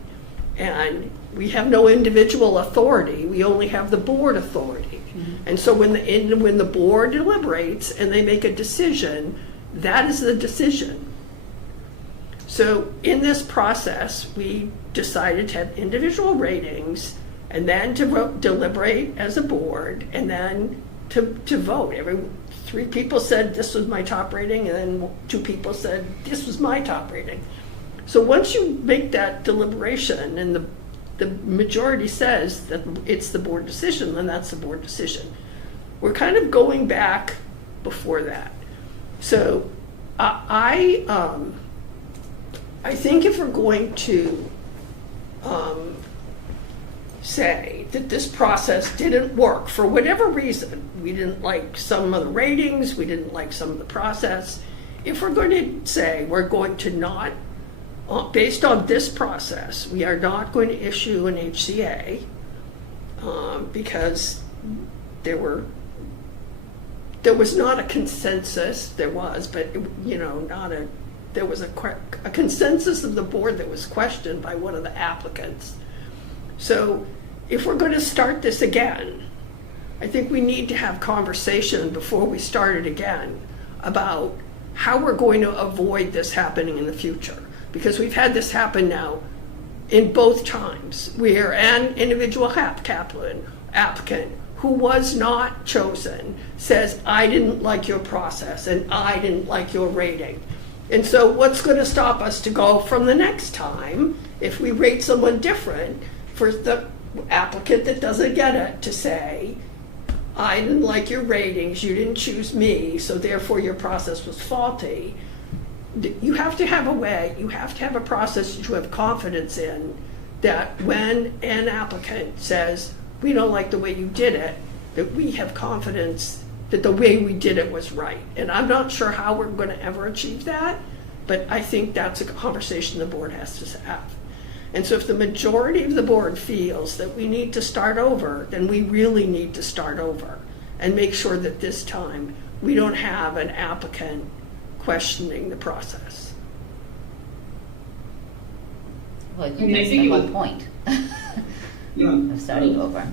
and we have no individual authority. We only have the board authority. Mm-hmm. And so when the board deliberates and they make a decision, that is the decision. So in this process, we decided to have individual ratings, and then to deliberate as a board, and then to vote. 3 people said this was my top rating, and then 2 people said this was my top rating. So once you make that deliberation and the majority says that it's the board decision, then that's the board decision. We're kind of going back before that. So I think if we're going to say that this process didn't work for whatever reason, we didn't like some of the ratings, we didn't like some of the process, if we're going to say we're going to not, based on this process, we are not going to issue an HCA because there was not a consensus. There was, but there was a consensus of the board that was questioned by one of the applicants. So if we're going to start this again, I think we need to have conversation before we start it again about how we're going to avoid this happening in the future. Because we've had this happen now in both times, where an individual applicant who was not chosen says, I didn't like your process and I didn't like your rating. And so what's going to stop us to go from the next time, if we rate someone different, for the applicant that doesn't get it to say, I didn't like your ratings, you didn't choose me, so therefore your process was faulty. You have to have a way, you have to have a process that you have confidence in, that when an applicant says, we don't like the way you did it, that we have confidence that the way we did it was right. And I'm not sure how we're going to ever achieve that, but I think that's a conversation the board has to have. And so if the majority of the board feels that we need to start over, then we really need to start over and make sure that this time we don't have an applicant questioning the process. Well, I think that's the whole point of starting over.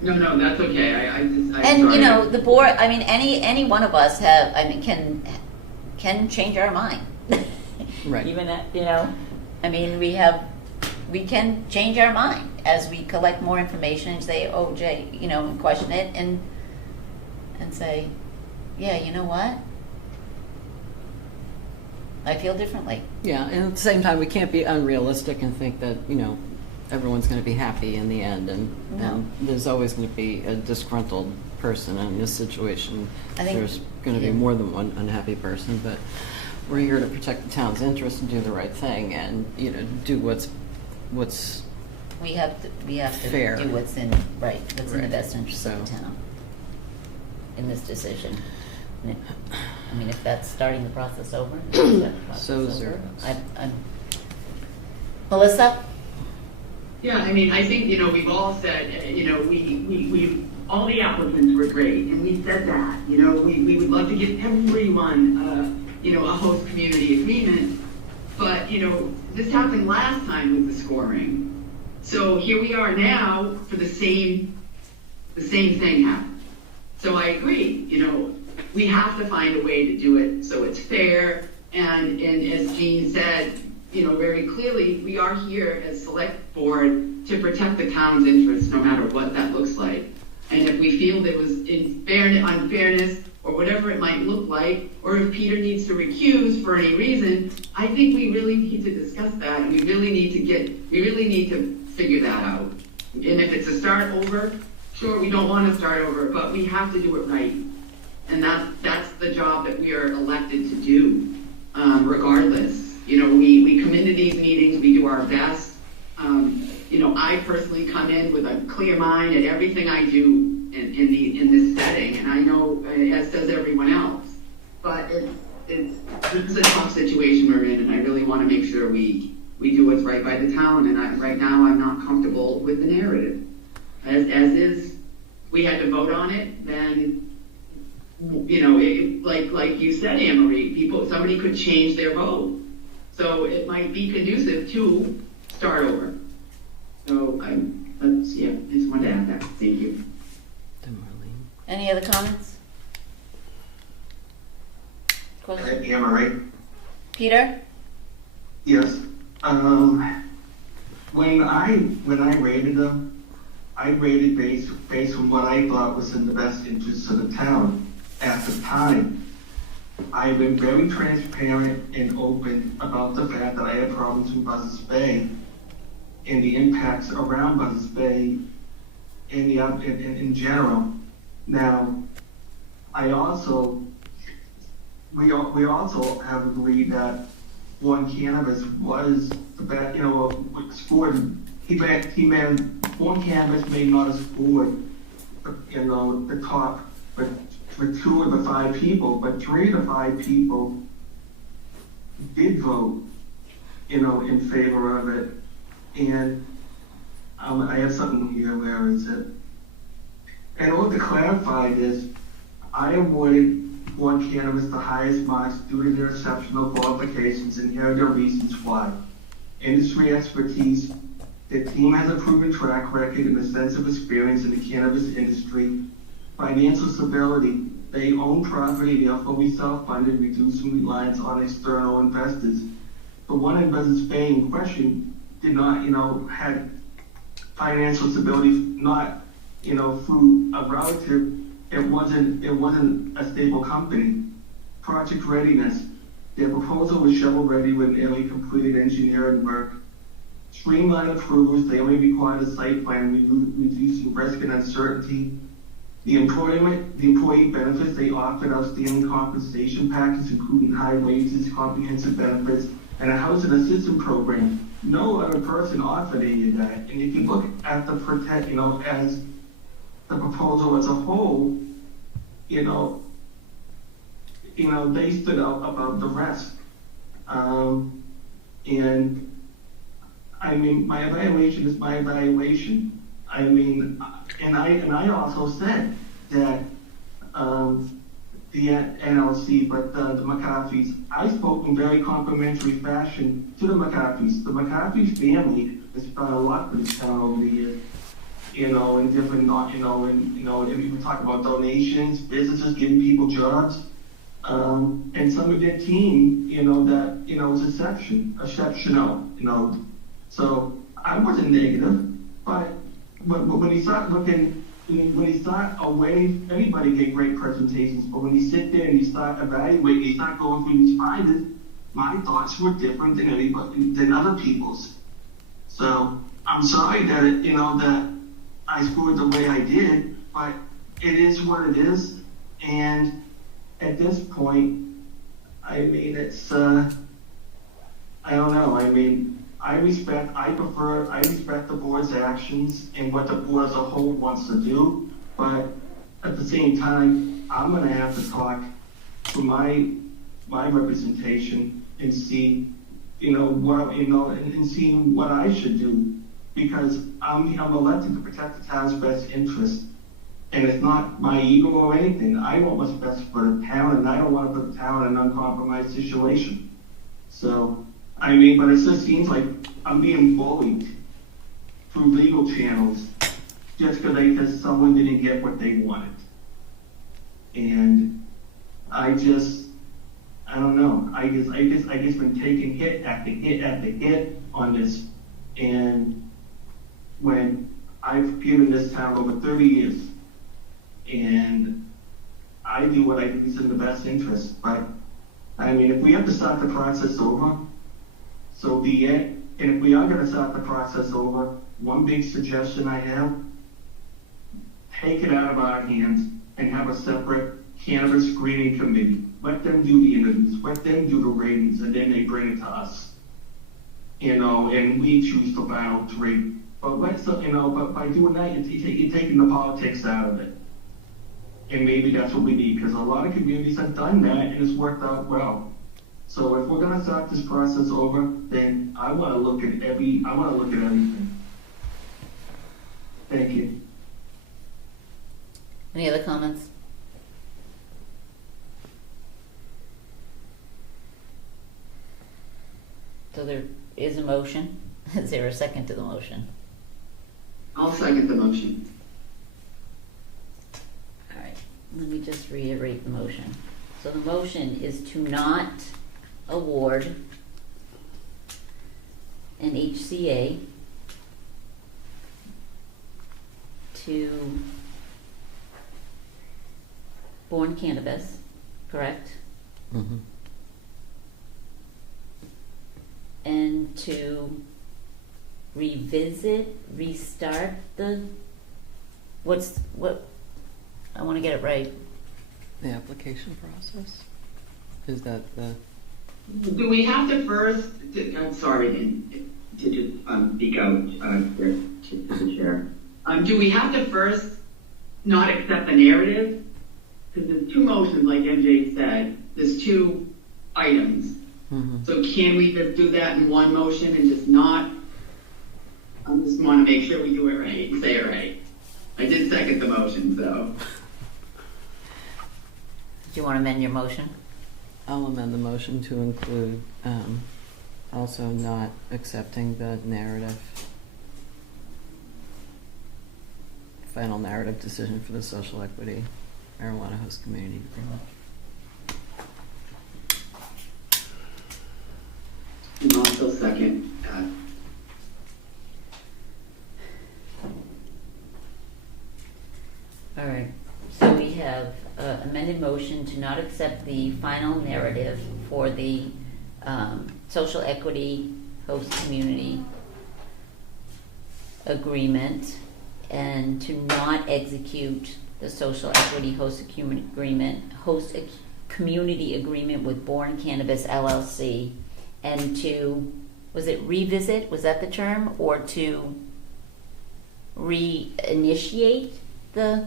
No, that's okay. I'm And the board. I mean, any one of us can change our mind. Right. Even I mean, we can change our mind as we collect more information and say, oh, Jay, and question it and say, yeah, you know what? I feel differently. Yeah, and at the same time, we can't be unrealistic and think that, everyone's going to be happy in the end, and there's always going to be a disgruntled person in this situation. I think there's going to be more than one unhappy person, but we're here to protect the town's interests and do the right thing, and do what's we have to fair. do what's in the best interest of the town in this decision. And I mean, if that's starting the process over, I'm Melissa. Yeah, I mean, I think, we've all said, we all the applicants were great, and we said that, we would love to give everyone, a host community agreement, but, this happened last time with the scoring. So here we are now for the same thing happened. So I agree, we have to find a way to do it so it's fair, and as Jean said, very clearly, we are here as select board to protect the town's interests, no matter what that looks like. And if we feel there was unfairness, or whatever it might look like, or if Peter needs to recuse for any reason, I think we really need to discuss that, and we really need to figure that out. And if it's a start over, sure, we don't want to start over, but we have to do it right. And that's the job that we are elected to do, regardless. We come into these meetings, we do our best. I personally come in with a clear mind at everything I do in this setting, and I know, as does everyone else. But this is a tough situation we're in, and I really want to make sure we do what's right by the town. And right now, I'm not comfortable with the narrative. As is, we had to vote on it, then. Like you said, Anne Marie, somebody could change their vote. So it might be conducive to start over. So I just wanted to add that. Thank you. Any other comments? Anne Marie? Peter? Yes. When I rated them, I rated based on what I thought was in the best interest of the town at the time. I've been very transparent and open about the fact that I had problems with Buzzards Bay and the impacts around Buzzards Bay in general. Now, we also have agreed that Bourne Cannabis was the best, scored. Bourne Cannabis may not have scored, the top, but for 2 of the 5 people, but 3 of the 5 people did vote, in favor of it. And I have something here, where is it? In order to clarify this, I awarded Bourne Cannabis the highest marks due to their exceptional qualifications, and here are the reasons why. Industry expertise. The team has a proven track record and extensive experience in the cannabis industry. Financial stability. They own property, they are fully self-funded, reducing reliance on external investors. The one investor Spain in question did not, had financial stability, not, through a relative. It wasn't a stable company. Project readiness. Their proposal was shovel-ready with nearly completed engineering work. Streamline approvals. They only required a site plan, reducing risk and uncertainty. The employee benefits. They offered outstanding compensation package, including high wages, comprehensive benefits, and a housing assistance program. No other person offered any of that. And if you look at the as the proposal as a whole, they stood out above the rest. And I mean, my evaluation is my evaluation. I mean, and I also said that the NLC, but the McCarthy's, I spoke in very complimentary fashion to the McCarthy's. The McCarthy's family has done a lot for this town over the years. In different, and we talk about donations, businesses giving people jobs, and some of their team, that, is exceptional, So I wasn't negative, but when you start looking, when you start away, everybody gave great presentations, but when you sit there and you start evaluating, you start going through these findings, my thoughts were different than other people's. So I'm sorry that that I scored the way I did, but it is what it is. And at this point, I mean, it's, I don't know. I mean, I respect the board's actions and what the board as a whole wants to do, but at the same time, I'm gonna have to talk to my representation and see, and see what I should do, because I'm elected to protect the town's best interest, and it's not my ego or anything. I want what's best for the town, and I don't want to put the town in an uncompromised situation. So, I mean, but it just seems like I'm being bullied through legal channels just because someone didn't get what they wanted. And I don't know. I guess been taking hit after hit after hit on this. And when I've given this town over 30 years, and I do what I think is in the best interest. But I mean, if we have to start the process over, so be it. And if we are going to start the process over, one big suggestion I have: take it out of our hands and have a separate cannabis screening committee. Let them do the interviews, let them do the ratings, and then they bring it to us. And we choose the final three. But but by doing that, you're taking the politics out of it. And maybe that's what we need, because a lot of communities have done that and it's worked out well. So if we're gonna start this process over, then I wanna look at everything. Thank you. Any other comments? So there is a motion. Is there a second to the motion? I'll second the motion. All right, let me just reiterate the motion. So the motion is to not award an HCA to Bourne Cannabis, correct? Mm-hmm. And to restart I want to get it right. The application process? Is that the... Do we have to first, I'm sorry to just speak out to the chair. Do we have to first not accept the narrative? Because there's two motions, like MJ said. There's two items. Mhm. So can we just do that in one motion and just not? I just want to make sure we do it right and say it right. I did second the motion, so. Do you want to amend your motion? I'll amend the motion to include also not accepting the final narrative decision for the social equity marijuana host community agreement. And I'll still second that. All right, so we have amended motion to not accept the final narrative for the social equity host community agreement and to not execute the social equity host community agreement with Bourne Cannabis LLC, and to, was it revisit, was that the term, or to reinitiate the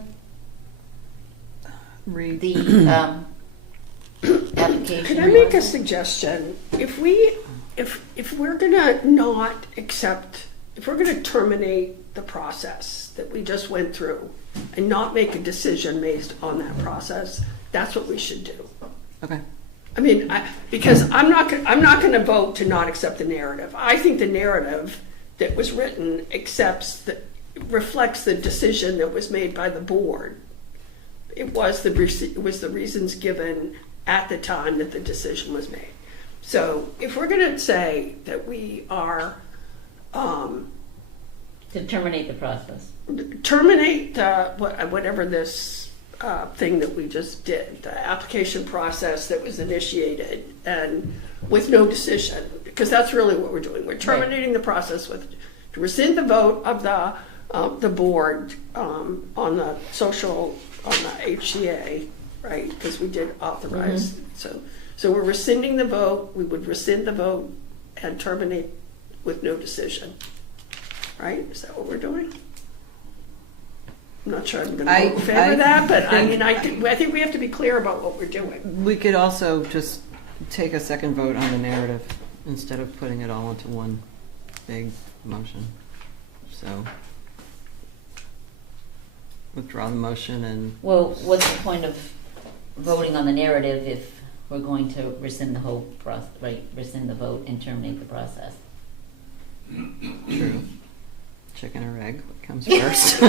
application? Can I make a suggestion? If we're gonna not accept, if we're gonna terminate the process that we just went through and not make a decision based on that process, that's what we should do. Okay. I mean, because I'm not going to vote to not accept the narrative. I think the narrative that was written reflects the decision that was made by the board. It was the reasons given at the time that the decision was made. So if we're going to say that we are to terminate the process, terminate whatever this thing that we just did, the application process that was initiated and with no decision, because that's really what we're doing. We're terminating the process to rescind the vote of the board on the HCA, right? Because we did authorize. So we're rescinding the vote. We would rescind the vote and terminate with no decision, right? Is that what we're doing? I'm not sure I'm going to vote in favor of that, but I think we have to be clear about what we're doing. We could also just take a second vote on the narrative instead of putting it all into one big motion. So withdraw the motion and... Well, what's the point of voting on the narrative if we're going to rescind the whole process, right? Rescind the vote and terminate the process. True. Chicken or egg, what comes first?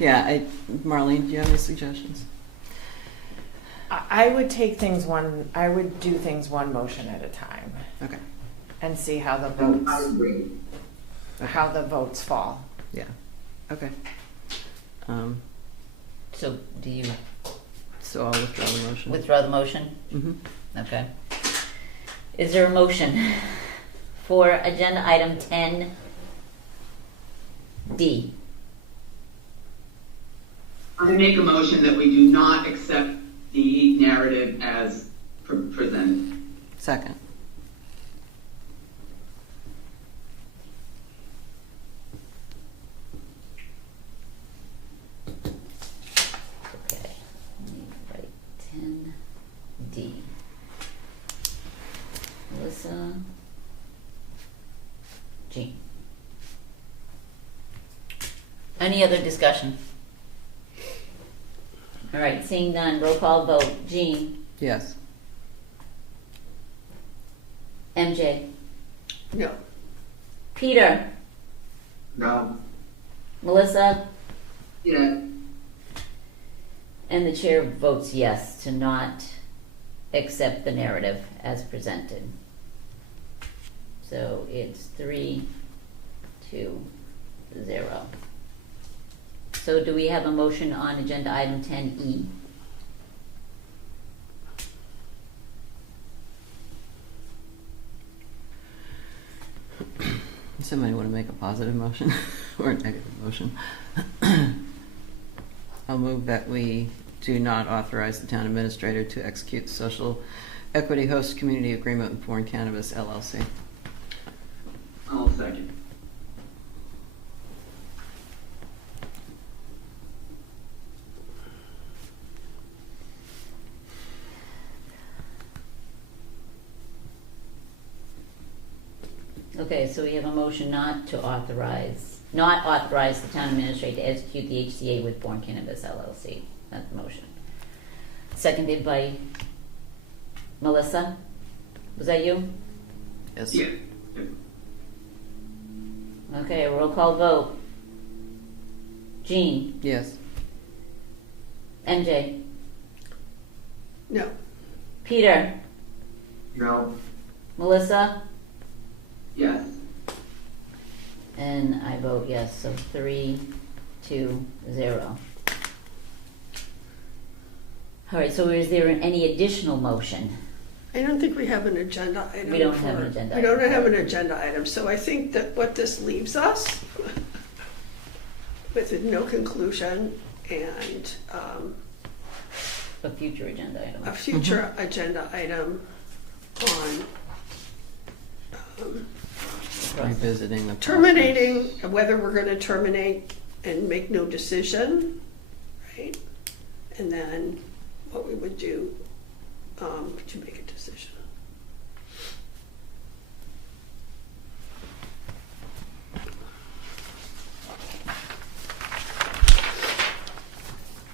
Yeah, Marlene, do you have any suggestions? I would do things one motion at a time. Okay. And see how the votes fall. Yeah. Okay. So do you... So I'll withdraw the motion. Withdraw the motion? Mm-hmm. Okay. Is there a motion for agenda item 10D? I make a motion that we do not accept the narrative as presented. Second. Okay. Let me write 10D. Melissa. Jean. Any other discussion? All right, seeing none, roll call vote. Jean? Yes. MJ? No. Peter? No. Melissa? Yeah. And the chair votes yes to not accept the narrative as presented. So it's 3-2-0. So do we have a motion on agenda item 10E? Somebody want to make a positive motion or a negative motion? I'll move that we do not authorize the town administrator to execute the social equity host community agreement with Bourne Cannabis LLC. I'll second. Okay, so we have a motion not authorize the town administrator to execute the HCA with Bourne Cannabis LLC. That's the motion. Seconded by Melissa. Was that you? Yes. Yeah. Okay, roll call vote. Jean, Yes. MJ, No. Peter, No. Melissa, Yes. and I vote yes, so 3-2-0. All right, so is there any additional motion? I don't think we have an agenda item. We don't have an agenda We don't item. have an agenda item, so I think that what this leaves us with no conclusion and A future agenda item. a future agenda item on Revisiting the process. terminating, whether we're gonna terminate and make no decision, right? And then what we would do to make a decision.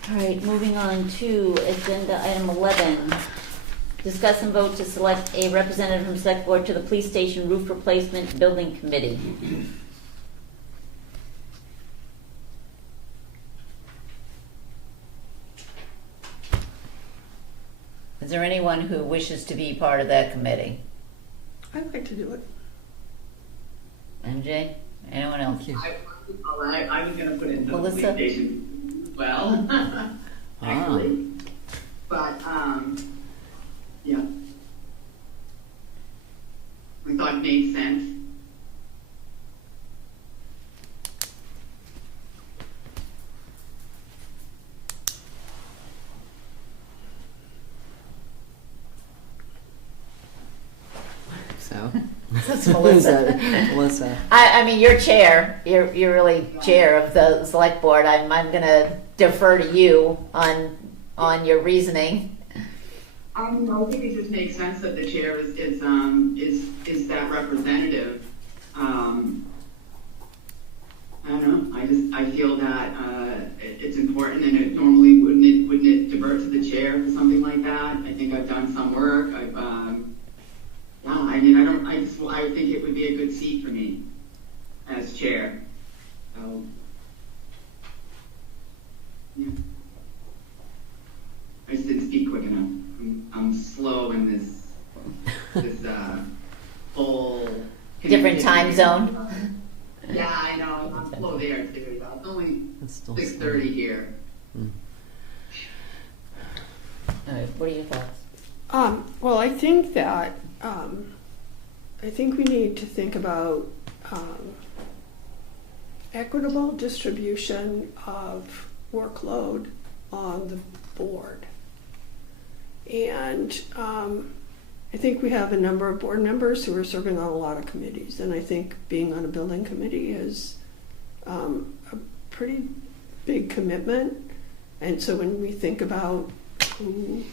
All right, moving on to agenda item 11. Discuss and vote to select a representative from select board to the police station roof replacement building committee. Is there anyone who wishes to be part of that committee? I'd like to do it. MJ? Anyone else? Thank you. I was gonna put in the police Melissa? station as well, actually. But, yeah. We thought it made sense. So. That's Melissa. Melissa. I mean, you're chair. You're really chair of the select board. I'm gonna defer to you on your reasoning. I think it just makes sense that the chair is that representative. I don't know, I feel that, it's important, and it normally, wouldn't it divert to the chair for something like that? I think I've done some work, yeah, I mean, I think it would be a good seat for me as chair. So, yeah. I just didn't speak quick enough. I'm slow in this whole Different time zone. Yeah, I know. I'm slow there too. It's only It's still 6:30 here. All right, what are your thoughts? Well, I think that, I think we need to think about equitable distribution of workload on the board. And I think we have a number of board members who are serving on a lot of committees, and I think being on a building committee is a pretty big commitment. And so when we think about who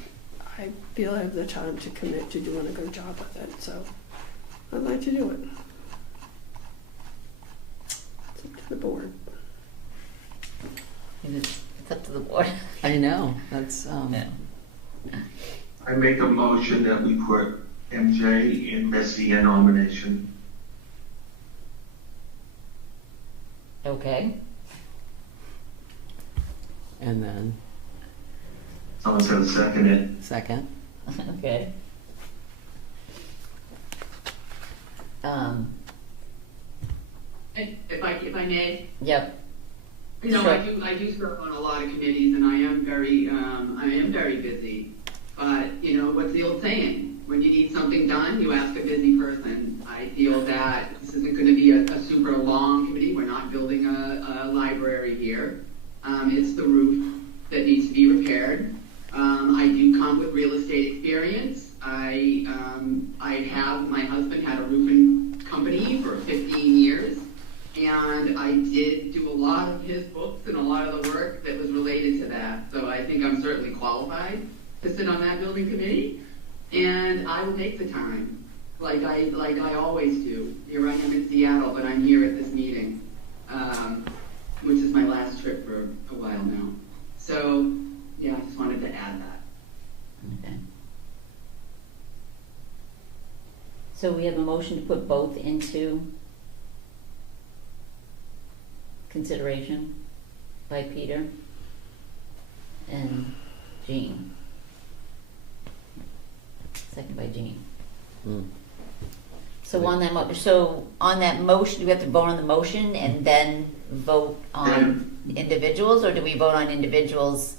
I feel I have the time to commit to doing a good job with it, so I'd like to do it. It's up to the board. It's up to the board. I know, that's, Yeah. I make a motion that we put MJ in Missy in nomination. Okay. and then Someone's gonna second it. second. Okay. If I may, Yep. you know, Sure. I do serve on a lot of committees, and I am very busy. But you know, what's the old saying? When you need something done, you ask a busy person. I feel that this isn't going to be a super long committee. We're not building a library here. It's the roof that needs to be repaired. I do come with real estate experience. My husband had a roofing company for 15 years, and I did do a lot of his books and a lot of the work that was related to that. So I think I'm certainly qualified to sit on that building committee, and I will make the time. like I always do. Here I am in Seattle, but I'm here at this meeting, which is my last trip for a while now. So, yeah, I just wanted to add that. Okay. So we have a motion to put both into consideration by Peter and Jean. Second by Jean. So on that motion, do we have to vote on the motion and then vote on individuals, or do we vote on individuals?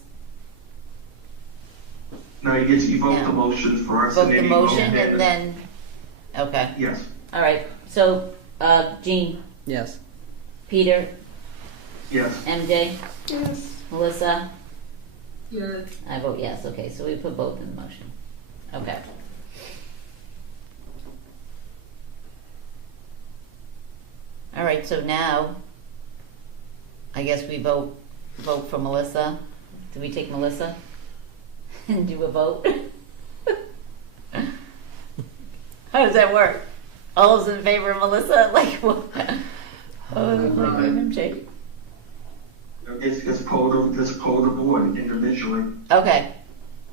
No, you vote Yeah. the motion first. Vote and the then you motion vote and then, okay. Yes. All right, so, Jean, Yes. Peter, Yes. MJ, Yes. Melissa, Yes. I vote yes. Okay, so we put both in the motion. Okay. All right, so now, I guess we vote for Melissa. Do we take Melissa and do a vote? How does that work? All those in favor of Melissa? Like, what? MJ? It's poll the board individually. Okay.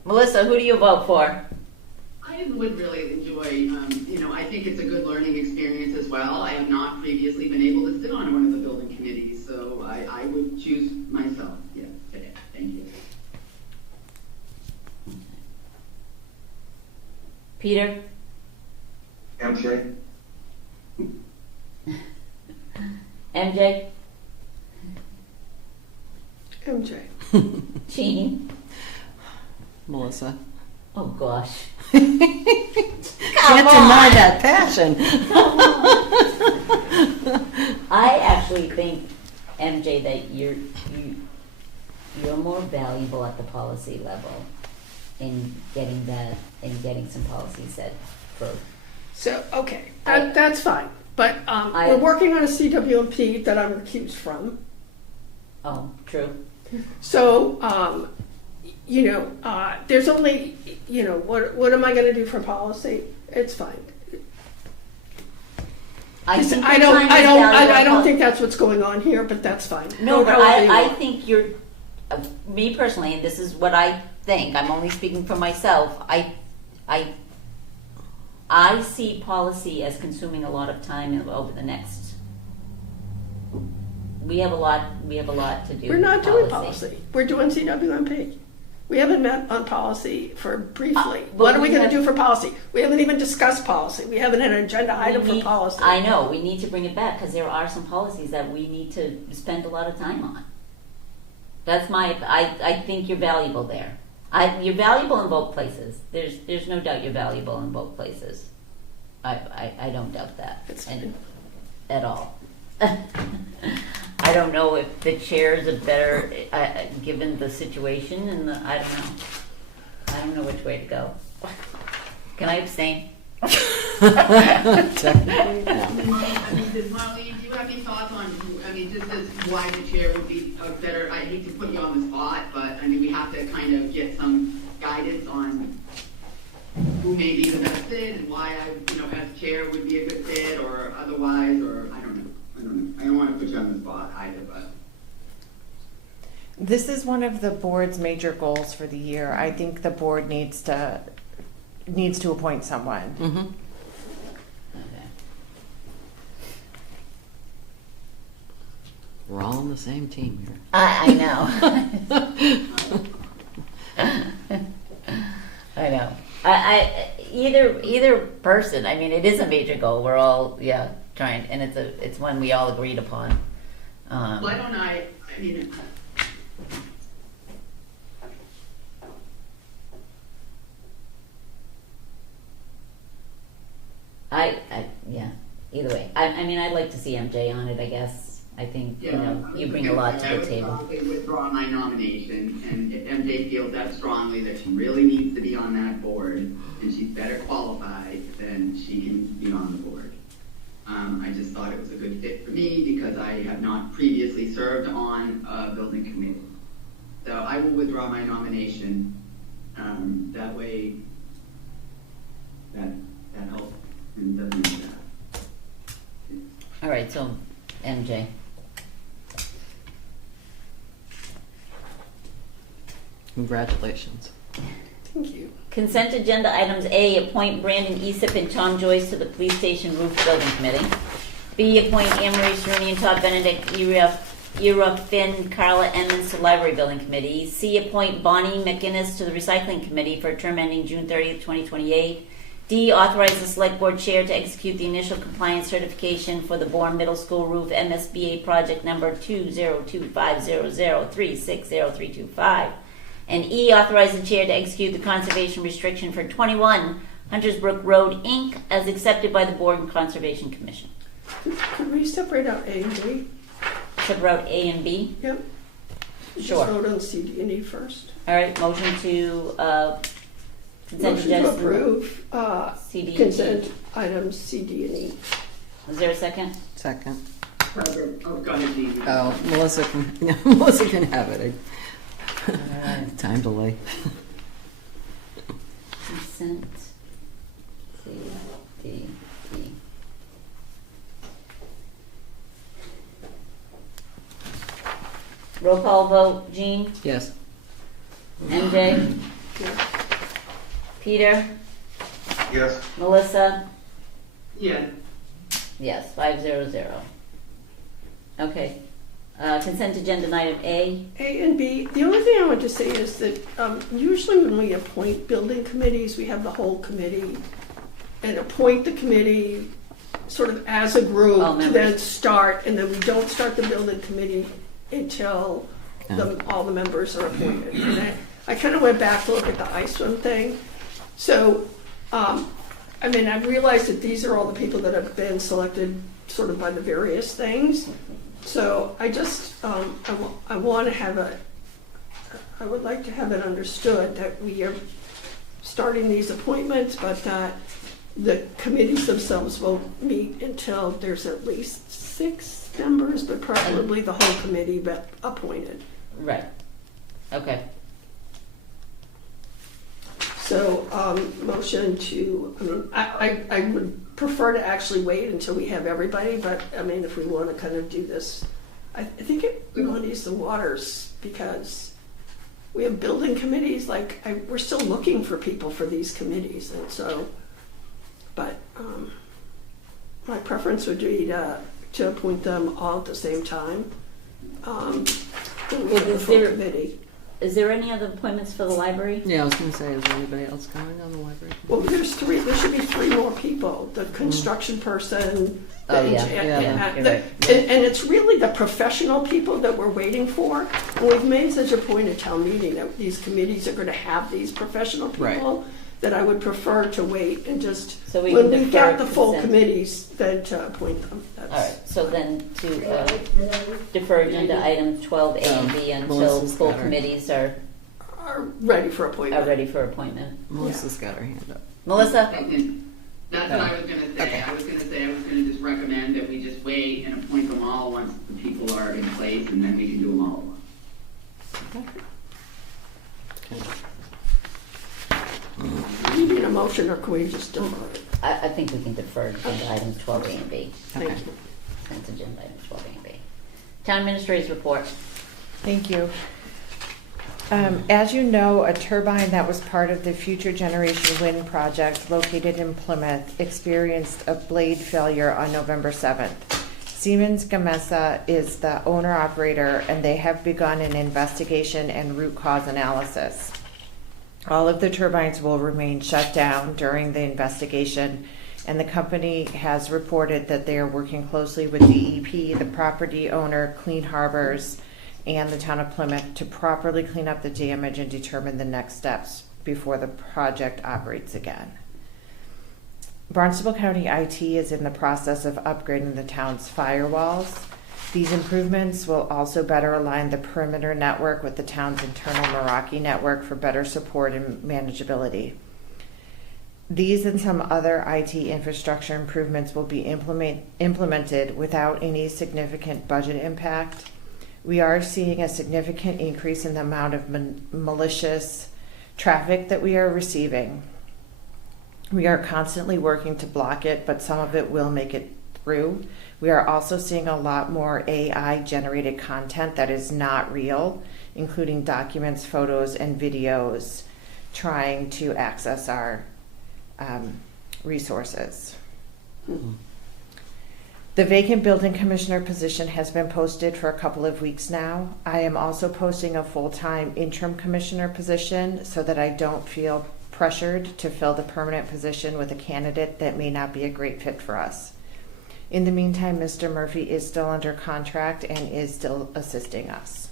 Melissa, who do you vote for? I would really enjoy, I think it's a good learning experience as well. I have not previously been able to sit on one of the building committees, so I would choose myself, yes, today. Thank you. Peter? MJ? MJ? MJ. Jean? Melissa. Oh, gosh. Can't deny that passion. I actually think, MJ, that you're more valuable at the policy level in getting some policies set for. So, okay, that's fine. But we're working on a CWMP that I'm recused from. Oh, true. So, there's only, what am I going to do for policy? It's fine. I don't think that's what's going on here, but that's fine. No, but I think you're, me personally, and this is what I think, I'm only speaking for myself, I see policy as consuming a lot of time over the next. We have a lot to do. We're not doing policy. We're doing CWMP. We haven't met on policy for briefly. What are we going to do for policy? We haven't even discussed policy. We haven't had an agenda item for policy. I know, we need to bring it back because there are some policies that we need to spend a lot of time on. That's I think you're valuable there. You're valuable in both places. There's no doubt you're valuable in both places. I don't doubt that at all. I don't know if the chairs are better given the situation, and I don't know. I don't know which way to go. Can I abstain? Technically, no. Marlene, do you have any thoughts on, just as why the chair would be a better, I hate to put you on the spot, but we have to kind of get some guidance on who may be the best fit and why as chair would be a good fit or otherwise, or I don't know. I don't want to put you on the spot either, but. This is one of the board's major goals for the year. I think the board needs to appoint someone. Mm-hmm. Okay. We're all on the same team here. I know. I know. Either person. I mean, it is a major goal. We're all trying, and it's one we all agreed upon. Why don't I mean. Either way. I mean, I'd like to see MJ on it. I guess. I think you bring a lot to the table. I would probably withdraw my nomination, and if MJ feels that strongly that she really needs to be on that board, and she's better qualified, then she can be on the board. I just thought it was a good fit for me because I have not previously served on a building committee. So I will withdraw my nomination. That way, that helps. And doesn't do that. All right, so MJ. Congratulations. Thank you. Consent agenda items A, appoint Brandon Esip and Tom Joyce to the Police Station Roof Building Committee. B, appoint Anne Marie Ceruni and Todd Benedict, Ira Finn, Carla Emmons to the Library Building Committee. C, appoint Bonnie McGinnis to the Recycling Committee for a term ending June 30th, 2028. D, authorize the Select Board Chair to execute the initial compliance certification for the Bourne Middle School Roof MSBA project number 2025003600325. And E, authorize the Chair to execute the conservation restriction for 21 Huntersbrook Road, Inc., as accepted by the Bourne Conservation Commission. Could we separate out A and B? Separate out A and B? Yep. Sure. Just vote on C, D, and E first. All right, motion to consent Motion to agenda. approve C, D, and E. consent items C, D, and E. Is there a second? Second. Oh, go ahead, Dee. Oh, Melissa can, Melissa can have it. Alright. Time delay. Consent. C, D, E. Roll call vote, Jean, Yes. MJ, Peter, Yes. Melissa, Yeah, yes, 500. Okay, consent agenda item A. A and B, the only thing I want to say is that usually when we appoint building committees, we have the whole committee and appoint the committee sort of as a group All to then members. start, and then we don't start the building committee until all the members are appointed. And I kind of went back to look at the ice swim thing. So, I mean, I've realized that these are all the people that have been selected sort of by the various things. So I just, I want to have I would like to have it understood that we are starting these appointments, but that the committees themselves won't meet until there's at least 6 members, but probably the whole committee but appointed. Right. Okay. So, motion to, I would prefer to actually wait until we have everybody, but I mean, if we want to kind of do this, I think it muddies the waters because we have building committees, we're still looking for people for these committees, and so, but my preference would be to appoint them all at the same time. When we have the full committee. Is there any other appointments for the library? Yeah, I was going to say, is there anybody else going on the library? Well, there should be 3 more people, the construction person. Oh, the yeah. and You're right. and it's really the professional people that we're waiting for. And we've made such a point at town meeting that these committees are gonna have these professional people, that I would prefer to wait and just, So we when can we defer get the full consent. committees, then to appoint them. All right, so then to defer agenda items 12A and B until Melissa's full got her. committees are Ready for appointment. ready for appointment. Melissa's got her hand up. Melissa? that's what I was gonna say. I was gonna just recommend that we just wait and appoint them all once the people are in place, and then we can do them all at once. You need a motion, or can we just defer it? I think we can defer agenda items 12A and B. Thank you. Consent agenda items 12A and B. Town administrator's report. Thank you. As you know, a turbine that was part of the Future Generation Wind project located in Plymouth experienced a blade failure on November 7th. Siemens Gamesa is the owner-operator, and they have begun an investigation and root cause analysis. All of the turbines will remain shut down during the investigation, and the company has reported that they are working closely with DEP, the property owner, Clean Harbors, and the town of Plymouth to properly clean up the damage and determine the next steps before the project operates again. Barnstable County IT is in the process of upgrading the town's firewalls. These improvements will also better align the perimeter network with the town's internal Meraki network for better support and manageability. These and some other IT infrastructure improvements will be implemented without any significant budget impact. We are seeing a significant increase in the amount of malicious traffic that we are receiving. We are constantly working to block it, but some of it will make it through. We are also seeing a lot more AI-generated content that is not real, including documents, photos, and videos trying to access our resources. The vacant building commissioner position has been posted for a couple of weeks now. I am also posting a full-time interim commissioner position so that I don't feel pressured to fill the permanent position with a candidate that may not be a great fit for us. In the meantime, Mr. Murphy is still under contract and is still assisting us.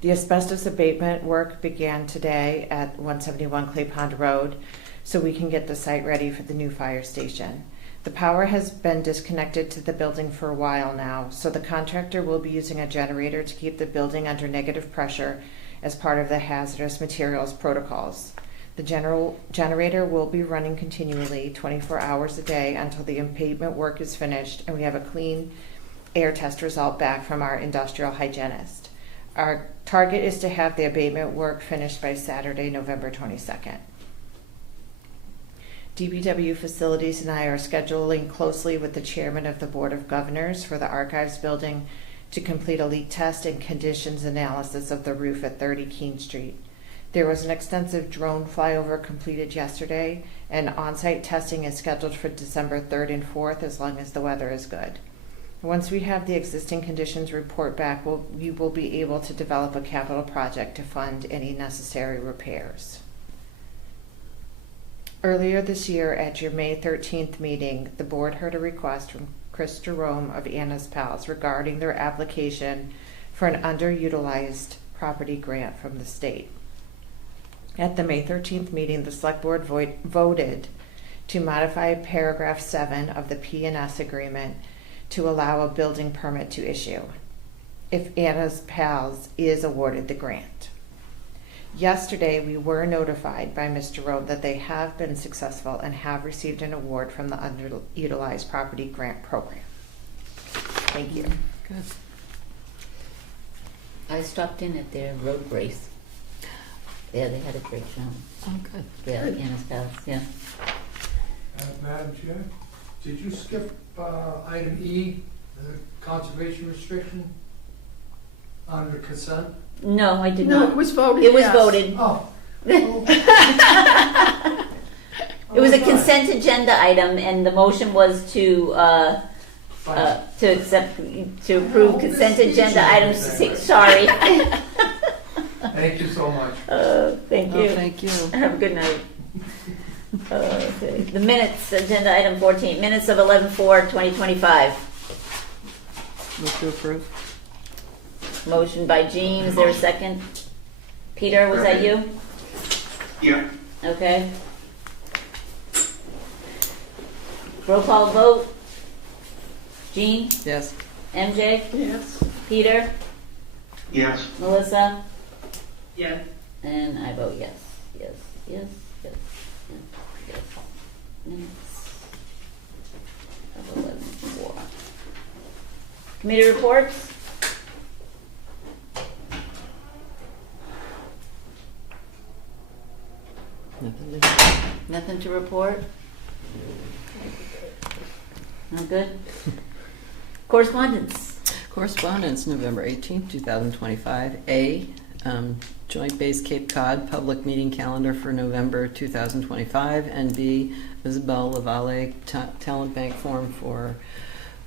The asbestos abatement work began today at 171 Clay Pond Road so we can get the site ready for the new fire station. The power has been disconnected to the building for a while now, so the contractor will be using a generator to keep the building under negative pressure as part of the hazardous materials protocols. The generator will be running continually 24 hours a day until the abatement work is finished and we have a clean air test result back from our industrial hygienist. Our target is to have the abatement work finished by Saturday, November 22nd. DPW Facilities and I are scheduling closely with the chairman of the Board of Governors for the Archives Building to complete a leak test and conditions analysis of the roof at 30 Keene Street. There was an extensive drone flyover completed yesterday, and on-site testing is scheduled for December 3rd and 4th as long as the weather is good. Once we have the existing conditions report back, we will be able to develop a capital project to fund any necessary repairs. Earlier this year, at your May 13th meeting, the board heard a request from Chris Jerome of Anna's Pals regarding their application for an underutilized property grant from the state. At the May 13th meeting, the select board voted to modify paragraph 7 of the P&S agreement to allow a building permit to issue if Anna's Pals is awarded the grant. Yesterday, we were notified by Mr. Rowe that they have been successful and have received an award from the Underutilized Property Grant Program. Thank you. Good. I stopped in at their road race. Yeah, they had a great show. Oh, good. Yeah, Anna's Palace, yeah. Madam Chair, did you skip item E, the conservation restriction, under consent? No, I did No, not. it was voted, It was yes. voted. Oh. It was a consent agenda item, and the motion was to accept, to approve consent agenda items. Sorry. Thank you so much. Thank you. Oh, thank you. Have a good night. Okay. The minutes, agenda item 14, minutes of 11/4/2025. Move to approve. Motion by Jean, is there a second? Peter, was that you? Yeah. Okay. Roll call vote. Jean? Yes. MJ? Yes. Peter? Yes. Melissa? Yes. And I vote yes. Yes, yes, yes, yes, yes. Minutes of 11/4. Committee reports? Nothing. Nothing to report? Not good? Correspondence? Correspondence, November 18th, 2025. A, Joint Base Cape Cod public meeting calendar for November 2025. And B, Isabel Lavalle Talent Bank form for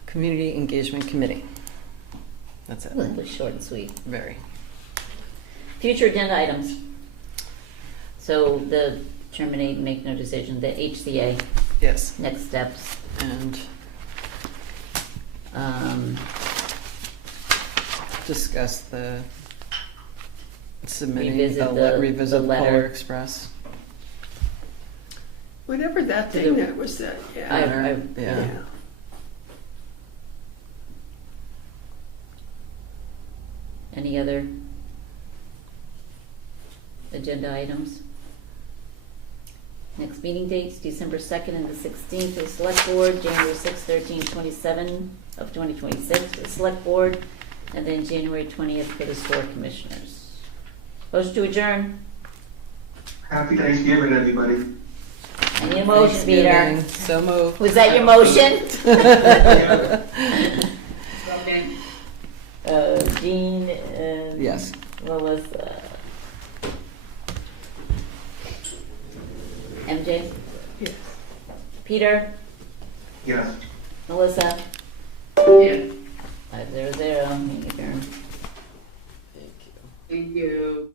Community Engagement Committee. That's it. Well, it was short and sweet. Very. Future agenda items. So the terminate, make no decision, the HCA, Yes. next steps. And discuss the submitting Revisit revisit the the Polar letter. Express. Whatever that thing that was said, yeah. Yeah. Any other agenda items? Next meeting dates, December 2nd and the 16th for the Select Board, January 6th, 13, 27 of 2026 for the Select Board, and then January 20th for the Store Commissioners. Motion to adjourn. Happy Thanksgiving, everybody. I need a motion, Peter. Thanksgiving. So moved. Was that your motion? Jean and Yes. Melissa. MJ? Yes. Peter? Yes. Melissa? Yeah. 5-0. Meeting adjourned. Thank you.